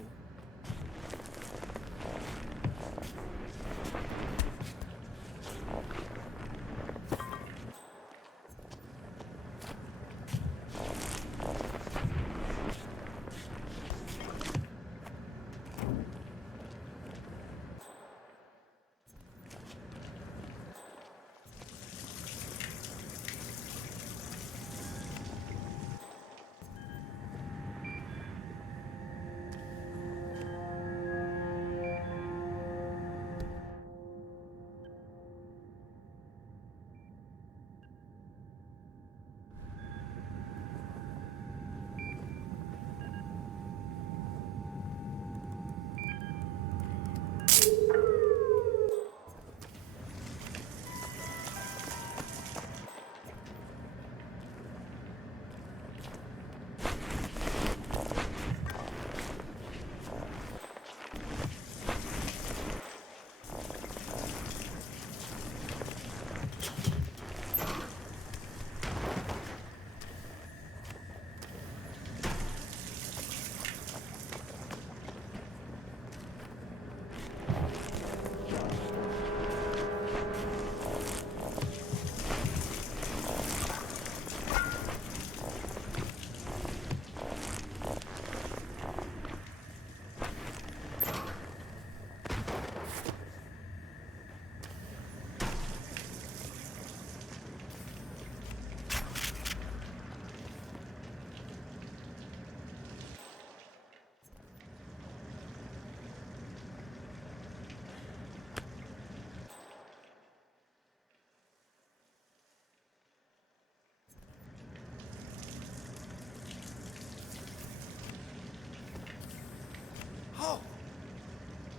Oh!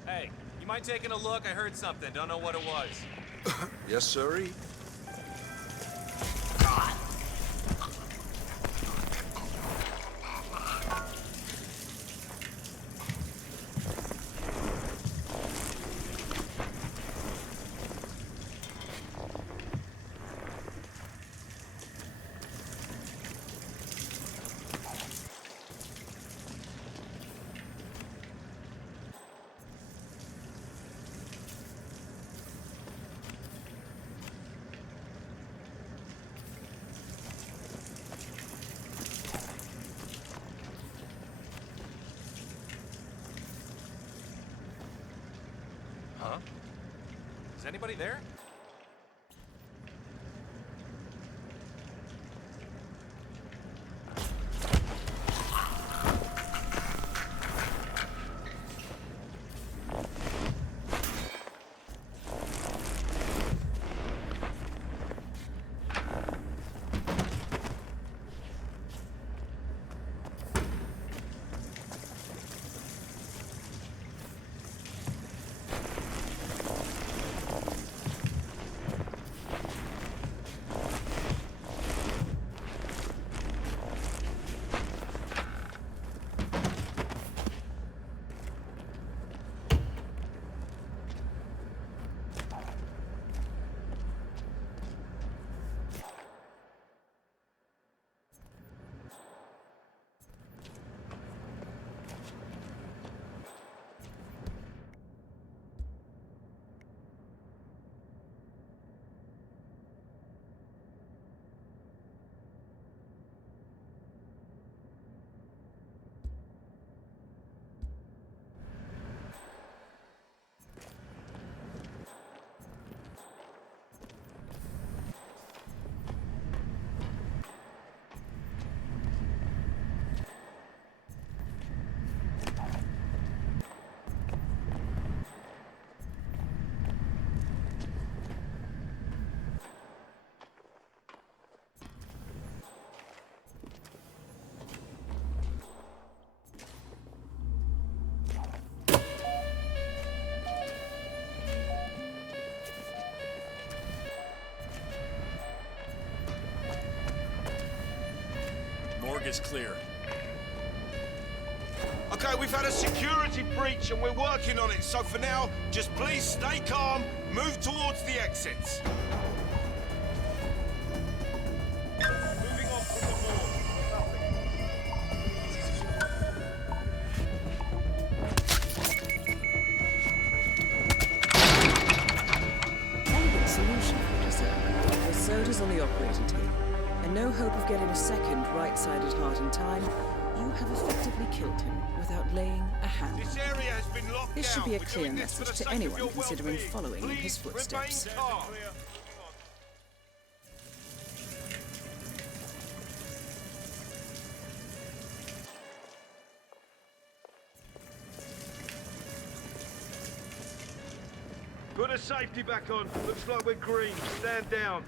Hey, you mind taking a look? I heard something. Don't know what it was. Yes, sirree. Huh? Is anybody there? Target's clear. Okay, we've had a security breach and we're working on it, so for now, just please stay calm, move towards the exits. Moving on from the wall. Elegant solution, officer. With sodas on the operating table, and no hope of getting a second right-sided heart in time, you have effectively killed him without laying a hand. This area has been locked This should down. be a We're clear doing this for message the to sake of anyone your considering well-being. following in his Please footsteps. remain calm. Put a safety back on. Looks like we're green. Stand down.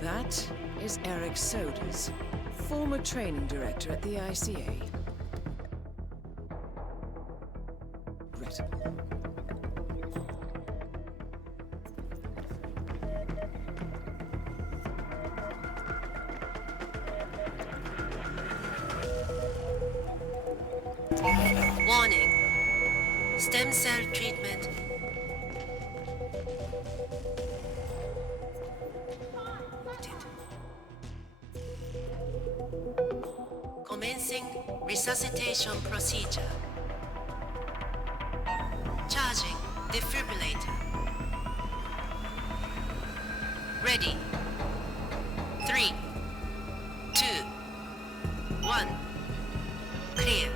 That is Eric Sodas, former training director at the ICA. Regrettable. Warning. Stem cell treatment. Commencing resuscitation procedure. Charging defibrillator. Ready. 3, 2, 1. Clear.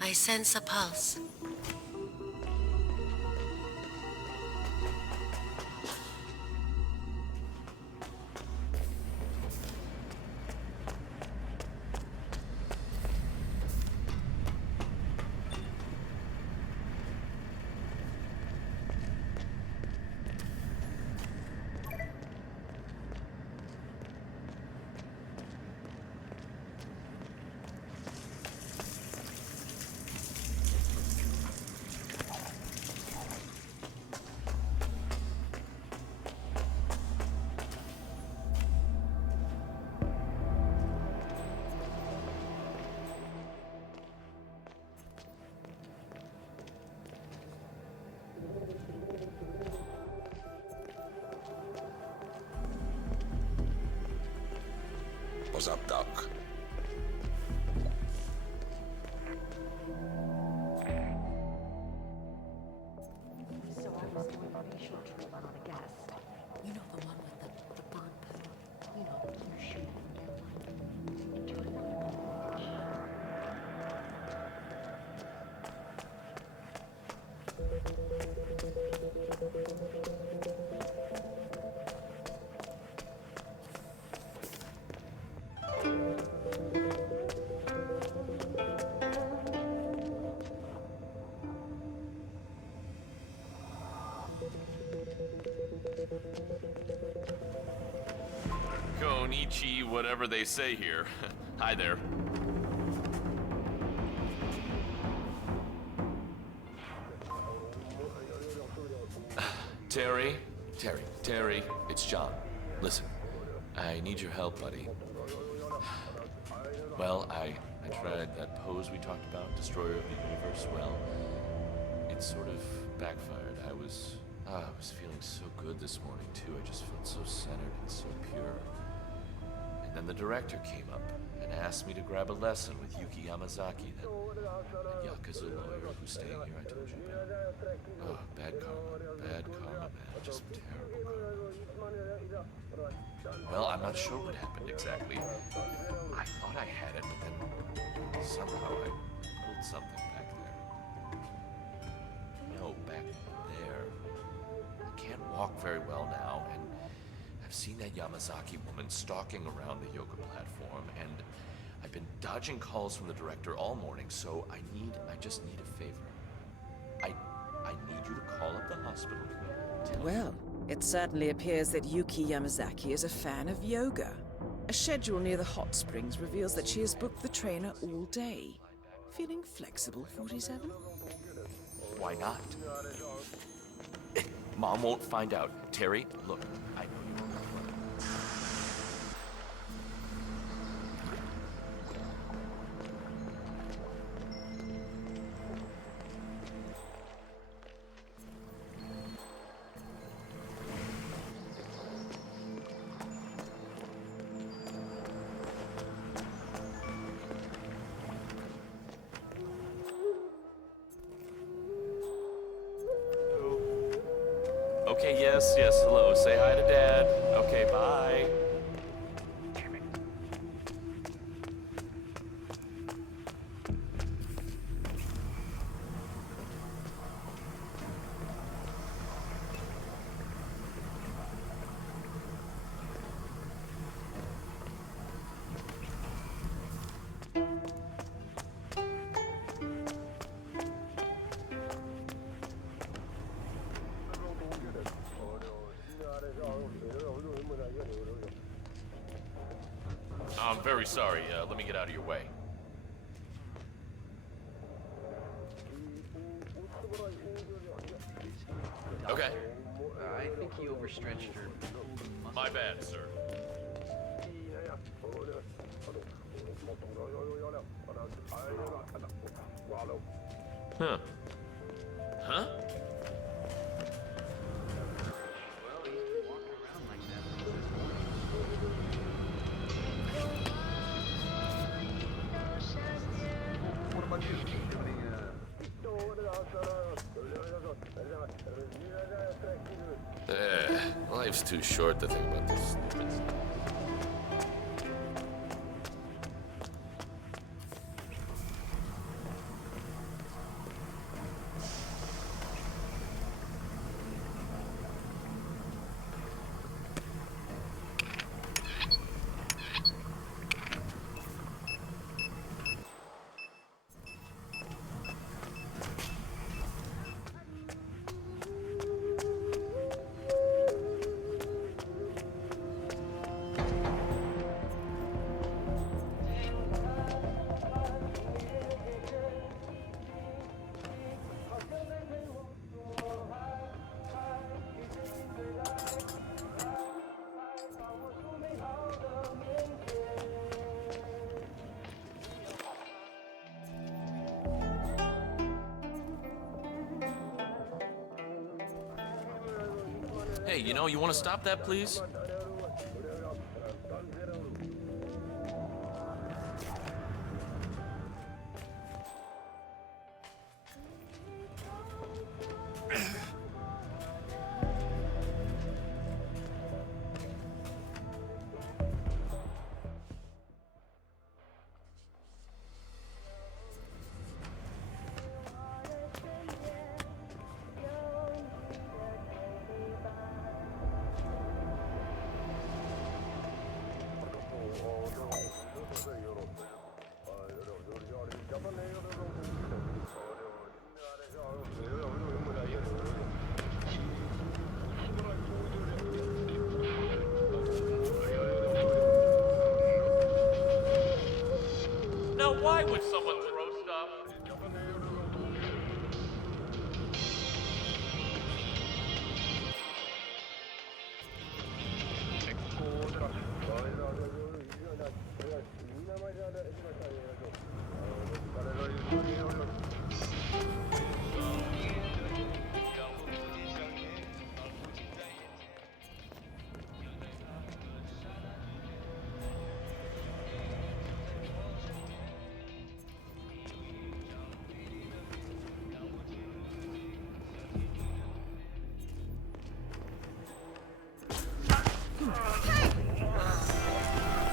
I sense a pulse. What's up, Doc? So I was doing a facial treatment on a guest. You know, the one with the bird poo. You know, you shoot from their line. Konichi, whatever they say here. Hi there. Terry, it's John. Listen, I need your help, buddy. Well, I tried that pose we talked about, Destroyer of the Universe. Well, it sort of backfired. I was feeling so good this morning, too. I just felt so centered and so pure. And then the director came up and asked me to grab a lesson with Yuki Yamazaki, that Yakuza lawyer who's staying here I told you about. Oh, bad karma, man. Just terrible karma. Well, I'm not sure what happened exactly. I thought I had it, but then somehow I pulled something back there. No, back there. I can't walk very well now, and I've seen that Yamazaki woman stalking around the yoga platform, and I've been dodging calls from the director all morning, so I just need a favor. I need you to call up the hospital. Well, it certainly appears that Yuki Yamazaki is a fan of yoga. A schedule near the hot springs reveals that she has booked the trainer all day. Feeling flexible, 47? Why not? Mom won't find out. Terry, look, I know you won't. Okay, yes, hello. Say hi to Dad. Okay, bye. I'm very sorry. Let me get out of your way. Okay. I think he overstretched her. My bad, sir. Huh? Huh? Life's too short to think about this stupid stuff. Hey, you want to stop that, please? when someone throws stuff?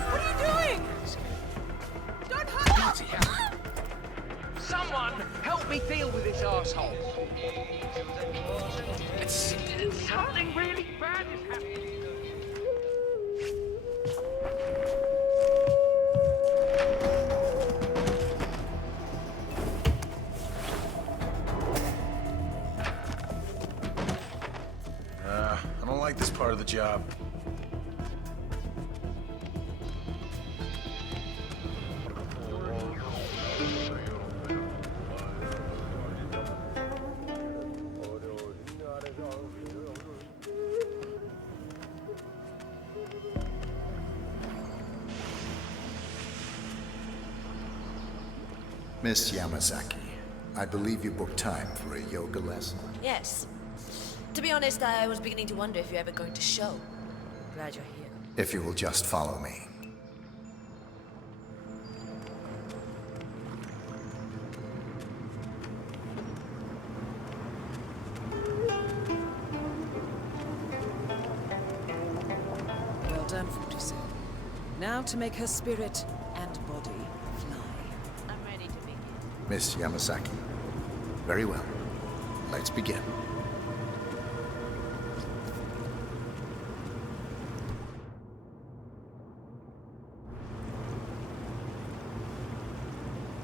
What are you doing? Don't hurt me! Someone help me deal with this asshole. Something really bad is happening. I don't like this part of the job. Miss Yamasaki, I believe you booked time for a yoga lesson. Yes. To be honest, I was beginning to wonder if you're ever going to show. Glad you're here. If you will just follow me. Well done, 47. Now to make her spirit and body fly. I'm ready to begin. Miss Yamasaki. Very well. Let's begin.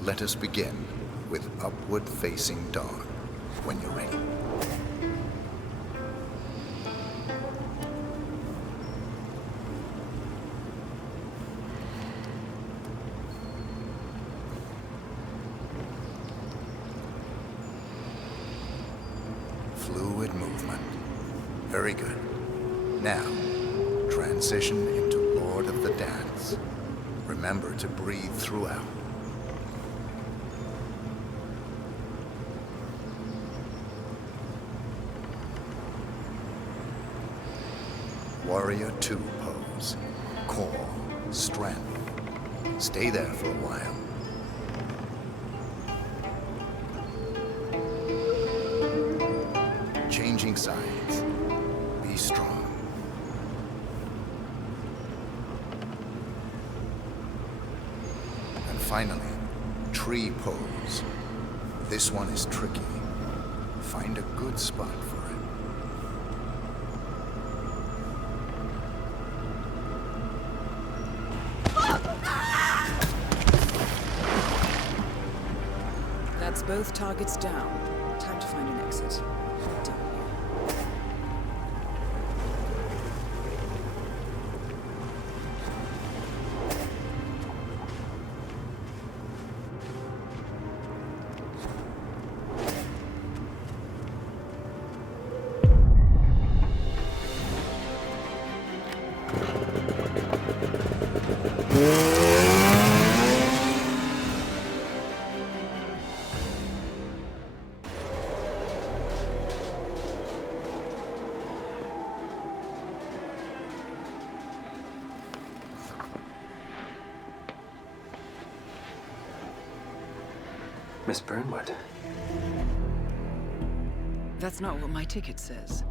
Let us begin with Upward Facing Dog, when you're ready. Fluid movement. Very good. Now, transition into Lord of the Dance. Remember to breathe throughout. Warrior 2 pose. Core, strength. Stay there for a while. Changing sides. Be strong. And finally, tree pose. This one is tricky. Find a good spot for it. That's both targets down. Time to find an exit. Done. Miss Burnwood. That's not what my ticket says.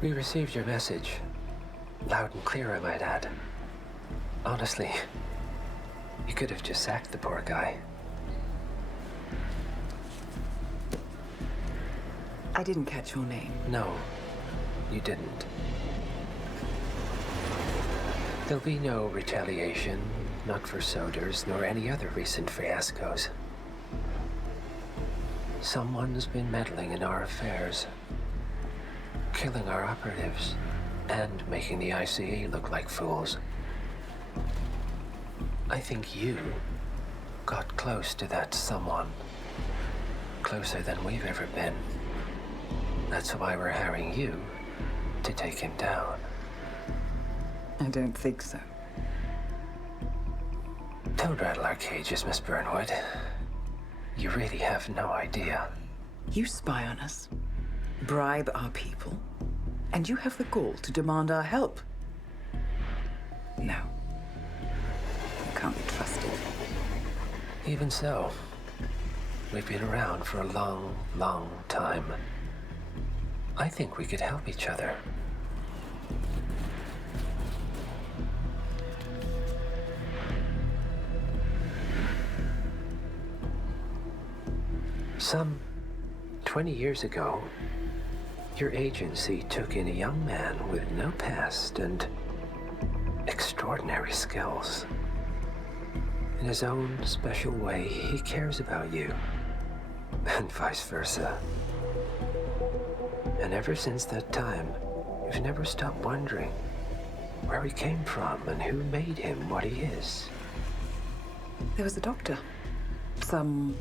We received your message. Loud and clear, I might add. Honestly, you could have just sacked the poor guy. I didn't catch your name. No, you didn't. There'll be no retaliation, not for Soders, nor any other recent fiascos. Someone's been meddling in our affairs, killing our operatives. and making the ICE look like fools. I think you got close to that someone. Closer than we've ever been. That's why we're hiring you to take him down. I don't think so. Don't rattle our cages, Miss Burnwood. You really have no idea. You spy on us, bribe our people, and you have the gall to demand our help. No. You can't be trusted. Even so, we've been around for a long, long time. I think we could help each other. Some 20 years ago, your agency took in a young man with no past and extraordinary skills. In his own special way, he cares about you, and vice versa. And ever since that time, you've never stopped wondering where he came from and who made him what he is. There was a doctor. Some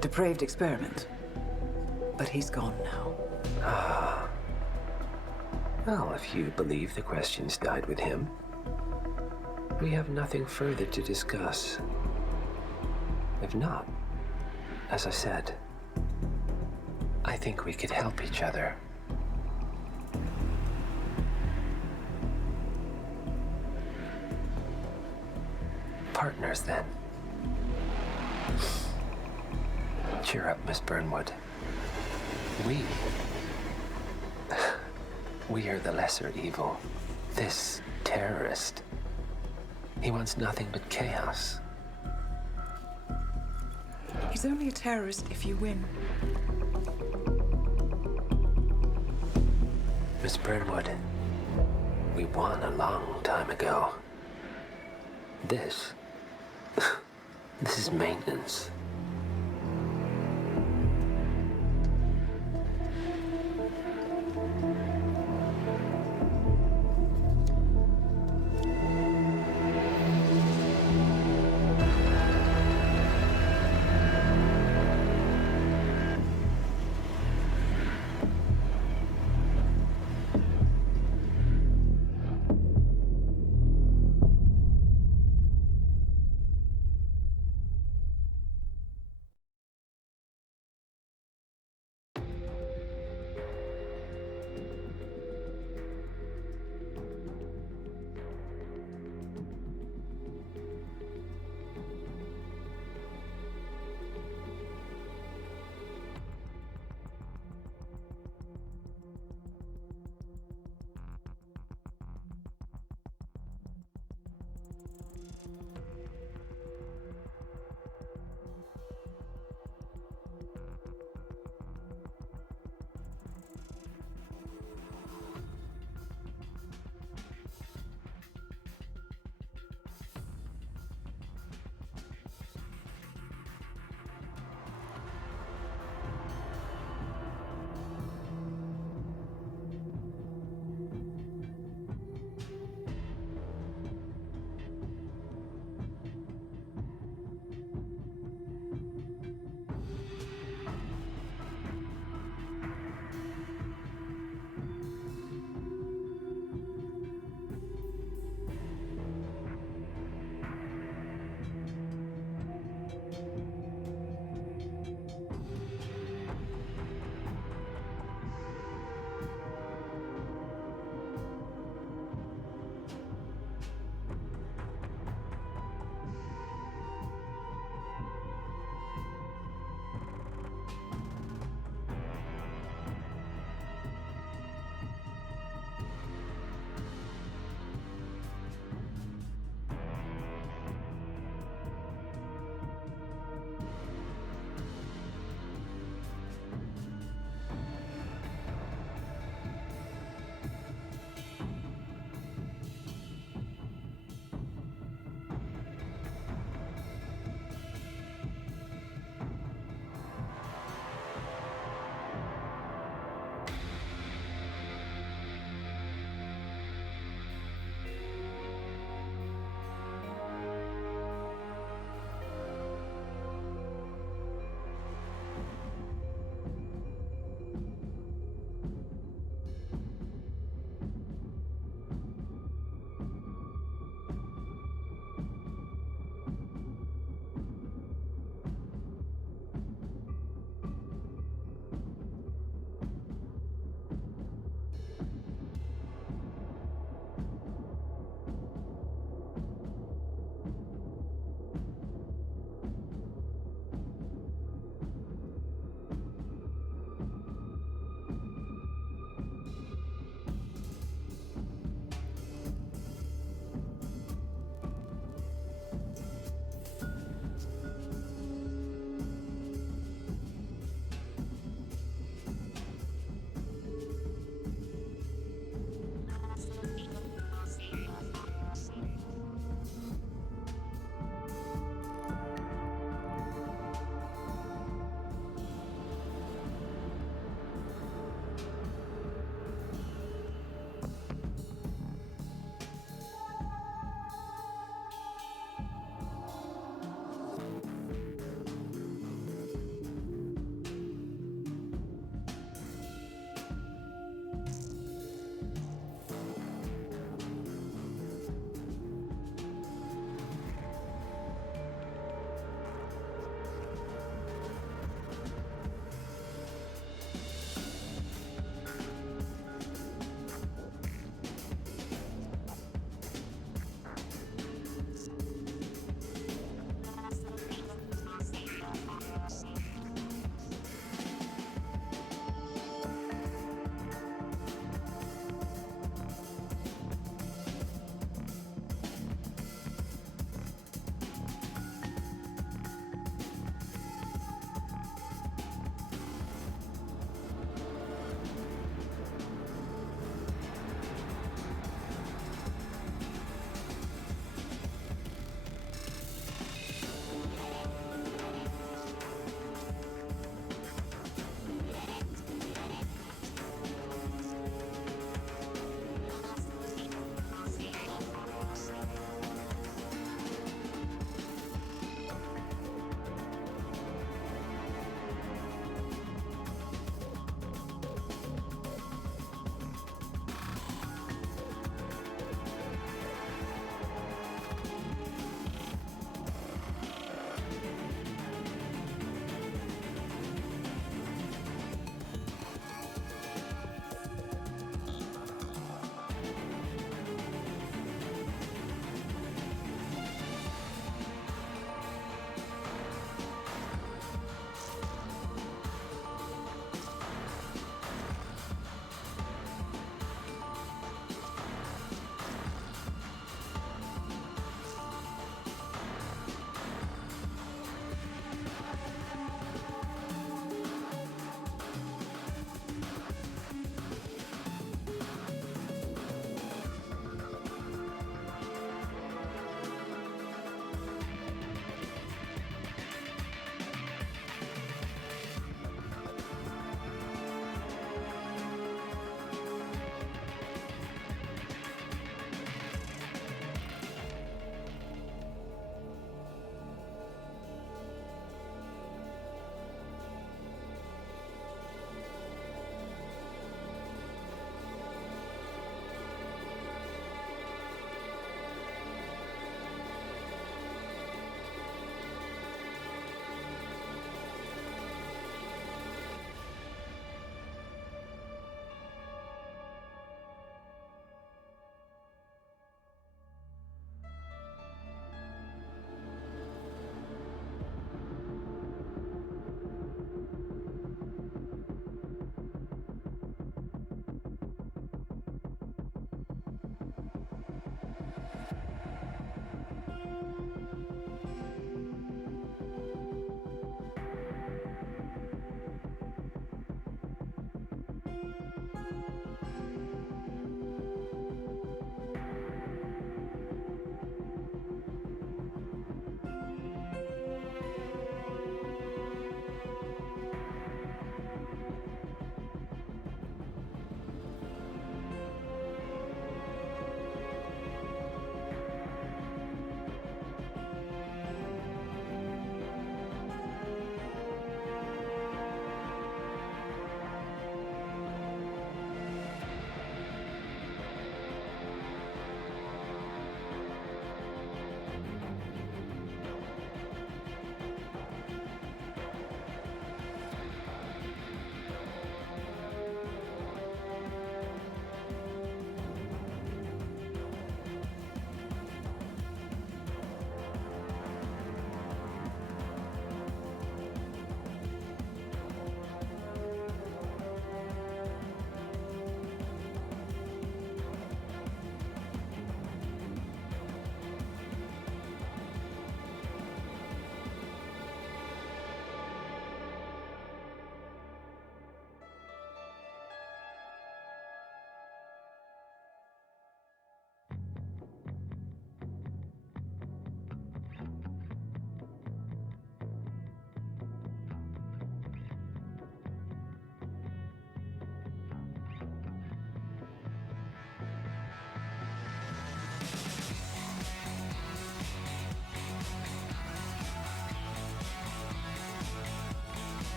depraved experiment. But he's gone now. Ah. Well, if you believe the questions died with him, we have nothing further to discuss. If not, as I said, I think we could help each other. Partners, then. Cheer up, Miss Burnwood. We are the lesser evil. This terrorist, he wants nothing but chaos. He's only a terrorist if you win. Miss Burnwood, we won a long time ago. This is maintenance.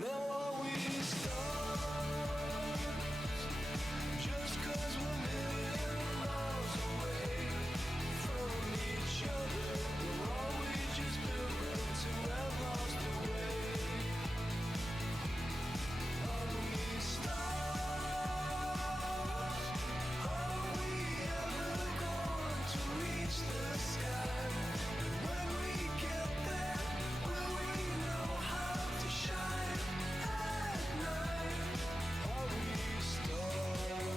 Now are we stars? Just 'cause we're million miles away from each other, or are we just pilgrims who have lost the way? Are we stars? Are we ever going to reach the sky? And when we get there, will we know how to shine at night? Are we stars?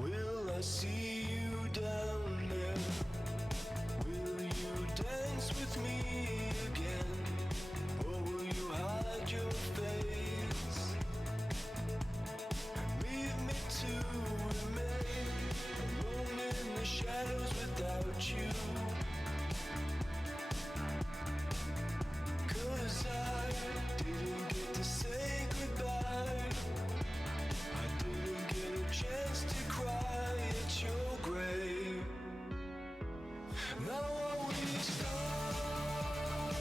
Will I see you down there? Will you dance with me again? Or will you hide your face and leave me to remain alone in the shadows without you? 'Cause I didn't get to say goodbye. I didn't get a chance to cry at your grave. Now are we stars?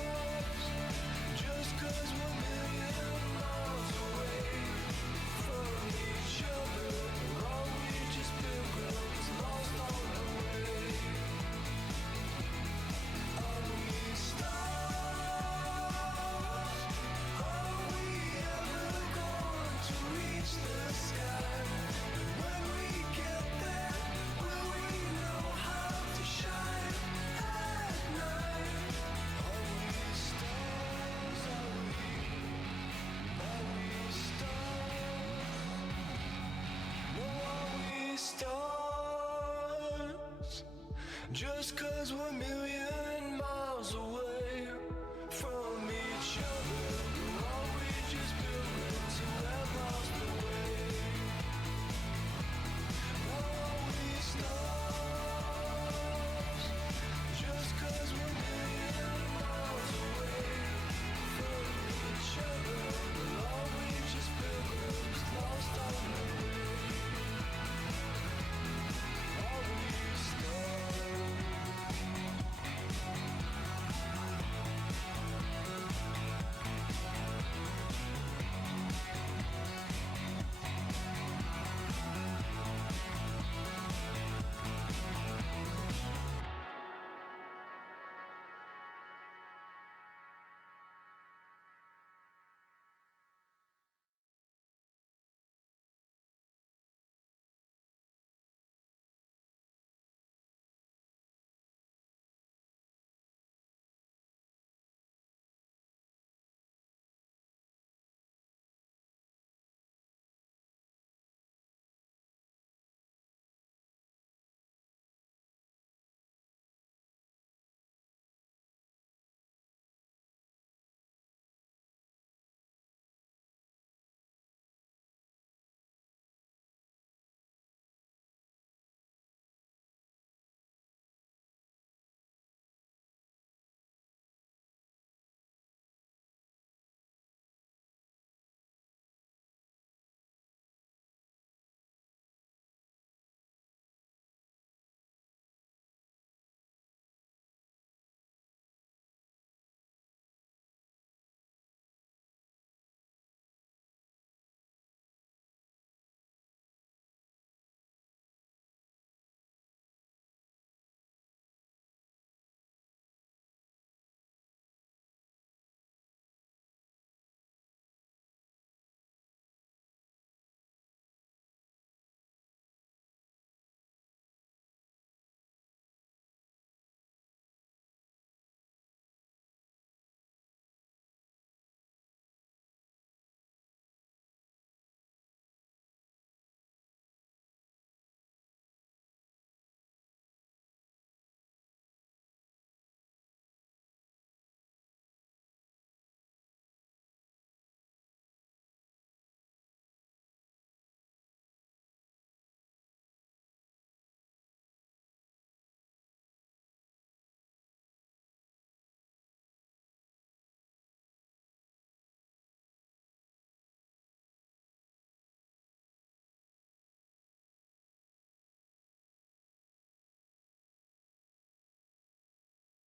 Just 'cause we're million miles away from each other, or are we just pilgrims lost on the way? Are we stars? Are we ever going to reach the sky? And when we get there, will we know how to shine at night? Are we stars? Are we stars? No, are we stars? Just 'cause we're million